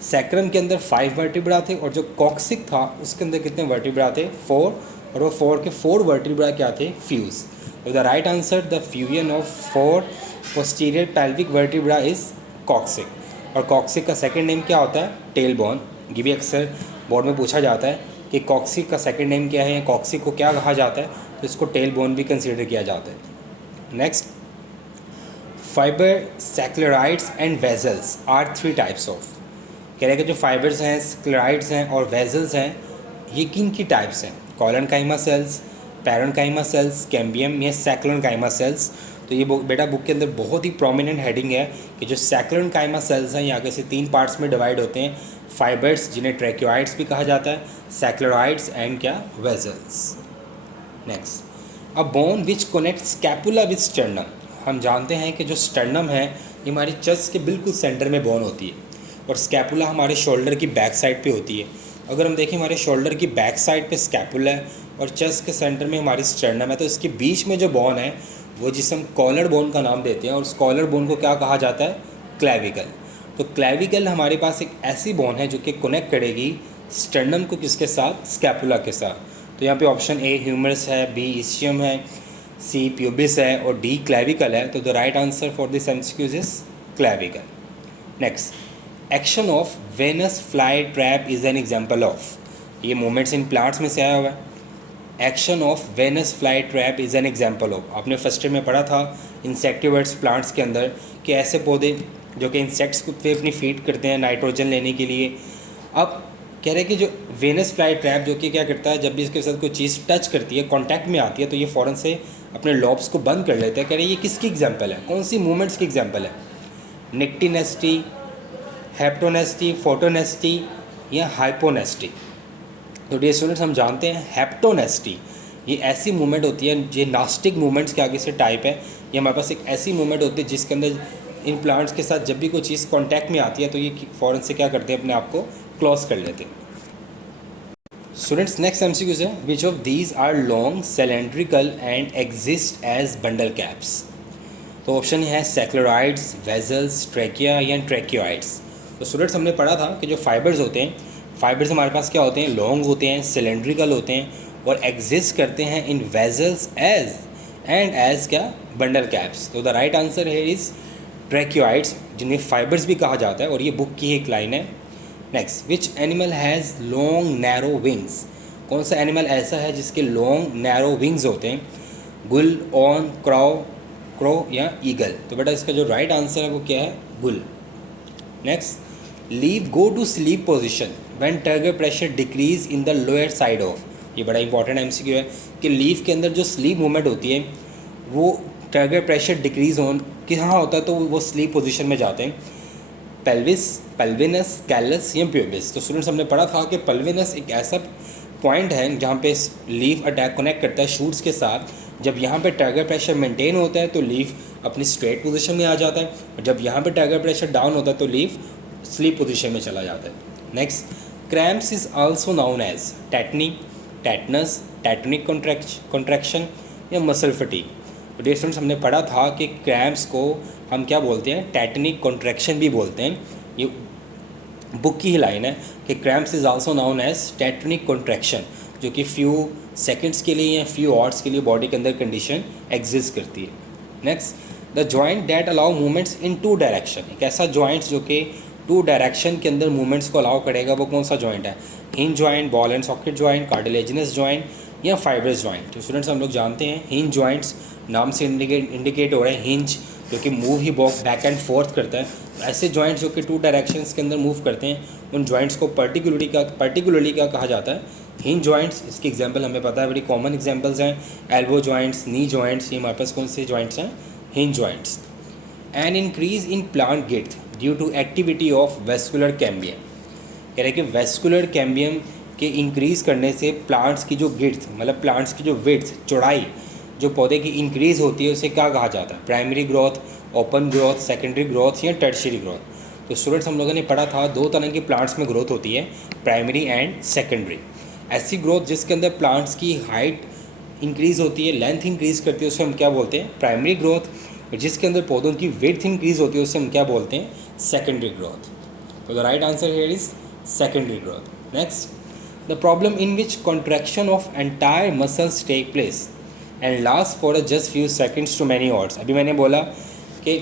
सैक्रम के अंदर 5 वर्टिब्रा थे और जो कॉक्सिक था उसके अंदर कितने वर्टिब्रा थे, 4। और वो 4 के 4 वर्टिब्रा क्या थे, फ्यूज। तो the right answer, the fusion of 4 posterior pelvic vertebra is coccyx. और कॉक्सिक का सेकंड नेम क्या होता है, टेल बोन। ये भी अक्सर बोर्ड में पूछा जाता है कि कॉक्सिक का सेकंड नेम क्या है, या कॉक्सिक को क्या कहा जाता है, तो इसको टेल बोन भी कंसीडर किया जाता है। Next, fibre sclereids and vessels are 3 types of. कह रहे हैं कि जो फाइबर्स हैं, स्क्लेराइड्स हैं और वेजल्स हैं, ये किन की टाइप्स हैं, collenchyma cells, parenchyma cells, cambium या सैक्लेरेन्काइमा सेल्स। तो ये बेटा बुक के अंदर बहुत ही प्रोमिनेंट हेडिंग है कि जो सैक्लेरेन्काइमा सेल्स हैं ये आगे से 3 पार्ट्स में डिवाइड होते हैं, फाइबर्स जिन्हें ट्रैक्योइड्स भी कहा जाता है, सैक्लेराइड्स एंड क्या, vessels. Next, a bone which connect scapula with sternum. हम जानते हैं कि जो स्टर्नम है ये हमारी चेस्ट के बिल्कुल सेंटर में बोन होती है और स्कैपुला हमारे शोल्डर की बैक साइड पे होती है। अगर हम देखें हमारे शोल्डर की बैक साइड पे स्कैपुला है और चेस्ट के सेंटर में हमारी स्टर्नम है, तो इसके बीच में जो बोन है वो जिसे हम कॉलर बोन का नाम देते हैं, और उस कॉलर बोन को क्या कहा जाता है, क्लेविकल। तो क्लेविकल हमारे पास एक ऐसी बोन है जो कि कनेक्ट करेगी स्टर्नम को किसके साथ, स्कैपुला के साथ। तो यहाँ पे ऑप्शन ए ह्यूमरस है, बी इस्चियम है, सी प्यूबिस है और डी क्लेविकल है। तो the right answer for this MCQs is clavicle. Next, action of Venus fly trap is an example of. ये मूवमेंट्स इन प्लांट्स में से आया हुआ है। Action of Venus fly trap is an example of, आपने first year में पढ़ा था इंसेक्टिवर्ड्स प्लांट्स के अंदर कि ऐसे पौधे जो कि इंसेक्ट्स को पे अपनी फीड करते हैं नाइट्रोजन लेने के लिए। अब कह रहे हैं कि जो वेनस फ्लाई ट्रैप जो कि क्या करता है, जब भी इसके साथ कोई चीज़ टच करती है, कांटेक्ट में आती है, तो ये फ़ौरन से अपने लॉब्स को बंद कर लेता है। कह रहे हैं ये किसकी एग्जाम्पल है, कौन सी मूवमेंट्स की एग्जाम्पल है, निक्टिनेस्टी, हेप्टोनेस्टी, फोटोनेस्टी या हाइपोनेस्टी। तो डियर स्टूडेंट्स हम जानते हैं हेप्टोनेस्टी ये ऐसी मूवमेंट होती है, ये नास्टिक मूवमेंट्स के आगे से टाइप है। ये हमारे पास एक ऐसी मूवमेंट होती है जिसके अंदर इन प्लांट्स के साथ जब भी कोई चीज़ कांटेक्ट में आती है तो ये फ़ौरन से क्या करते हैं, अपने आप को क्लोज कर लेते हैं। स्टूडेंट्स, नेक्स्ट एमसीक्यूज है, which of these are long cylindrical and exist as bundle caps. तो ऑप्शन है सेक्लोराइड्स, वेजल्स, ट्रैकिया या ट्रैकियोइड्स। तो स्टूडेंट्स, हमने पढ़ा था कि जो फाइबर्स होते हैं, फाइबर्स हमारे पास क्या होते हैं, लॉन्ग होते हैं, सिलेंड्रिकल होते हैं और एग्जिस्ट करते हैं इन वेजल्स एज एंड एज क्या, बंडल कैप्स। तो द राइट आंसर है इज़ ट्रैकियोइड्स, जिन्हें फाइबर्स भी कहा जाता है, और ये बुक की एक लाइन है। Next, which animal has long narrow wings. कौन सा एनिमल ऐसा है जिसके लॉन्ग नैरो विंग्स होते हैं, गुल, ऑन, क्रो या ईगल। तो बेटा इसका जो राइट आंसर है वो क्या है, गुल। Next, leave go to sleep position when turgor pressure decrease in the lower side of. ये बड़ा इंपॉर्टेंट एमसीक्यू है कि लीव के अंदर जो स्लीप मूवमेंट होती है वो टर्गर प्रेशर डिक्रीज हो कहाँ होता है, तो वो स्लीप पोजिशन में जाते हैं, पेल्विस, पेल्विनस, कैलस या प्यूबिस। तो स्टूडेंट्स, हमने पढ़ा था कि पेल्विनस एक ऐसा पॉइंट है जहाँ पे लीफ अटैक कनेक्ट करता है शूट्स के साथ। जब यहाँ पे टाइगर प्रेशर मेंटेन होता है तो लीफ अपनी स्ट्रेट पोजीशन में आ जाता है, और जब यहाँ पे टाइगर प्रेशर डाउन होता है तो लीफ स्लीप पोजीशन में चला जाता है। Next, cramps is also known as tetany, tetanus, tetanic contraction या मसल फटीग। तो डियर स्टूडेंट्स, हमने पढ़ा था कि क्रैम्प्स को हम क्या बोलते हैं, टेटनिक कॉन्ट्रैक्शन भी बोलते हैं। ये बुक की ही लाइन है कि cramps is also known as tetanic contraction, जो कि फ्यू सेकंड्स के लिए या फ्यू आवर्स के लिए बॉडी के अंदर कंडीशन एग्जिस्ट करती है। Next, the joint that allow movements in two direction. एक ऐसा जॉइंट्स जो कि टू डायरेक्शन के अंदर मूवमेंट्स को अलाउ करेगा, वो कौन सा जॉइंट है, hinge joint, ball and socket joint, cartilaginous joint या फाइब्रस जॉइंट। तो स्टूडेंट्स, हम लोग जानते हैं हिंज जॉइंट्स नाम से इंडिकेट हो रहा है, हिंज जो कि move he back and fourth करता है। ऐसे जॉइंट्स जो कि टू डायरेक्शंस के अंदर मूव करते हैं, उन जॉइंट्स को पर्टिकुलरली क्या कहा जाता है, हिंज जॉइंट्स। इसकी एग्जांपल हमें पता है, बड़ी कॉमन एग्जांपल्स हैं, एल्बो जॉइंट्स, नी जॉइंट्स। ये हमारे पास कौन से जॉइंट्स हैं, hinge joints. An increase in plant growth due to activity of vascular cambium. कह रहे हैं कि वेस्कुलर कैम्बियम के इंक्रीज़ करने से प्लांट्स की जो गिड्थ, मतलब प्लांट्स की जो विड्थ, चौड़ाई जो पौधे की इंक्रीज़ होती है, उसे क्या कहा जाता है, primary growth, open growth, secondary growth या टर्शियरी ग्रोथ। तो स्टूडेंट्स, हम लोगों ने पढ़ा था दो तरह की प्लांट्स में ग्रोथ होती है, प्राइमरी एंड सेकेंडरी। ऐसी ग्रोथ जिसके अंदर प्लांट्स की हाइट इंक्रीज़ होती है, लेंथ इंक्रीज़ करती है, उसे हम क्या बोलते हैं, प्राइमरी ग्रोथ। और जिसके अंदर पौधों की विड्थ इंक्रीज़ होती है, उसे हम क्या बोलते हैं, सेकेंडरी ग्रोथ। तो the right answer here is secondary growth. Next, the problem in which contraction of entire muscles take place and last for just few seconds to many hours. अभी मैंने बोला कि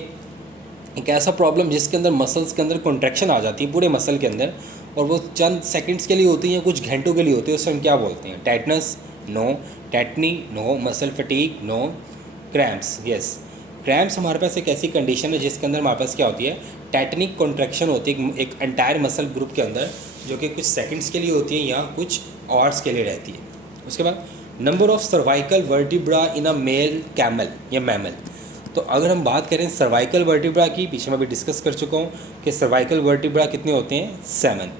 एक ऐसा प्रॉब्लम जिसके अंदर मसल्स के अंदर कॉन्ट्रैक्शन आ जाती है पूरे मसल के अंदर, और वो चंद सेकंड्स के लिए होती है, कुछ घंटों के लिए होती है, उसे हम क्या बोलते हैं, tetanus, no, tetany, no, muscle fatigue, no, cramps, yes. Cramps हमारे पास एक ऐसी कंडीशन है जिसके अंदर हमारे पास क्या होती है, टेटनिक कॉन्ट्रैक्शन होती है एक एंटायर मसल ग्रुप के अंदर, जो कि कुछ सेकंड्स के लिए होती है या कुछ आवर्स के लिए रहती है। उसके बाद, number of cervical vertebra in a male camel या मैमल। तो अगर हम बात करें सर्वाइकल वर्टिब्रा की, पीछे मैं भी डिस्कस कर चुका हूँ कि सर्वाइकल वर्टिब्रा कितने होते हैं, 7,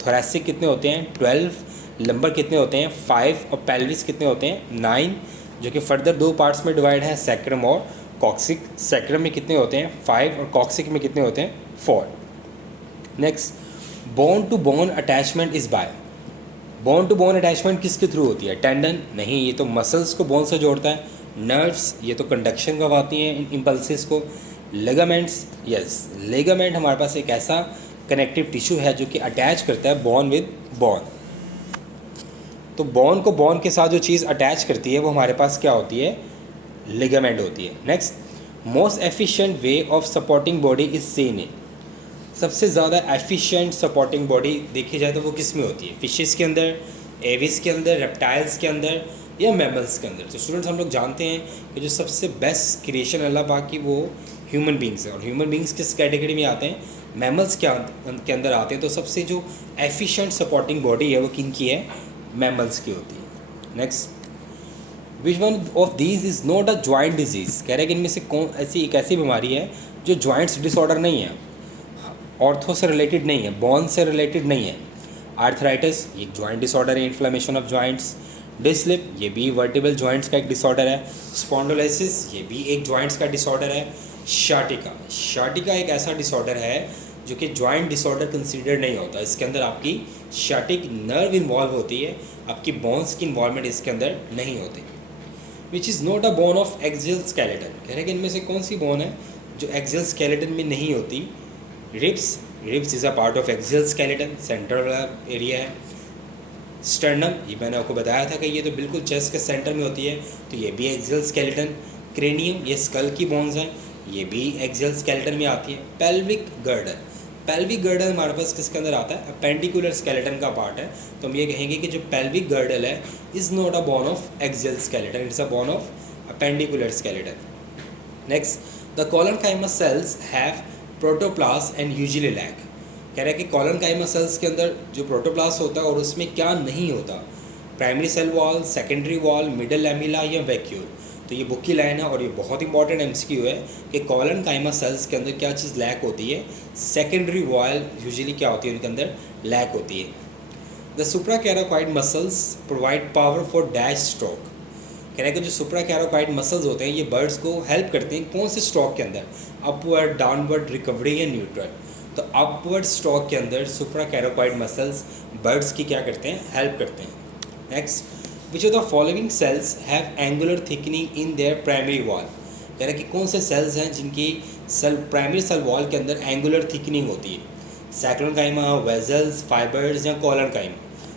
थोरैसिक कितने होते हैं, 12, लंबर कितने होते हैं, 5, और पेल्विस कितने होते हैं, 9, जो कि फर्दर दो पार्ट्स में डिवाइड है, सैक्रम और कॉक्सिक। सैक्रम में कितने होते हैं, 5, और कॉक्सिक में कितने होते हैं, 4। Next, bone to bone attachment is by. Bone to bone attachment किसके थ्रू होती है, टेंडन नहीं, ये तो मसल्स को बोन से जोड़ता है। नर्व्स, ये तो कंडक्शन करवाती हैं इम्पल्सिस को। लेगामेंट्स, यस, लेगामेंट हमारे पास एक ऐसा कनेक्टिव टिश्यू है जो कि अटैच करता है बोन विद बोन। तो बोन को बोन के साथ जो चीज़ अटैच करती है वो हमारे पास क्या होती है, लिगामेंट होती है। Next, most efficient way of supporting body is seen in. सबसे ज़्यादा एफिशिएंट सपोर्टिंग बॉडी देखी जाए तो वो किस में होती है, फिशेस के अंदर, एविस के अंदर, रेप्टाइल्स के अंदर या मैमल्स के अंदर। तो स्टूडेंट्स, हम लोग जानते हैं कि जो सबसे बेस्ट क्रिएशन अल्लाह पाक की वो ह्यूमन बींग्स है, और ह्यूमन बींग्स किस कैटेगरी में आते हैं, मैमल्स के अंदर आते हैं। तो सबसे जो एफिशिएंट सपोर्टिंग बॉडी है वो किन की है, मैमल्स की होती है। Next, which one of these is not a joint disease. कह रहे हैं कि इनमें से कौन ऐसी एक ऐसी बीमारी है जो जॉइंट्स डिसऑर्डर नहीं है, ऑर्थो से रिलेटेड नहीं है, बोन से रिलेटेड नहीं है। आर्थराइटिस, ये जॉइंट डिसऑर्डर है, इन्फ्लेमेशन ऑफ जॉइंट्स। डिस्लिप ये भी वर्टिबल जॉइंट्स का एक डिसऑर्डर है। स्पॉन्डोलाइसिस ये भी एक जॉइंट्स का डिसऑर्डर है। शाटिका एक ऐसा डिसऑर्डर है जो कि जॉइंट डिसऑर्डर कंसीडर नहीं होता। इसके अंदर आपकी शाटिक नर्व इन्वॉल्व होती है, आपकी बोन्स की इन्वॉल्वमेंट इसके अंदर नहीं होती। Which is not a bone of axial skeleton, कह रहे हैं कि इनमें से कौन सी बोन है जो एक्सियल स्केलेटन में नहीं होती। Ribs is a part of axial skeleton, centre वाला एरिया है। स्टर्नम ये मैंने आपको बताया था कि ये तो बिल्कुल चेस्ट के सेंटर में होती है, तो ये भी एक्सियल स्केलेटन। क्रेनियम ये स्कल की बोन्स हैं, ये भी एक्सियल स्केलेटन में आती है। पेल्विक गर्डल हमारे पास किसके अंदर आता है, अपेंडिकुलर स्केलेटन का पार्ट है। तो हम ये कहेंगे कि जो पेल्विक गर्डल है is not a bone of axial skeleton, it's a bone of appendicular skeleton. Next, the collenchyma cells have protoplast and usually lack, कह रहा है कि कोलनकाइमा सेल्स के अंदर जो प्रोटोप्लास्ट होता है और उसमें क्या नहीं होता, primary cell wall, secondary wall, middle lamella या वैक्यूल। तो ये बुक की लाइन है और ये बहुत इंपॉर्टेंट एमसीक्यू है कि कोलनकाइमा सेल्स के अंदर क्या चीज़ लैक होती है, सेकेंडरी वॉल यूजुअली क्या होती है उनके अंदर लैक होती है। The supracoracoid muscles provide power for dash stroke, कह रहा है कि जो सुप्राकैराकॉइड मसल्स होते हैं ये बर्ड्स को हेल्प करते हैं कौन से स्ट्रोक के अंदर, अपवर्ड, डाउनवर्ड, रिकवरी या न्यूट्रल। तो अपवर्ड स्ट्रोक के अंदर सुप्राकैराकॉइड मसल्स बर्ड्स की क्या करते हैं, हेल्प करते हैं। Next, which of the following cells have angular thickening in their primary wall, कह रहा है कि कौन से सेल्स हैं जिनकी प्राइमरी सेल वॉल के अंदर एंगुलर थिकनिंग होती है, सैक्रोनकाइमा, वेजल्स, फाइबर्स या कोलनकाइमा।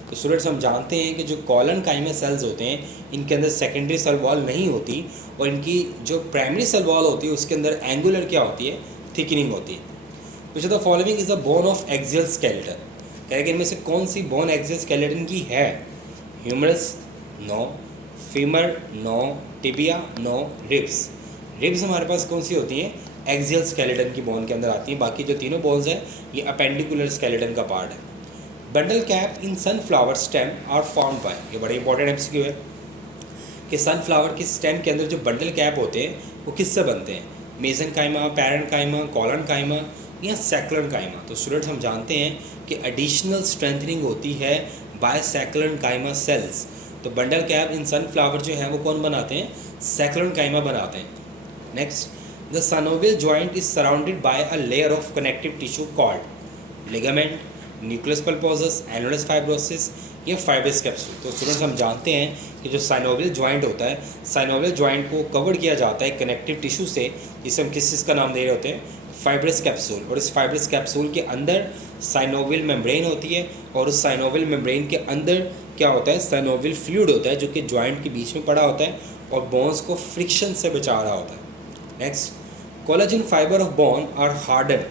तो स्टूडेंट्स हम जानते हैं कि जो कोलनकाइमा सेल्स होते हैं इनके अंदर सेकेंडरी सेल वॉल नहीं होती और इनकी जो प्राइमरी सेल वॉल होती है उसके अंदर एंगुलर क्या होती है, थिकनिंग होती है। Which of the following is a bone of axial skeleton, कह रहे हैं कि इनमें से कौन सी बोन एक्सियल स्केलेटन की है, humerus no, femur no, tibia no, ribs हमारे पास कौन सी होती हैं, एक्सियल स्केलेटन की बोन के अंदर आती हैं। बाकी जो तीनों बोन्स हैं ये अपेंडिकुलर स्केलेटन का पार्ट है। Bundle cap in sunflower stem are formed by, ये बड़ा इंपॉर्टेंट एमसीक्यू है कि सनफ्लावर की स्टेम के अंदर जो बंडल कैप होते हैं वो किससे बनते हैं, मेसेनकाइमा, पैरेन्काइमा, कोलनकाइमा या सैक्रोनकाइमा। तो स्टूडेंट्स हम जानते हैं कि एडिशनल स्ट्रेंथनिंग होती है बाय सैक्रोनकाइमा सेल्स। तो बंडल कैप इन सनफ्लावर जो है वो कौन बनाते हैं, सैक्रोनकाइमा बनाते हैं। Next, the synovial joint is surrounded by a layer of connective tissue called ligament, nucleus pulposus, annulus fibrosis या फाइब्रस कैप्सूल। तो स्टूडेंट्स हम जानते हैं कि जो साइनोवियल जॉइंट होता है, साइनोवियल जॉइंट को कवर किया जाता है कनेक्टिव टिश्यू से, जिसे हम किस चीज़ का नाम दे रहे होते हैं, फाइब्रस कैप्सूल। और इस फाइब्रस कैप्सूल के अंदर साइनोवियल मेम्ब्रेन होती है और उस साइनोवियल मेम्ब्रेन के अंदर क्या होता है, साइनोवियल फ्लूइड होता है जो कि जॉइंट के बीच में पड़ा होता है और बोन्स को फ्रिक्शन से बचा रहा होता है। Next, collagen fibre of bone are harden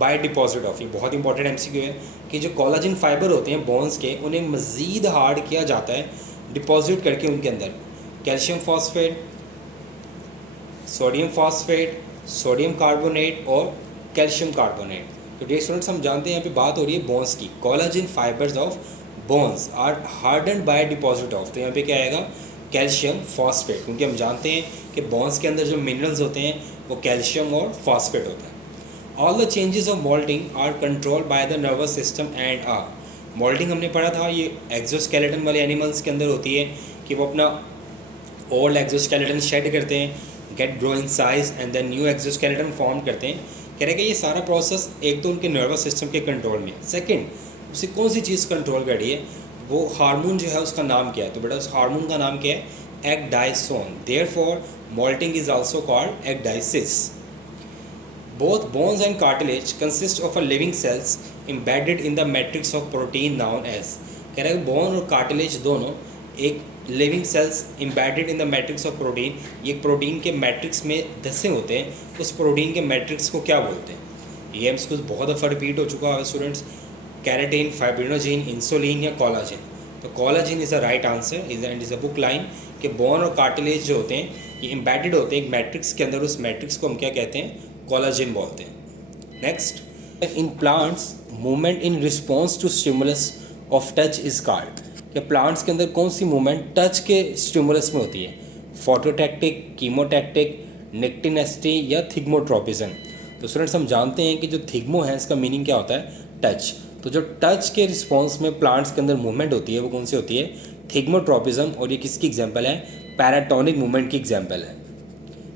by deposit of, ये बहुत इंपॉर्टेंट एमसीक्यू है कि जो कोलाजन फाइबर होते हैं बोन्स के उन्हें मज़ीद हार्ड किया जाता है डिपॉजिट करके उनके अंदर कैल्शियम फॉस्फेट, सोडियम कार्बोनेट और कैल्शियम कार्बोनेट। तो डियर स्टूडेंट्स हम जानते हैं यहाँ पे बात हो रही है बोन्स की, collagen fibres of bones are harden by deposit of, तो यहाँ पे क्या आएगा, कैल्शियम फॉस्फेट, क्योंकि हम जानते हैं कि बोन्स के अंदर जो मिनरल्स होते हैं वो कैल्शियम और फॉस्फेट होता है। All the changes of moulting are controlled by the nervous system and moulting हमने पढ़ा था ये एक्सोस्केलेटन वाले एनिमल्स के अंदर होती है कि वो अपना ओल्ड एक्सोस्केलेटन शेड करते हैं, get grow in size and then new exoskeleton form करते हैं। कह रहे हैं कि ये सारा प्रोसेस एक तो उनके नर्वस सिस्टम के कंट्रोल में है, सेकेंड उसे कौन सी चीज़ कंट्रोल कर रही है, वो हार्मोन जो है उसका नाम क्या है, तो बेटा उस हार्मोन का नाम क्या है, ecdysone. Therefore moulting is also called ecdysis. Both bones and cartilage consist of a living cells embedded in the matrix of protein known as, कह रहा है बोन और कार्टिलेज दोनों एक living cells embedded in the matrix of protein, ये protein के matrix में धसे होते हैं, उस प्रोटीन के मैट्रिक्स को क्या बोलते हैं। ये हमको बहुत दफ़ा रिपीट हो चुका है स्टूडेंट्स, कैरेटीन, फाइब्रिनोजेन, इंसुलिन या कोलाजिन। तो collagen is a right answer and is a book line कि बोन और कार्टिलेज जो होते हैं ये एम्बेडेड होते हैं एक मैट्रिक्स के अंदर, उस मैट्रिक्स को हम क्या कहते हैं, कोलाजिन बोलते हैं। Next, in plants movement in response to stimulus of touch is called, कि प्लांट्स के अंदर कौन सी मूवमेंट टच के स्टिमुलस में होती है, फोटोटैक्टिक, कीमोटैक्टिक, निक्टिनेस्टी या थिग्मोट्रोपिज्म। तो स्टूडेंट्स हम जानते हैं कि जो थिग्मो है इसका मीनिंग क्या होता है, टच। तो जो टच के रिस्पॉन्स में प्लांट्स के अंदर मूवमेंट होती है वो कौन सी होती है, थिग्मोट्रोपिज्म, और ये किसकी एग्जांपल है? पैराटोनिक मूवमेंट की एग्जांपल है।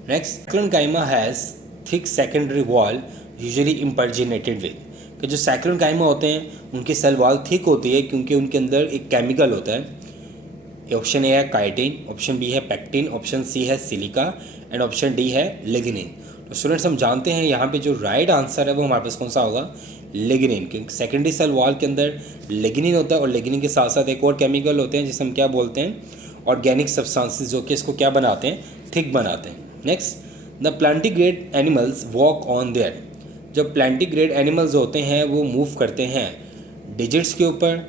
Next, sclerenchyma has thick secondary wall usually impregnated with, कि जो सैक्रोकाइमा होते हैं उनकी सेल वॉल थिक होती है क्योंकि उनके अंदर एक केमिकल होता है। ऑप्शन ए है काइटिन, ऑप्शन बी है पेक्टिन, ऑप्शन सी है सिलिका एंड ऑप्शन डी है लिग्निन। तो स्टूडेंट्स हम जानते हैं यहाँ पे जो राइट आंसर है वो हमारे पास कौन सा होगा? लिग्निन, क्योंकि सेकेंडरी सेल वॉल के अंदर लिग्निन होता है और लिग्निन के साथ साथ एक और केमिकल होते हैं जिसे हम क्या बोलते हैं? ऑर्गेनिक सब्सटेंसेस, जो कि इसको क्या बनाते हैं? थिक बनाते हैं। Next, the plantigrade animals walk on their, जब प्लांटिग्रेड एनिमल्स होते हैं वो मूव करते हैं डिजिट्स के ऊपर,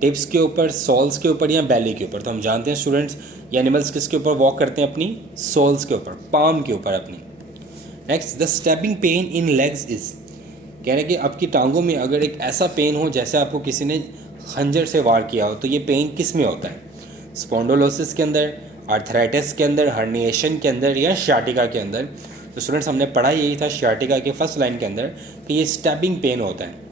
टिप्स के ऊपर, सोल्स के ऊपर या बैली के ऊपर। तो हम जानते हैं स्टूडेंट्स ये एनिमल्स किसके ऊपर वॉक करते हैं? अपनी सोल्स के ऊपर, पाम के ऊपर अपनी। Next, the stabbing pain in legs is, कह रहे हैं कि आपकी टांगों में अगर एक ऐसा पेन हो जैसे आपको किसी ने खंजर से वार किया हो, तो ये पेन किस में होता है? स्पॉन्डोलोसिस के अंदर, आर्थराइटिस के अंदर, हर्निएशन के अंदर या शाटिका के अंदर। तो स्टूडेंट्स हमने पढ़ा यही था शाटिका के फर्स्ट लाइन के अंदर कि ये स्टैबिंग पेन होता है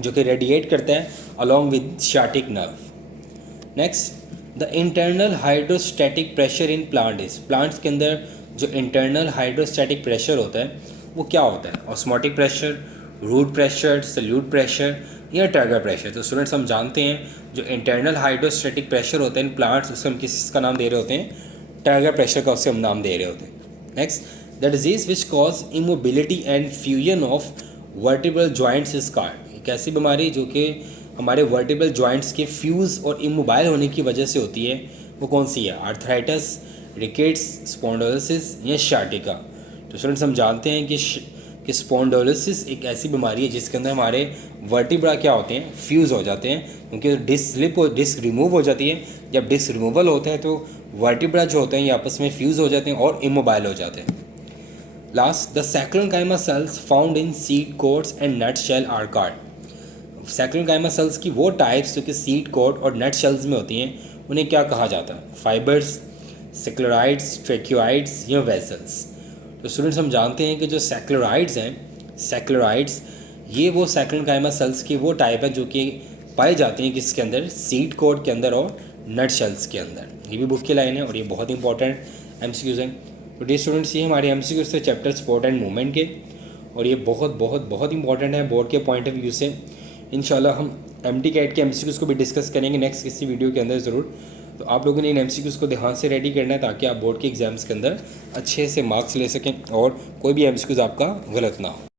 जो कि रेडिएट करता है along with sciatic nerve. Next, the internal hydrostatic pressure in plant is, plants के अंदर जो इंटरनल हाइड्रोस्टैटिक प्रेशर होता है वो क्या होता है? Osmotic pressure, root pressure, solute pressure या टर्गर प्रेशर। तो स्टूडेंट्स हम जानते हैं जो इंटरनल हाइड्रोस्टैटिक प्रेशर होता है इन प्लांट्स, उससे हम किसका नाम दे रहे होते हैं? टर्गर प्रेशर का उससे हम नाम दे रहे होते हैं। Next, the disease which cause immobility and fusion of vertebral joints is called, एक ऐसी बीमारी जो कि हमारे वर्टिब्रल जॉइंट्स के फ्यूज़ और इमोबाइल होने की वजह से होती है, वो कौन सी है? आर्थराइटिस, रिकेट्स, स्पॉन्डोलिसिस या शाटिका। तो स्टूडेंट्स हम जानते हैं कि स्पॉन्डोलिसिस एक ऐसी बीमारी है जिसके अंदर हमारे वर्टिब्रा क्या होते हैं? फ्यूज़ हो जाते हैं, क्योंकि डिस्क स्लिप और डिस्क रिमूव हो जाती है। जब डिस्क रिमूवल होता है तो वर्टिब्रा जो होते हैं ये आपस में फ्यूज़ हो जाते हैं और इमोबाइल हो जाते हैं। Last, the sclerenchyma cells found in seed coats and nut shell are card, sclerenchyma cells की वो टाइप्स जो कि सीड कोट और नट शेल्स में होती हैं उन्हें क्या कहा जाता है? फाइबर्स, सेक्लोराइड्स, ट्रेक्योइड्स या वेसल्स। तो स्टूडेंट्स हम जानते हैं कि जो सेक्लोराइड्स हैं, सेक्लोराइड्स ये वो सैक्रोकाइमा सेल्स की वो टाइप है जो कि पाई जाती हैं किसके अंदर? सीड कोट के अंदर और नट शेल्स के अंदर। ये भी बुक की लाइन है और ये बहुत इंपॉर्टेंट एमसीक्यूज हैं। तो डी स्टूडेंट्स ये हमारे एमसीक्यूज थे चैप्टर स्पोर्ट एंड मूवमेंट के, और ये बहुत बहुत बहुत इंपॉर्टेंट है बोर्ड के पॉइंट ऑफ व्यू से। इंशाल्लाह हम एमटी कैट के एमसीक्यूज को भी डिस्कस करेंगे नेक्स्ट किसी वीडियो के अंदर ज़रूर। तो आप लोगों ने इन एमसीक्यूज को ध्यान से रेडी करना है ताकि आप बोर्ड के एग्ज़ाम्स के अंदर अच्छे से मार्क्स ले सकें और कोई भी एमसीक्यूज आपका गलत ना हो।